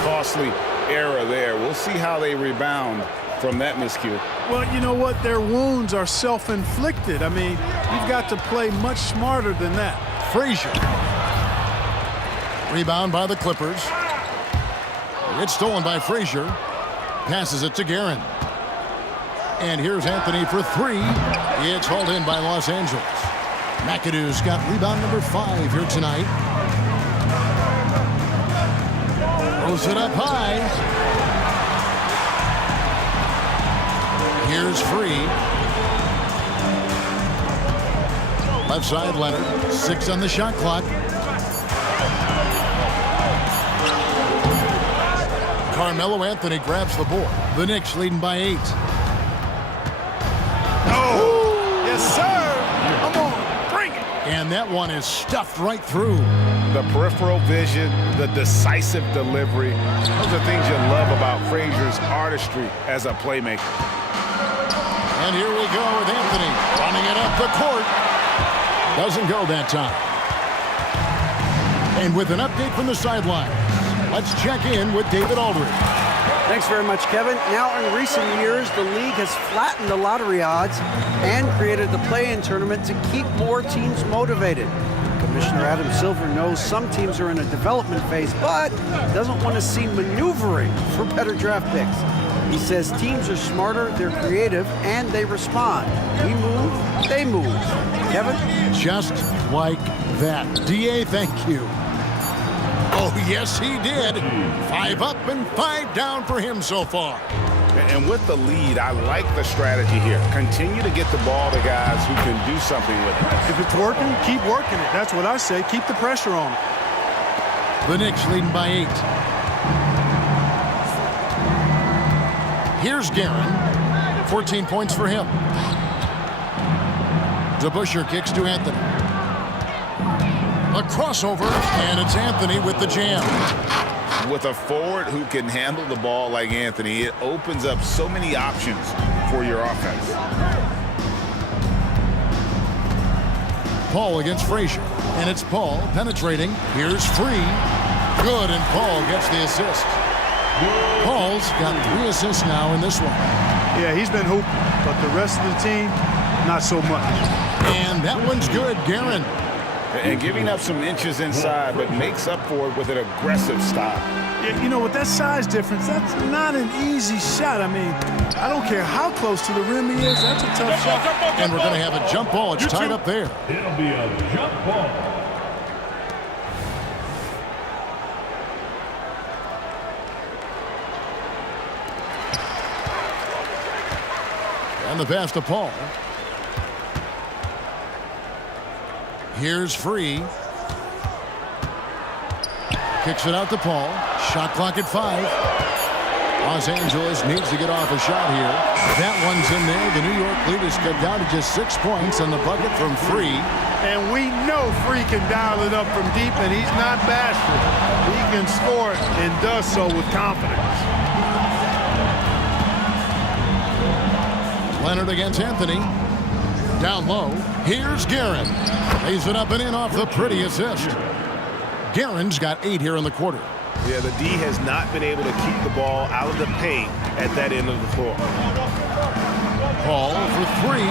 Costly error there. We'll see how they rebound from that miscue. Well, you know what? Their wounds are self-inflicted. I mean, you've got to play much smarter than that. Frazier. Rebound by the Clippers. It's stolen by Frazier. Passes it to Guerin. And here's Anthony for 3. It's hauled in by Los Angeles. McAdoo's got rebound number 5 here tonight. Throws it up high. Here's Free. Left side, Leonard. 6 on the shot clock. Carmelo Anthony grabs the board. The Knicks leading by 8. Oh, yes, sir. Come on, bring it. And that one is stuffed right through. The peripheral vision, the decisive delivery. Those are things you love about Frazier's artistry as a playmaker. And here we go with Anthony running it up the court. Doesn't go that time. And with an update from the sideline, let's check in with David Aldridge. Thanks very much, Kevin. Now, in recent years, the league has flattened the lottery odds and created the play-in tournament to keep more teams motivated. Commissioner Adam Silver knows some teams are in a development phase, but doesn't want to see maneuvering for better draft picks. He says teams are smarter, they're creative, and they respond. We move, they move. Kevin? Just like that. D.A., thank you. Oh, yes, he did. 5 up and 5 down for him so far. And with the lead, I like the strategy here. Continue to get the ball to guys who can do something with it. If it's working, keep working it. That's what I say. Keep the pressure on it. The Knicks leading by 8. Here's Guerin. 14 points for him. DeBusschere kicks to Anthony. A crossover, and it's Anthony with the jam. With a forward who can handle the ball like Anthony, it opens up so many options for your offense. Paul against Frazier, and it's Paul penetrating. Here's Free. Good, and Paul gets the assist. Paul's got 3 assists now in this one. Yeah, he's been hooping, but the rest of the team, not so much. And that one's good, Guerin. And giving up some inches inside, but makes up for it with an aggressive stop. Yeah, you know, with that size difference, that's not an easy shot. I mean, I don't care how close to the rim he is, that's a tough shot. And we're going to have a jump ball. It's tied up there. It'll be a jump ball. And the pass to Paul. Here's Free. Kicks it out to Paul. Shot clock at 5. Los Angeles needs to get off a shot here. That one's in there. The New York lead is cut down to just 6 points on the bucket from Free. And we know Free can dial it up from deep, and he's not bashful. He can score it and does so with confidence. Leonard against Anthony. Down low. Here's Guerin. Lays it up and in off the pretty assist. Guerin's got 8 here in the quarter. Yeah, the D has not been able to keep the ball out of the paint at that end of the floor. Paul for 3.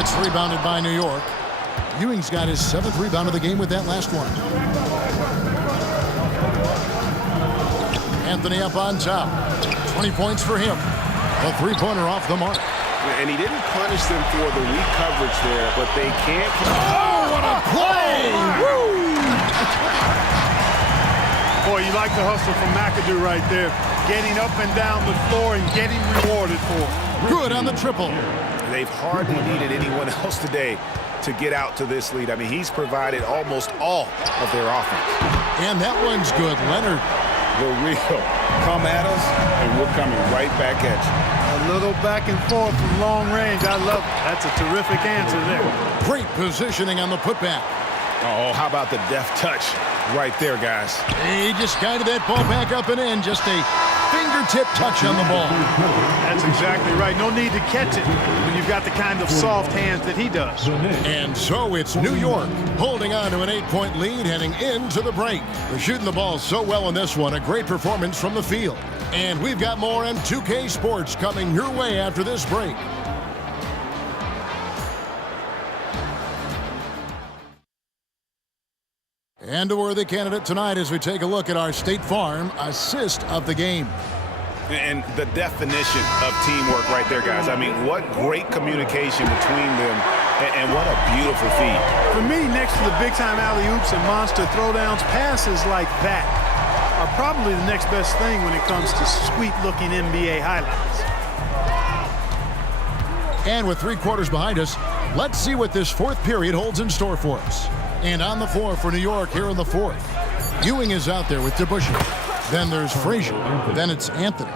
It's rebounded by New York. Ewing's got his 7th rebound of the game with that last one. Anthony up on top. 20 points for him. A 3-pointer off the mark. And he didn't punish them for the weak coverage there, but they can't. Oh, what a play! Woo! Boy, you like the hustle from McAdoo right there. Getting up and down the floor and getting rewarded for it. Good on the triple. They've hardly needed anyone else today to get out to this lead. I mean, he's provided almost all of their offense. And that one's good, Leonard. The real. Come at us, and we're coming right back at you. A little back and forth from long range. I love it. That's a terrific answer there. Great positioning on the putback. Oh, how about the deft touch right there, guys? He just guided that ball back up and in. Just a fingertip touch on the ball. That's exactly right. No need to catch it when you've got the kind of soft hands that he does. And so it's New York holding on to an 8-point lead heading into the break. They're shooting the ball so well in this one. A great performance from the field. And we've got more on 2K Sports coming your way after this break. And a worthy candidate tonight as we take a look at our State Farm assist of the game. And the definition of teamwork right there, guys. I mean, what great communication between them, and what a beautiful feed. For me, next to the big-time alley-oops and monster throwdowns, passes like that are probably the next best thing when it comes to sweet-looking NBA highlights. And with 3 quarters behind us, let's see what this 4th period holds in store for us. And on the floor for New York here in the 4th. Ewing is out there with DeBusschere. Then there's Frazier. Then it's Anthony.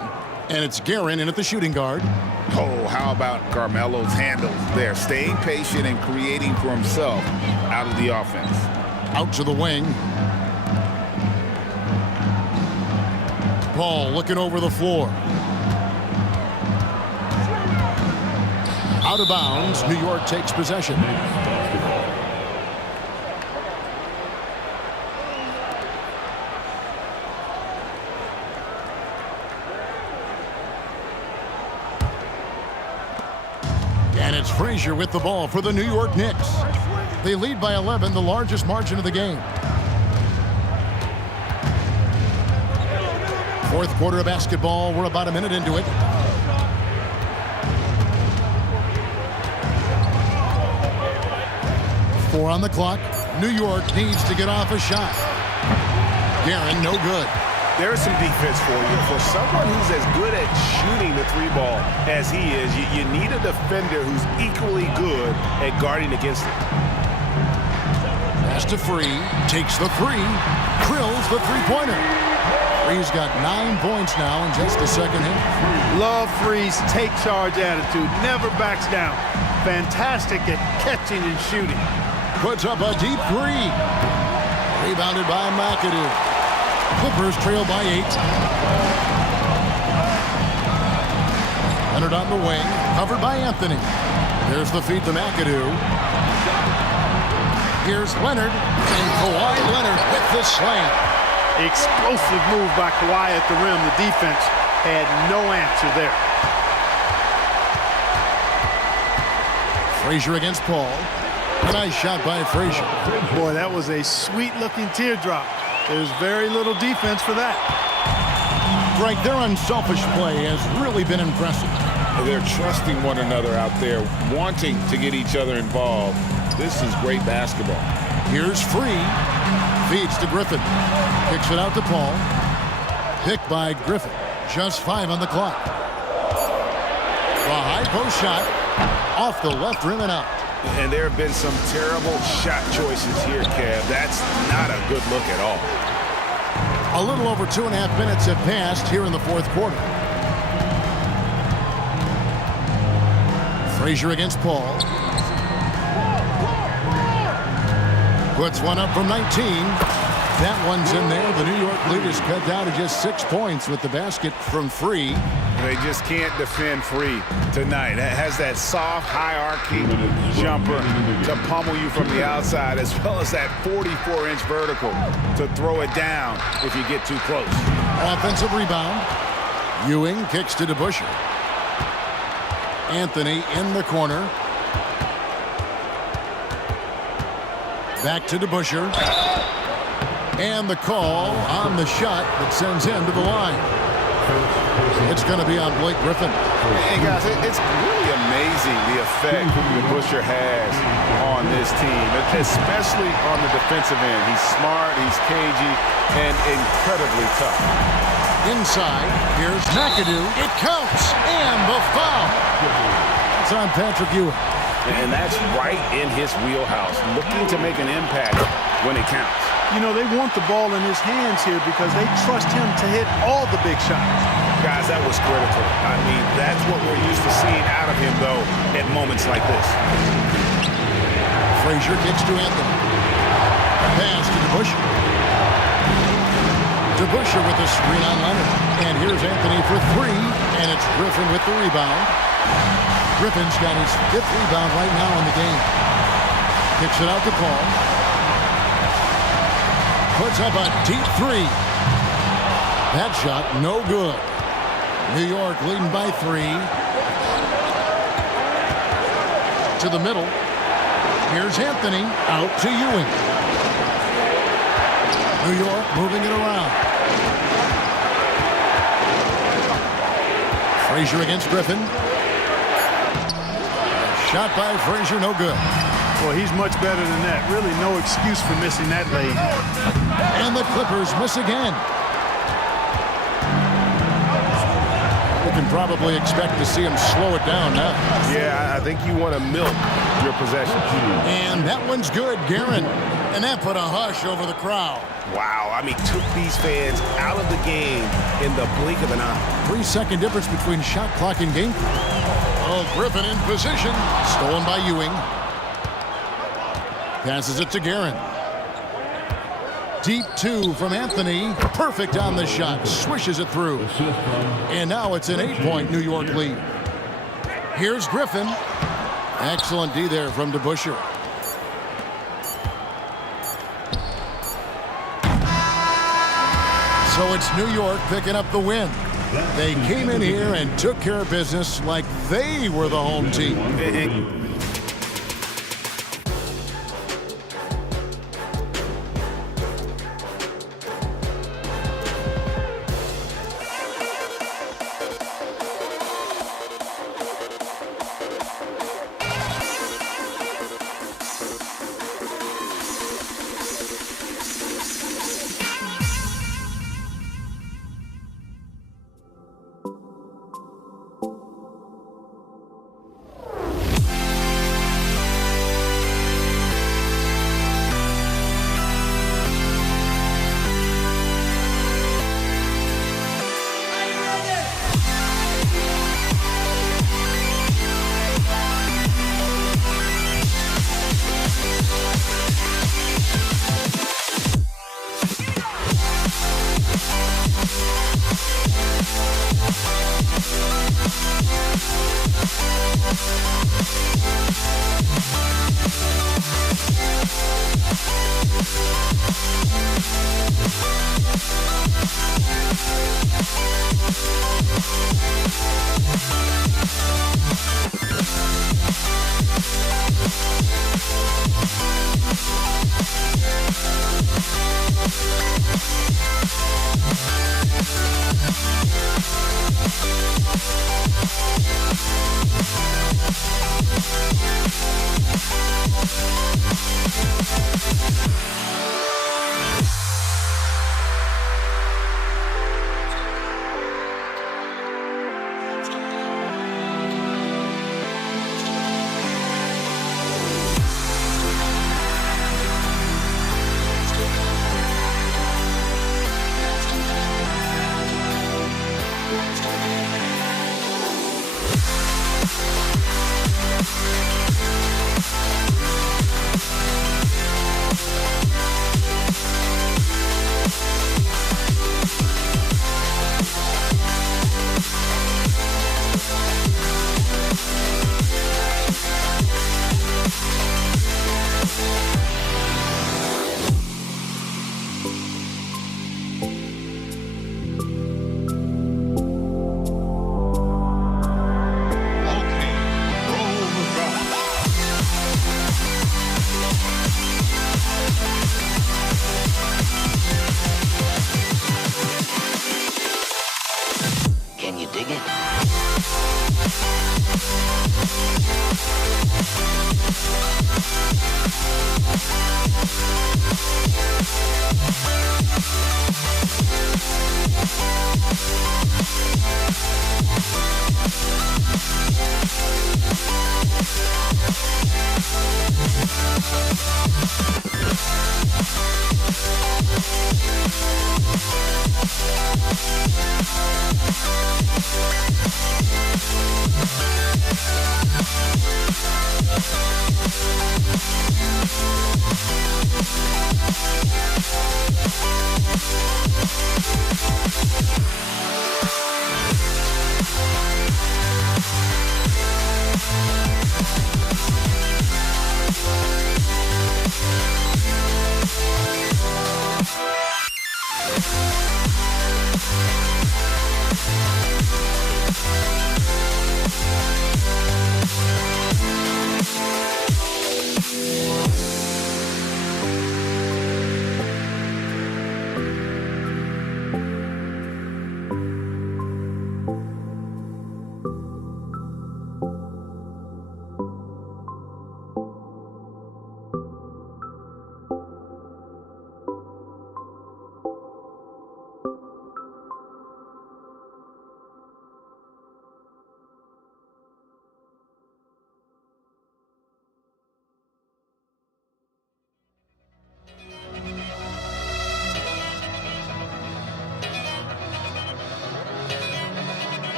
And it's Guerin in at the shooting guard. Oh, how about Carmelo's handles there? Staying patient and creating for himself out of the offense. Out to the wing. Paul looking over the floor. Out of bounds. New York takes possession. And it's Frazier with the ball for the New York Knicks. They lead by 11, the largest margin of the game. Fourth quarter of basketball. We're about a minute into it. Four on the clock. New York needs to get off a shot. Guerin, no good. There is some defense for you. For someone who's as good at shooting the three ball as he is, you need a defender who's equally good at guarding against it. Pass to Free. Takes the three. Drills the three-pointer. Free's got 9 points now in just the second half. Love Free's take charge attitude. Never backs down. Fantastic at catching and shooting. Puts up a deep three. Rebounded by McAdoo. Clippers trail by 8. Leonard on the wing. Covered by Anthony. There's the feed to McAdoo. Here's Leonard. And Kawhi Leonard with the slam. Explosive move by Kawhi at the rim. The defense had no answer there. Frazier against Paul. A nice shot by Frazier. Boy, that was a sweet-looking teardrop. There's very little defense for that. Greg, their unselfish play has really been impressive. They're trusting one another out there, wanting to get each other involved. This is great basketball. Here's Free. Feeds to Griffin. Kicks it out to Paul. Picked by Griffin. Just 5 on the clock. A high post shot. Off the left rim and out. And there have been some terrible shot choices here, Kev. That's not a good look at all. A little over 2.5 minutes have passed here in the fourth quarter. Frazier against Paul. Puts one up from 19. That one's in there. The New York lead is cut down to just 6 points with the basket from Free. They just can't defend Free tonight. It has that soft, high-arcing jumper to pummel you from the outside, as well as that 44-inch vertical to throw it down if you get too close. Offensive rebound. Ewing kicks to DeBusschere. Anthony in the corner. Back to DeBusschere. And the call on the shot that sends him to the line. It's going to be on Blake Griffin. Hey, guys, it's really amazing the effect DeBusschere has on this team, especially on the defensive end. He's smart, he's cagey, and incredibly tough. Inside, here's McAdoo. It counts, and the foul. It's on Patrick Ewing. And that's right in his wheelhouse, looking to make an impact when it counts. You know, they want the ball in his hands here because they trust him to hit all the big shots. Guys, that was critical. I mean, that's what we're used to seeing out of him, though, at moments like this. Frazier kicks to Anthony. Pass to DeBusschere. DeBusschere with the screen on Leonard. And here's Anthony for 3, and it's Griffin with the rebound. Griffin's got his 5th rebound right now in the game. Kicks it out to Paul. Puts up a deep 3. That shot, no good. New York leading by 3. To the middle. Here's Anthony. Out to Ewing. New York moving it around. Frazier against Griffin. Shot by Frazier, no good. Well, he's much better than that. Really no excuse for missing that lead. And the Clippers miss again. The can probably expect to see him slow it down now. Yeah, I think you want to milk your possession. And that one's good, Guerin. And that put a hush over the crowd. Wow, I mean, took these fans out of the game in the blink of an eye. 3-second difference between shot clock and game clock. Oh, Griffin in position. Stolen by Ewing. Passes it to Guerin. Deep 2 from Anthony. Perfect on the shot. Swishes it through. And now it's an 8-point New York lead. Here's Griffin. Excellent D there from DeBusschere. So it's New York picking up the win. They came in here and took care of business like they were the home team.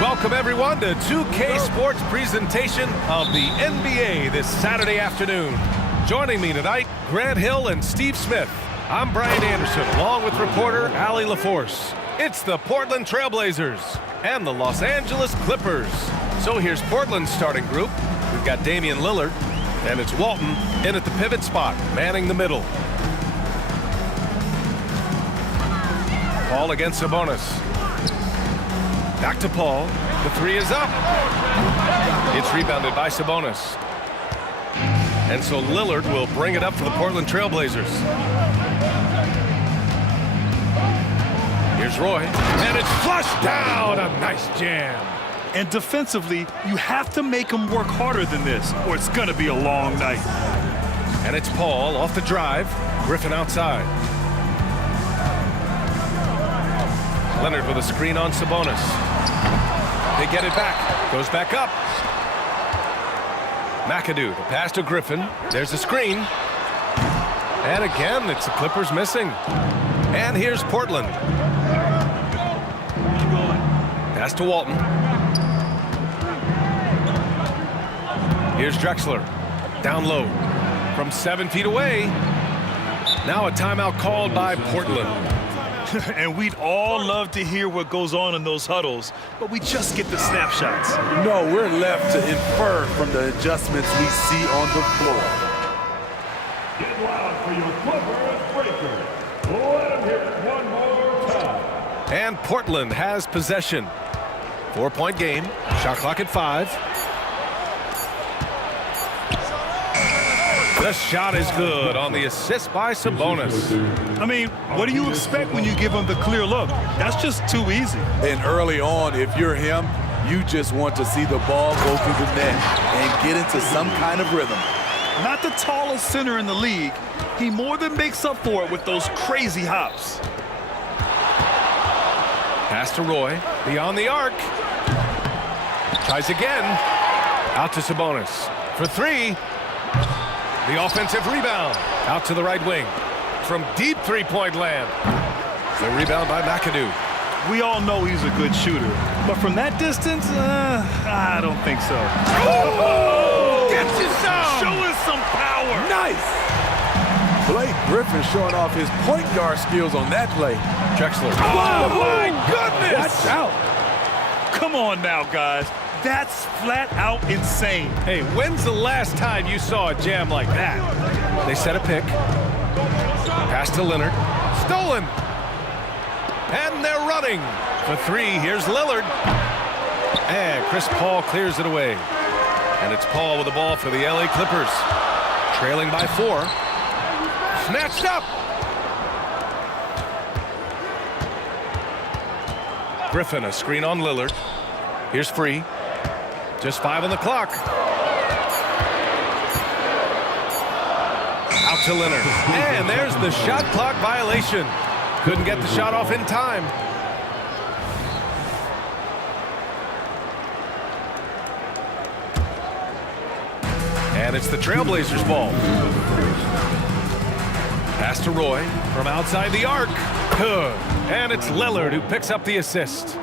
Welcome, everyone, to 2K Sports presentation of the NBA this Saturday afternoon. Joining me tonight, Grant Hill and Steve Smith. I'm Brian Anderson, along with reporter Allie LaForce. It's the Portland Trailblazers and the Los Angeles Clippers. So here's Portland's starting group. We've got Damian Lillard, and it's Walton in at the pivot spot, manning the middle. Paul against Sabonis. Back to Paul. The three is up. It's rebounded by Sabonis. And so Lillard will bring it up for the Portland Trailblazers. Here's Roy. And it's flushed down. A nice jam. And defensively, you have to make them work harder than this, or it's going to be a long night. And it's Paul off the drive. Griffin outside. Leonard with a screen on Sabonis. They get it back. Goes back up. McAdoo, the pass to Griffin. There's a screen. And again, it's the Clippers missing. And here's Portland. Pass to Walton. Here's Drexler. Down low. From 7 feet away. Now a timeout called by Portland. And we'd all love to hear what goes on in those huddles, but we just get the snapshots. No, we're left to infer from the adjustments we see on the floor. Get loud for your Clippers breakers. Let them hear it one more time. And Portland has possession. 4-point game. Shot clock at 5. The shot is good on the assist by Sabonis. I mean, what do you expect when you give him the clear look? That's just too easy. And early on, if you're him, you just want to see the ball go through the net and get into some kind of rhythm. Not the tallest center in the league. He more than makes up for it with those crazy hops. Pass to Roy. Beyond the arc. Tries again. Out to Sabonis. For 3. The offensive rebound. Out to the right wing. From deep three-point land. The rebound by McAdoo. We all know he's a good shooter. But from that distance, I don't think so. Oh! Gets you some! Show us some power! Nice! Blake Griffin showing off his point guard skills on that play. Drexler. Oh, my goodness! Watch out! Come on now, guys. That's flat out insane. Hey, when's the last time you saw a jam like that? They set a pick. Pass to Leonard. Stolen. And they're running. For 3, here's Lillard. And Chris Paul clears it away. And it's Paul with the ball for the LA Clippers. Trailing by 4. Snatched up. Griffin, a screen on Lillard. Here's Free. Just 5 on the clock. Out to Leonard. And there's the shot clock violation. Couldn't get the shot off in time. And it's the Trailblazers' ball. Pass to Roy from outside the arc. Good. And it's Lillard who picks up the assist.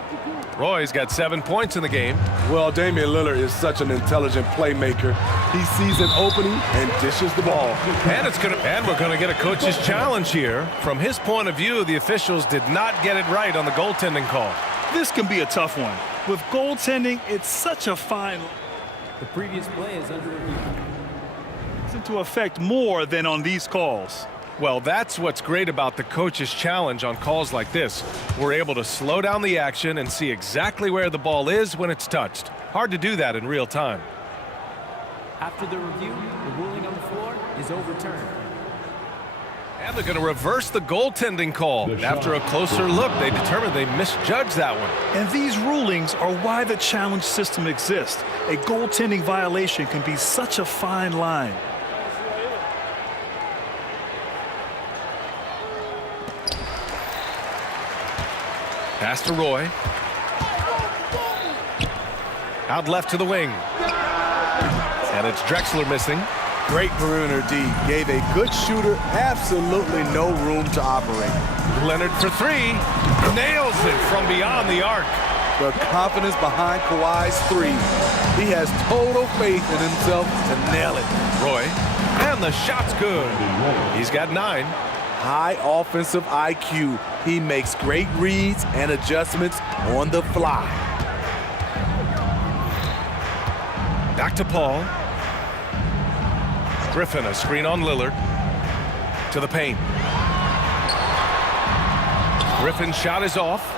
Roy's got 7 points in the game. Well, Damian Lillard is such an intelligent playmaker. He sees an opening and dishes the ball. And we're gonna get a coach's challenge here. From his point of view, the officials did not get it right on the goaltending call. This can be a tough one. With goaltending, it's such a fine line. The previous play is under review. It's into effect more than on these calls. Well, that's what's great about the coach's challenge on calls like this. We're able to slow down the action and see exactly where the ball is when it's touched. Hard to do that in real time. After the review, the ruling on the floor is overturned. And they're going to reverse the goaltending call. After a closer look, they determined they misjudged that one. And these rulings are why the challenge system exists. A goaltending violation can be such a fine line. Pass to Roy. Out left to the wing. And it's Drexler missing. Great perimeter D. Gave a good shooter absolutely no room to operate. Leonard for three. Nails it from beyond the arc. The confidence behind Kawhi's three. He has total faith in himself to nail it. Roy. And the shot's good. He's got 9. High offensive IQ. He makes great reads and adjustments on the fly. Back to Paul. Griffin, a screen on Lillard. To the paint. Griffin's shot is off.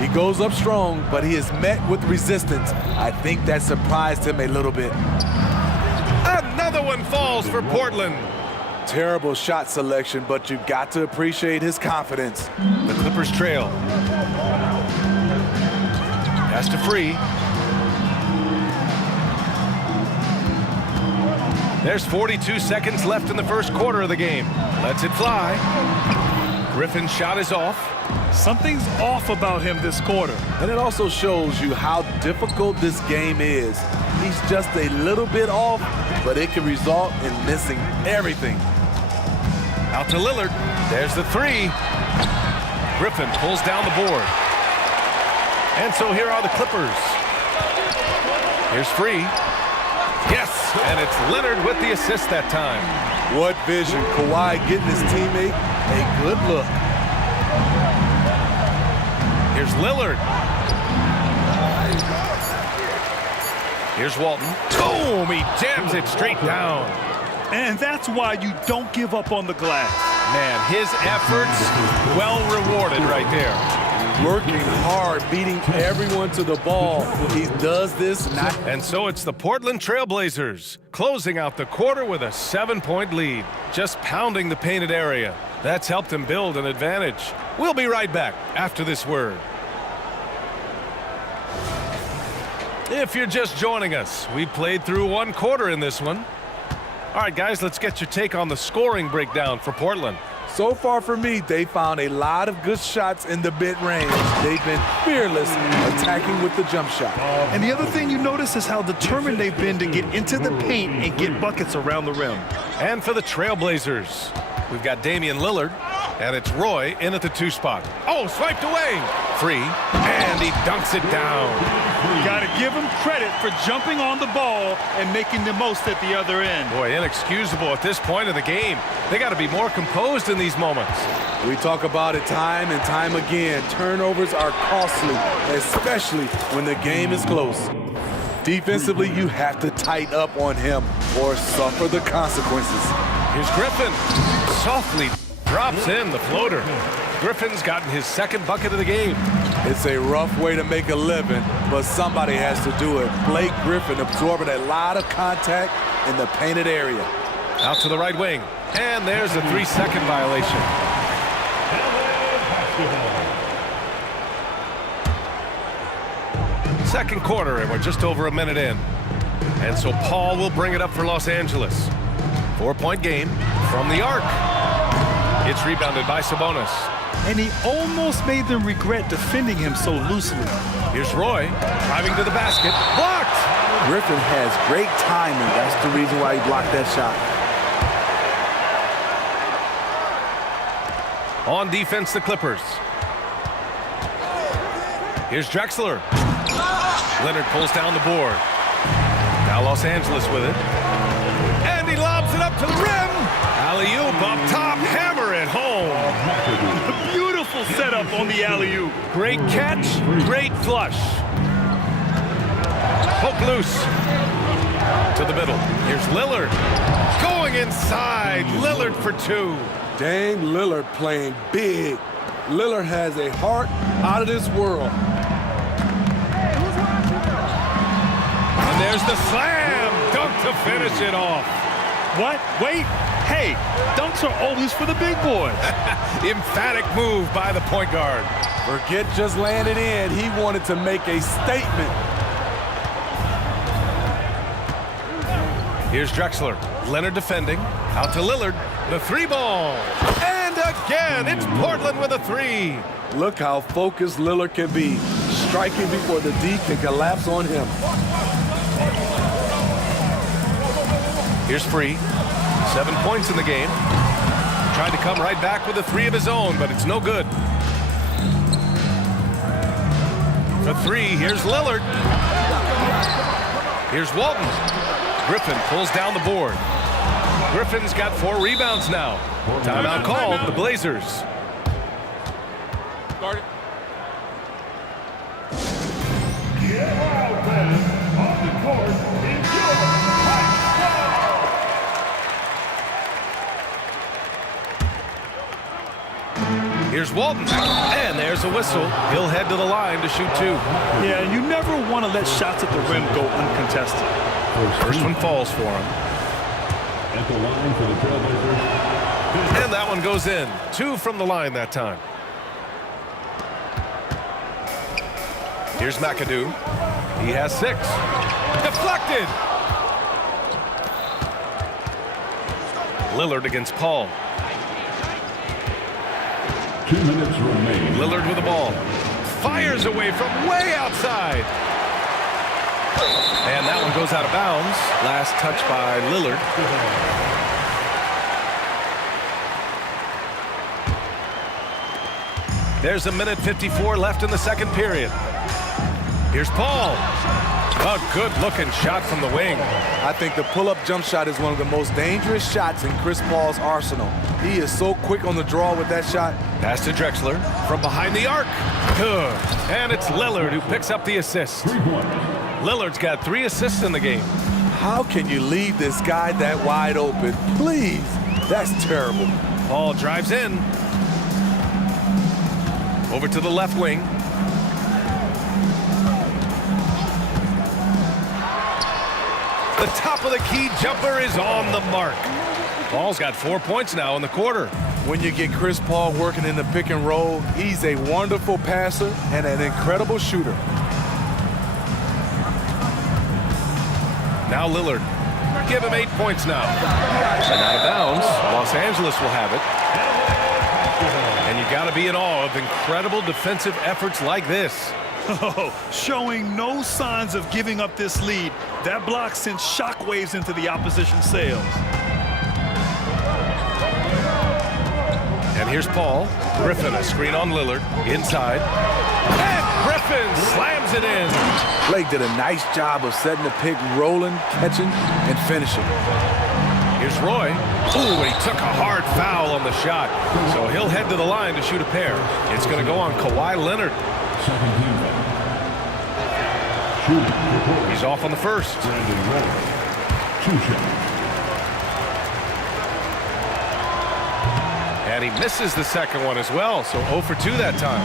He goes up strong, but he is met with resistance. I think that surprised him a little bit. Another one falls for Portland. Terrible shot selection, but you've got to appreciate his confidence. The Clippers trail. Pass to Free. There's 42 seconds left in the first quarter of the game. Lets it fly. Griffin's shot is off. Something's off about him this quarter. And it also shows you how difficult this game is. He's just a little bit off, but it can result in missing everything. Out to Lillard. There's the three. Griffin pulls down the board. And so here are the Clippers. Here's Free. Yes, and it's Leonard with the assist that time. What vision. Kawhi getting his teammate a good look. Here's Lillard. Here's Walton. Boom! He jams it straight down. And that's why you don't give up on the glass. Man, his efforts well rewarded right there. Working hard, beating everyone to the ball. He does this not. And so it's the Portland Trailblazers closing out the quarter with a 7-point lead. Just pounding the painted area. That's helped him build an advantage. We'll be right back after this word. If you're just joining us, we played through one quarter in this one. All right, guys, let's get your take on the scoring breakdown for Portland. So far for me, they found a lot of good shots in the mid-range. They've been fearless attacking with the jump shot. And the other thing you notice is how determined they've been to get into the paint and get buckets around the rim. And for the Trailblazers, we've got Damian Lillard, and it's Roy in at the 2 spot. Oh, swiped away. Free, and he dunks it down. Got to give him credit for jumping on the ball and making the most at the other end. Boy, inexcusable at this point of the game. They got to be more composed in these moments. We talk about it time and time again. Turnovers are costly, especially when the game is close. Defensively, you have to tighten up on him or suffer the consequences. Here's Griffin. Softly drops in the floater. Griffin's gotten his second bucket of the game. It's a rough way to make a living, but somebody has to do it. Blake Griffin absorbing a lot of contact in the painted area. Out to the right wing. And there's a 3-second violation. Second quarter, and we're just over a minute in. And so Paul will bring it up for Los Angeles. 4-point game from the arc. It's rebounded by Sabonis. And he almost made them regret defending him so loosely. Here's Roy driving to the basket. Blocked! Griffin has great timing. That's the reason why he blocked that shot. On defense, the Clippers. Here's Drexler. Leonard pulls down the board. Now Los Angeles with it. And he lobs it up to the rim. Alley-oop up top, hammer it home. Beautiful setup on the alley-oop. Great catch, great flush. Poke loose. To the middle. Here's Lillard. Going inside. Lillard for 2. Dame Lillard playing big. Lillard has a heart out of this world. And there's the slam. Dunk to finish it off. What? Wait. Hey, dunks are always for the big boys. Emphatic move by the point guard. Forget just laying it in. He wanted to make a statement. Here's Drexler. Leonard defending. Out to Lillard. The 3-ball. And again, it's Portland with a 3. Look how focused Lillard can be. Striking before the D can collapse on him. Here's Free. 7 points in the game. Trying to come right back with a 3 of his own, but it's no good. For 3, here's Lillard. Here's Walton. Griffin pulls down the board. Griffin's got 4 rebounds now. Timeout called, the Blazers. Guard it. Here's Walton, and there's a whistle. He'll head to the line to shoot 2. Yeah, you never want to let shots at the rim go uncontested. First one falls for him. At the line for the Trailblazers. And that one goes in. 2 from the line that time. Here's McAdoo. He has 6. Deflected. Lillard against Paul. 2 minutes remain. Lillard with the ball. Fires away from way outside. And that one goes out of bounds. Last touch by Lillard. There's 1:54 left in the second period. Here's Paul. A good-looking shot from the wing. I think the pull-up jump shot is one of the most dangerous shots in Chris Paul's arsenal. He is so quick on the draw with that shot. Pass to Drexler from behind the arc. Good. And it's Lillard who picks up the assist. Lillard's got 3 assists in the game. How can you leave this guy that wide open? Please. That's terrible. Paul drives in. Over to the left wing. The top of the key jumper is on the mark. Paul's got 4 points now in the quarter. When you get Chris Paul working in the pick and roll, he's a wonderful passer and an incredible shooter. Now Lillard. Give him 8 points now. And out of bounds, Los Angeles will have it. And you got to be in awe of incredible defensive efforts like this. Oh, showing no signs of giving up this lead. That block sent shockwaves into the opposition sails. And here's Paul. Griffin, a screen on Lillard. Inside. And Griffin slams it in. Blake did a nice job of setting the pick, rolling, catching, and finishing. Here's Roy. Ooh, he took a hard foul on the shot. So he'll head to the line to shoot a pair. It's going to go on Kawhi Leonard. He's off on the first. 2 shots. And he misses the second one as well, so 0 for 2 that time.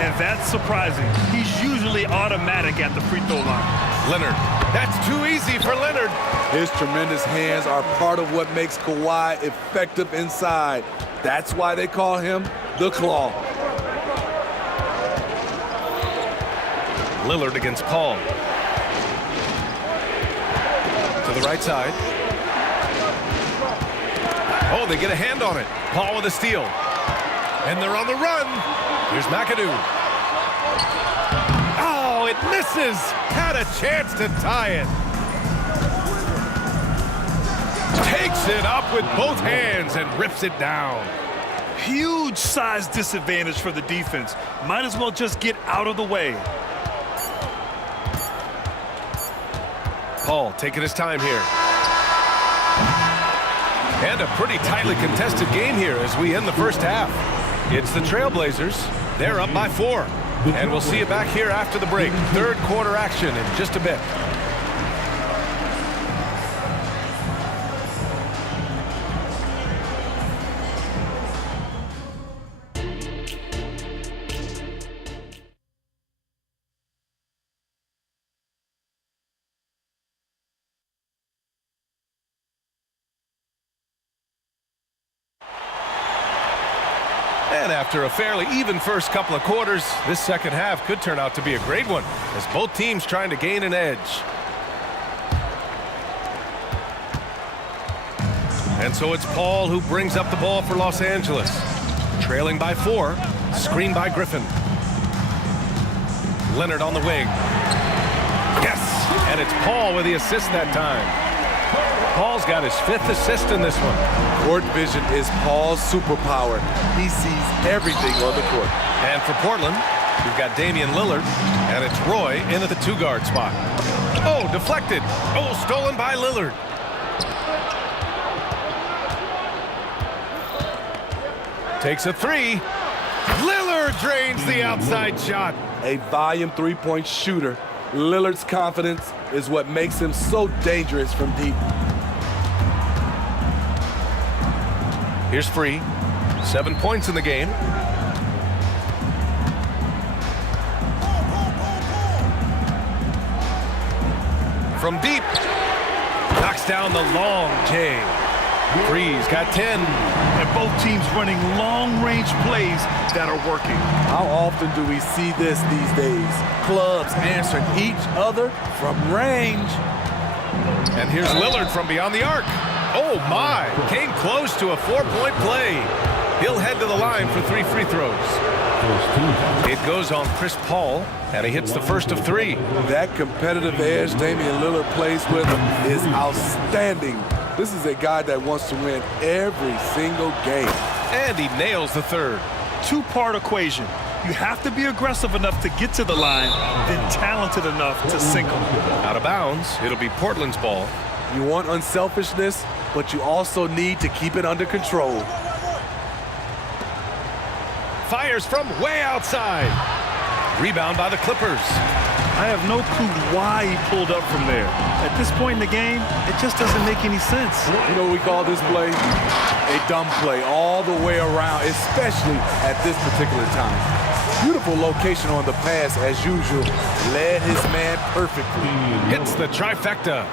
And that's surprising. He's usually automatic at the free throw line. Leonard, that's too easy for Leonard. His tremendous hands are part of what makes Kawhi effective inside. That's why they call him the Claw. Lillard against Paul. To the right side. Oh, they get a hand on it. Paul with a steal. And they're on the run. Here's McAdoo. Oh, it misses. Had a chance to tie it. Takes it up with both hands and rips it down. Huge size disadvantage for the defense. Might as well just get out of the way. Paul taking his time here. And a pretty tightly contested game here as we end the first half. It's the Trailblazers. They're up by 4. And we'll see you back here after the break. Third quarter action in just a bit. And after a fairly even first couple of quarters, this second half could turn out to be a great one as both teams trying to gain an edge. And so it's Paul who brings up the ball for Los Angeles. Trailing by 4, screened by Griffin. Leonard on the wing. Yes, and it's Paul with the assist that time. Paul's got his 5th assist in this one. Court vision is Paul's superpower. He sees everything on the court. And for Portland, we've got Damian Lillard, and it's Roy in at the 2-guard spot. Oh, deflected. Oh, stolen by Lillard. Takes a 3. Lillard drains the outside shot. A volume three-point shooter. Lillard's confidence is what makes him so dangerous from deep. Here's Free. 7 points in the game. From deep. Knocks down the long J. Free's got 10. And both teams running long-range plays that are working. How often do we see this these days? Clubs answering each other from range. And here's Lillard from beyond the arc. Oh, my. Came close to a 4-point play. He'll head to the line for 3 free throws. It goes on Chris Paul, and he hits the first of 3. That competitive edge Damian Lillard plays with is outstanding. This is a guy that wants to win every single game. And he nails the 3rd. Two-part equation. You have to be aggressive enough to get to the line, then talented enough to sink them. Out of bounds, it'll be Portland's ball. You want unselfishness, but you also need to keep it under control. Fires from way outside. Rebound by the Clippers. I have no clue why he pulled up from there. At this point in the game, it just doesn't make any sense. You know what we call this play? A dumb play all the way around, especially at this particular time. Beautiful location on the pass as usual. Led his man perfectly. Hits the trifecta.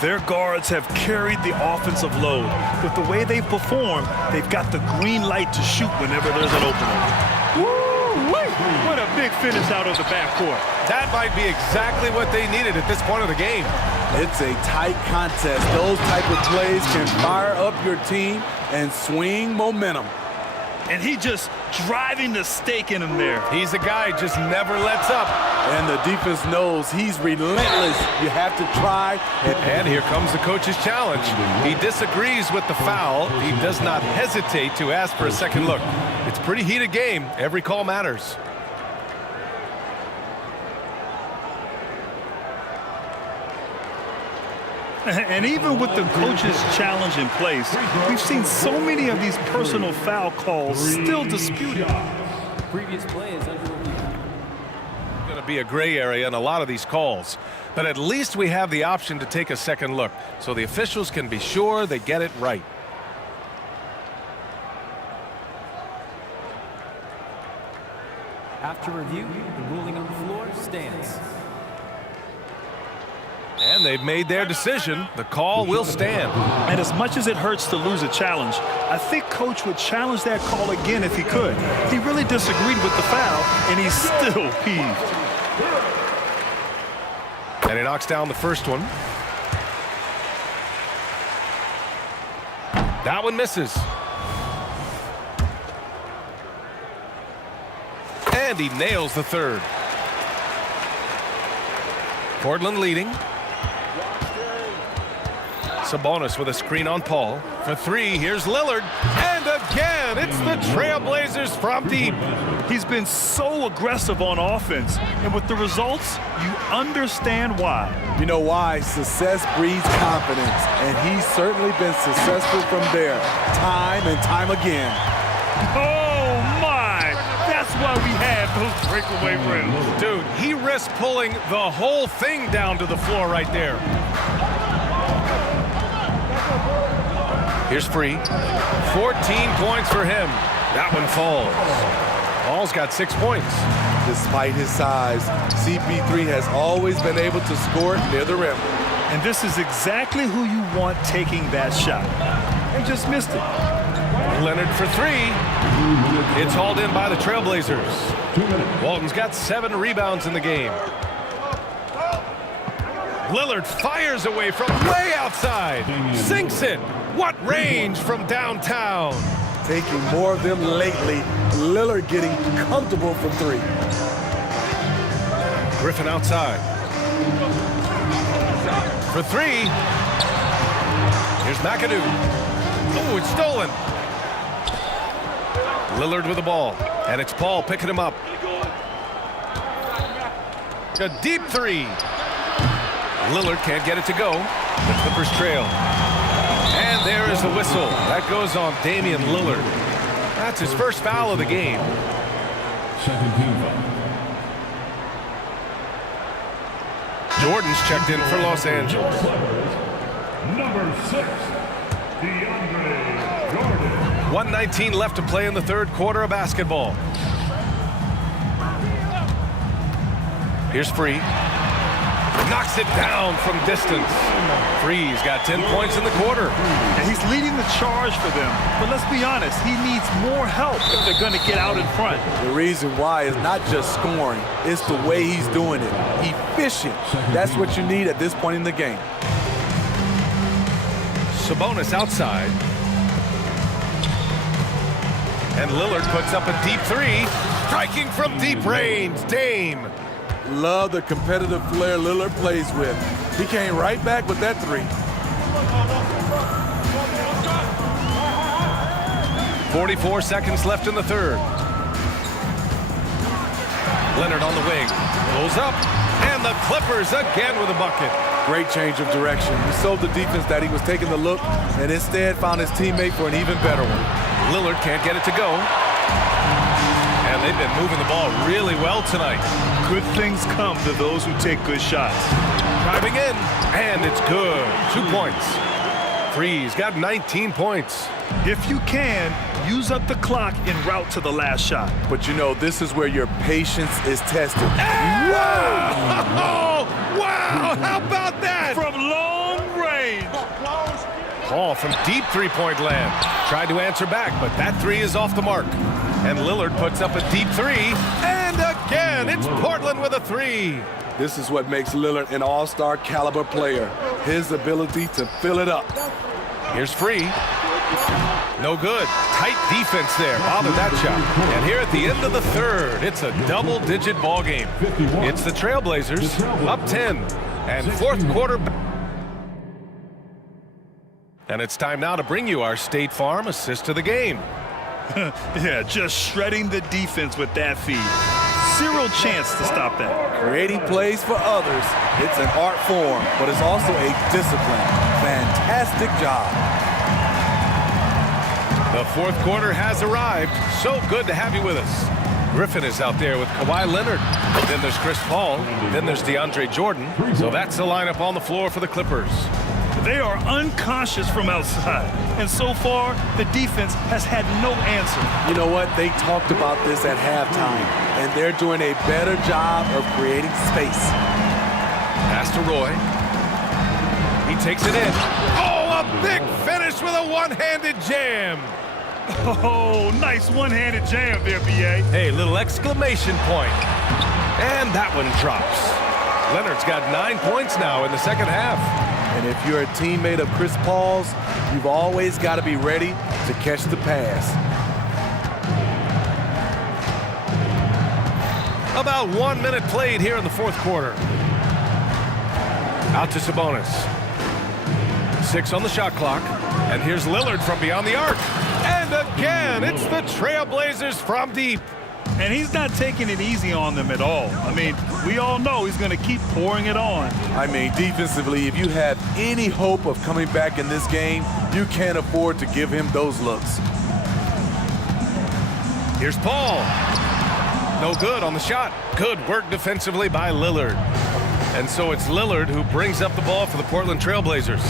Their guards have carried the offensive load. With the way they perform, they've got the green light to shoot whenever there's an opening. Woo-wee! What a big finish out of the backcourt. That might be exactly what they needed at this point of the game. It's a tight contest. Those type of plays can fire up your team and swing momentum. And he just driving the stake in him there. He's a guy just never lets up. And the defense knows he's relentless. You have to try. And here comes the coach's challenge. He disagrees with the foul. He does not hesitate to ask for a second look. It's a pretty heated game. Every call matters. And even with the coach's challenge in place, we've seen so many of these personal foul calls still disputed. Previous play is under review. Going to be a gray area in a lot of these calls, but at least we have the option to take a second look so the officials can be sure they get it right. After review, the ruling on the floor stands. And they've made their decision. The call will stand. And as much as it hurts to lose a challenge, I think Coach would challenge that call again if he could. He really disagreed with the foul, and he's still peeved. And he knocks down the first one. That one misses. And he nails the 3rd. Portland leading. Sabonis with a screen on Paul. For 3, here's Lillard. And again, it's the Trailblazers from deep. He's been so aggressive on offense. And with the results, you understand why. You know why? Success breeds confidence. And he's certainly been successful from there, time and time again. Oh, my! That's why we have those breakaway rims. Dude, he risked pulling the whole thing down to the floor right there. Here's Free. 14 points for him. That one falls. Paul's got 6 points. Despite his size, CP3 has always been able to score near the rim. And this is exactly who you want taking that shot. They just missed it. Leonard for three. It's hauled in by the Trailblazers. Walton's got 7 rebounds in the game. Lillard fires away from way outside. Sinks it. What range from downtown. Taking more of them lately. Lillard getting comfortable from 3. Griffin outside. For 3. Here's McAdoo. Oh, it's stolen. Lillard with the ball. And it's Paul picking him up. A deep 3. Lillard can't get it to go. The Clippers trail. And there is the whistle. That goes on Damian Lillard. That's his first foul of the game. Second team foul. Jordan's checked in for Los Angeles. Number 6, DeAndre Jordan. 1:19 left to play in the third quarter of basketball. Here's Free. Knocks it down from distance. Free's got 10 points in the quarter. And he's leading the charge for them. But let's be honest, he needs more help if they're going to get out in front. The reason why is not just scoring, it's the way he's doing it. Efficient. That's what you need at this point in the game. Sabonis outside. And Lillard puts up a deep 3. Striking from deep range, Dame. Love the competitive flair Lillard plays with. He came right back with that 3. 44 seconds left in the third. Leonard on the wing. Pulls up. And the Clippers again with a bucket. Great change of direction. He sold the defense that he was taking the look and instead found his teammate for an even better one. Lillard can't get it to go. And they've been moving the ball really well tonight. Good things come to those who take good shots. Driving in, and it's good. 2 points. Free's got 19 points. If you can, use up the clock en route to the last shot. But you know, this is where your patience is tested. Wow! Oh, wow! How about that? From long range. Ball from deep three-point land. Tried to answer back, but that 3 is off the mark. And Lillard puts up a deep 3. And again, it's Portland with a 3. This is what makes Lillard an all-star caliber player. His ability to fill it up. Here's Free. No good. Tight defense there. Bothered that shot. And here at the end of the third, it's a double-digit ball game. It's the Trailblazers up 10. And fourth quarter. And it's time now to bring you our State Farm assist to the game. Yeah, just shredding the defense with that feed. Zero chance to stop that. Creating plays for others, it's an art form, but it's also a discipline. Fantastic job. The fourth quarter has arrived. So good to have you with us. Griffin is out there with Kawhi Leonard. Then there's Chris Paul. Then there's DeAndre Jordan. So that's the lineup on the floor for the Clippers. They are unconscious from outside. And so far, the defense has had no answer. You know what? They talked about this at halftime, and they're doing a better job of creating space. Pass to Roy. He takes it in. Oh, a big finish with a one-handed jam. Oh, nice one-handed jam there, B.A. Hey, little exclamation point. And that one drops. Leonard's got 9 points now in the second half. And if you're a teammate of Chris Paul's, you've always got to be ready to catch the pass. About 1 minute played here in the fourth quarter. Out to Sabonis. 6 on the shot clock. And here's Lillard from beyond the arc. And again, it's the Trailblazers from deep. And he's not taking it easy on them at all. I mean, we all know he's going to keep pouring it on. I mean, defensively, if you have any hope of coming back in this game, you can't afford to give him those looks. Here's Paul. No good on the shot. Good work defensively by Lillard. And so it's Lillard who brings up the ball for the Portland Trailblazers.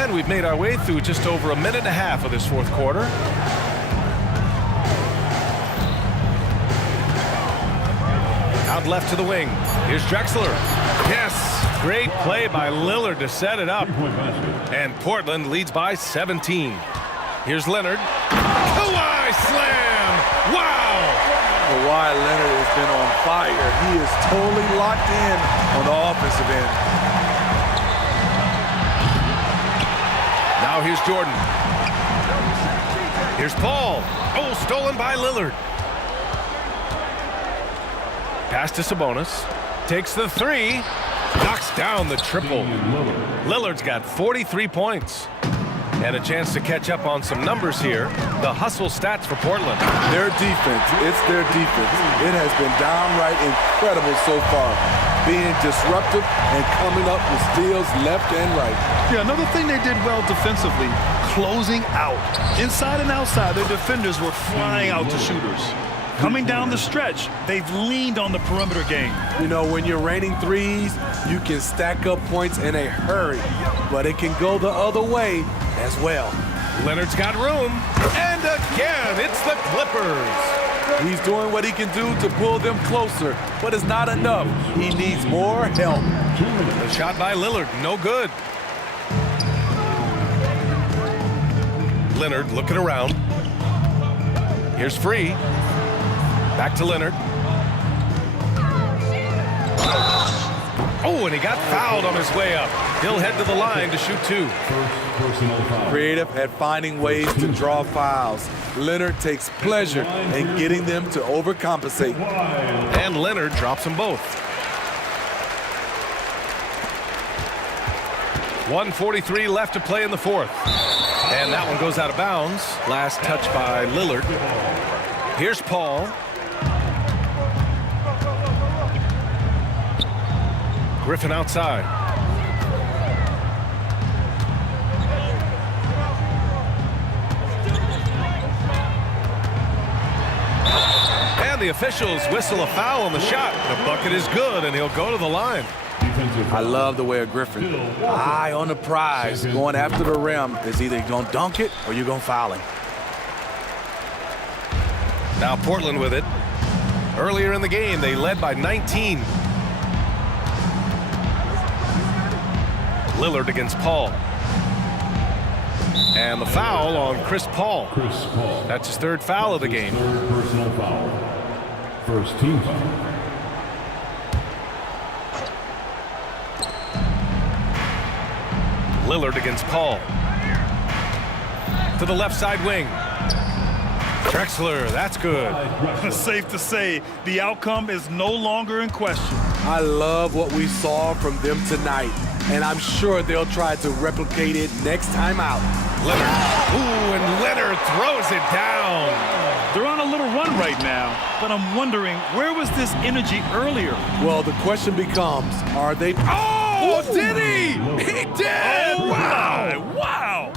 And we've made our way through just over a minute and a half of this fourth quarter. Out left to the wing. Here's Drexler. Yes. Great play by Lillard to set it up. And Portland leads by 17. Here's Leonard. Kawhi slam! Wow! Kawhi Leonard has been on fire. He is totally locked in on the offensive end. Now here's Jordan. Here's Paul. Oh, stolen by Lillard. Pass to Sabonis. Takes the three. Knocks down the triple. Lillard's got 43 points. And a chance to catch up on some numbers here. The hustle stats for Portland. Their defense, it's their defense. It has been downright incredible so far. Being disruptive and coming up with steals left and right. Yeah, another thing they did well defensively, closing out. Inside and outside, their defenders were flying out to shooters. Coming down the stretch, they've leaned on the perimeter game. You know, when you're raining threes, you can stack up points in a hurry, but it can go the other way as well. Leonard's got room, and again, it's the Clippers. He's doing what he can do to pull them closer, but it's not enough. He needs more help. The shot by Lillard, no good. Leonard looking around. Here's Free. Back to Leonard. Oh, and he got fouled on his way up. He'll head to the line to shoot two. Creative at finding ways to draw fouls. Leonard takes pleasure in getting them to overcompensate. And Leonard drops them both. 1:43 left to play in the fourth. And that one goes out of bounds. Last touch by Lillard. Here's Paul. Griffin outside. And the officials whistle a foul on the shot. The bucket is good, and he'll go to the line. I love the way of Griffin. Eye on the prize, going after the rim. Is either going to dunk it or you're going to foul him. Now Portland with it. Earlier in the game, they led by 19. Lillard against Paul. And the foul on Chris Paul. That's his third foul of the game. Third personal foul. First team foul. Lillard against Paul. To the left side wing. Drexler, that's good. Safe to say, the outcome is no longer in question. I love what we saw from them tonight, and I'm sure they'll try to replicate it next time out. Leonard. Ooh, and Leonard throws it down. They're on a little run right now, but I'm wondering, where was this energy earlier? Well, the question becomes, are they... Oh, did he? He did! Oh, wow! Wow!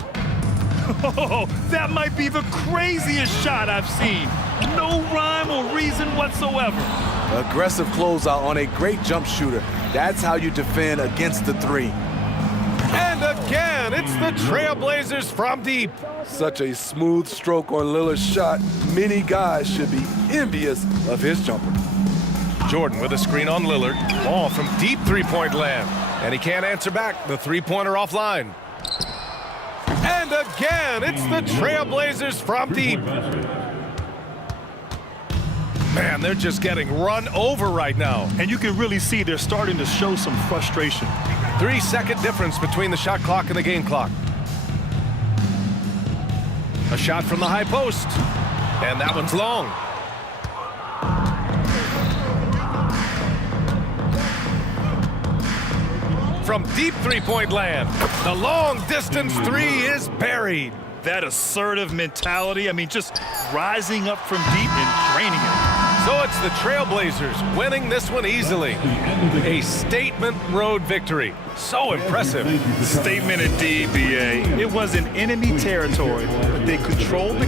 Oh, that might be the craziest shot I've seen. No rhyme or reason whatsoever. Aggressive closeout on a great jump shooter. That's how you defend against the three. And again, it's the Trailblazers from deep. Such a smooth stroke on Lillard's shot. Many guys should be envious of his jumper. Jordan with a screen on Lillard. Ball from deep three-point land. And he can't answer back. The three-pointer offline. And again, it's the Trailblazers from deep. Man, they're just getting run over right now. And you can really see they're starting to show some frustration. 3-second difference between the shot clock and the game clock. A shot from the high post. And that one's long. From deep three-point land, the long-distance three is buried. That assertive mentality, I mean, just rising up from deep and draining it. So it's the Trailblazers winning this one easily. A statement road victory. So impressive. Statement indeed, BA. It was in enemy territory, but they controlled the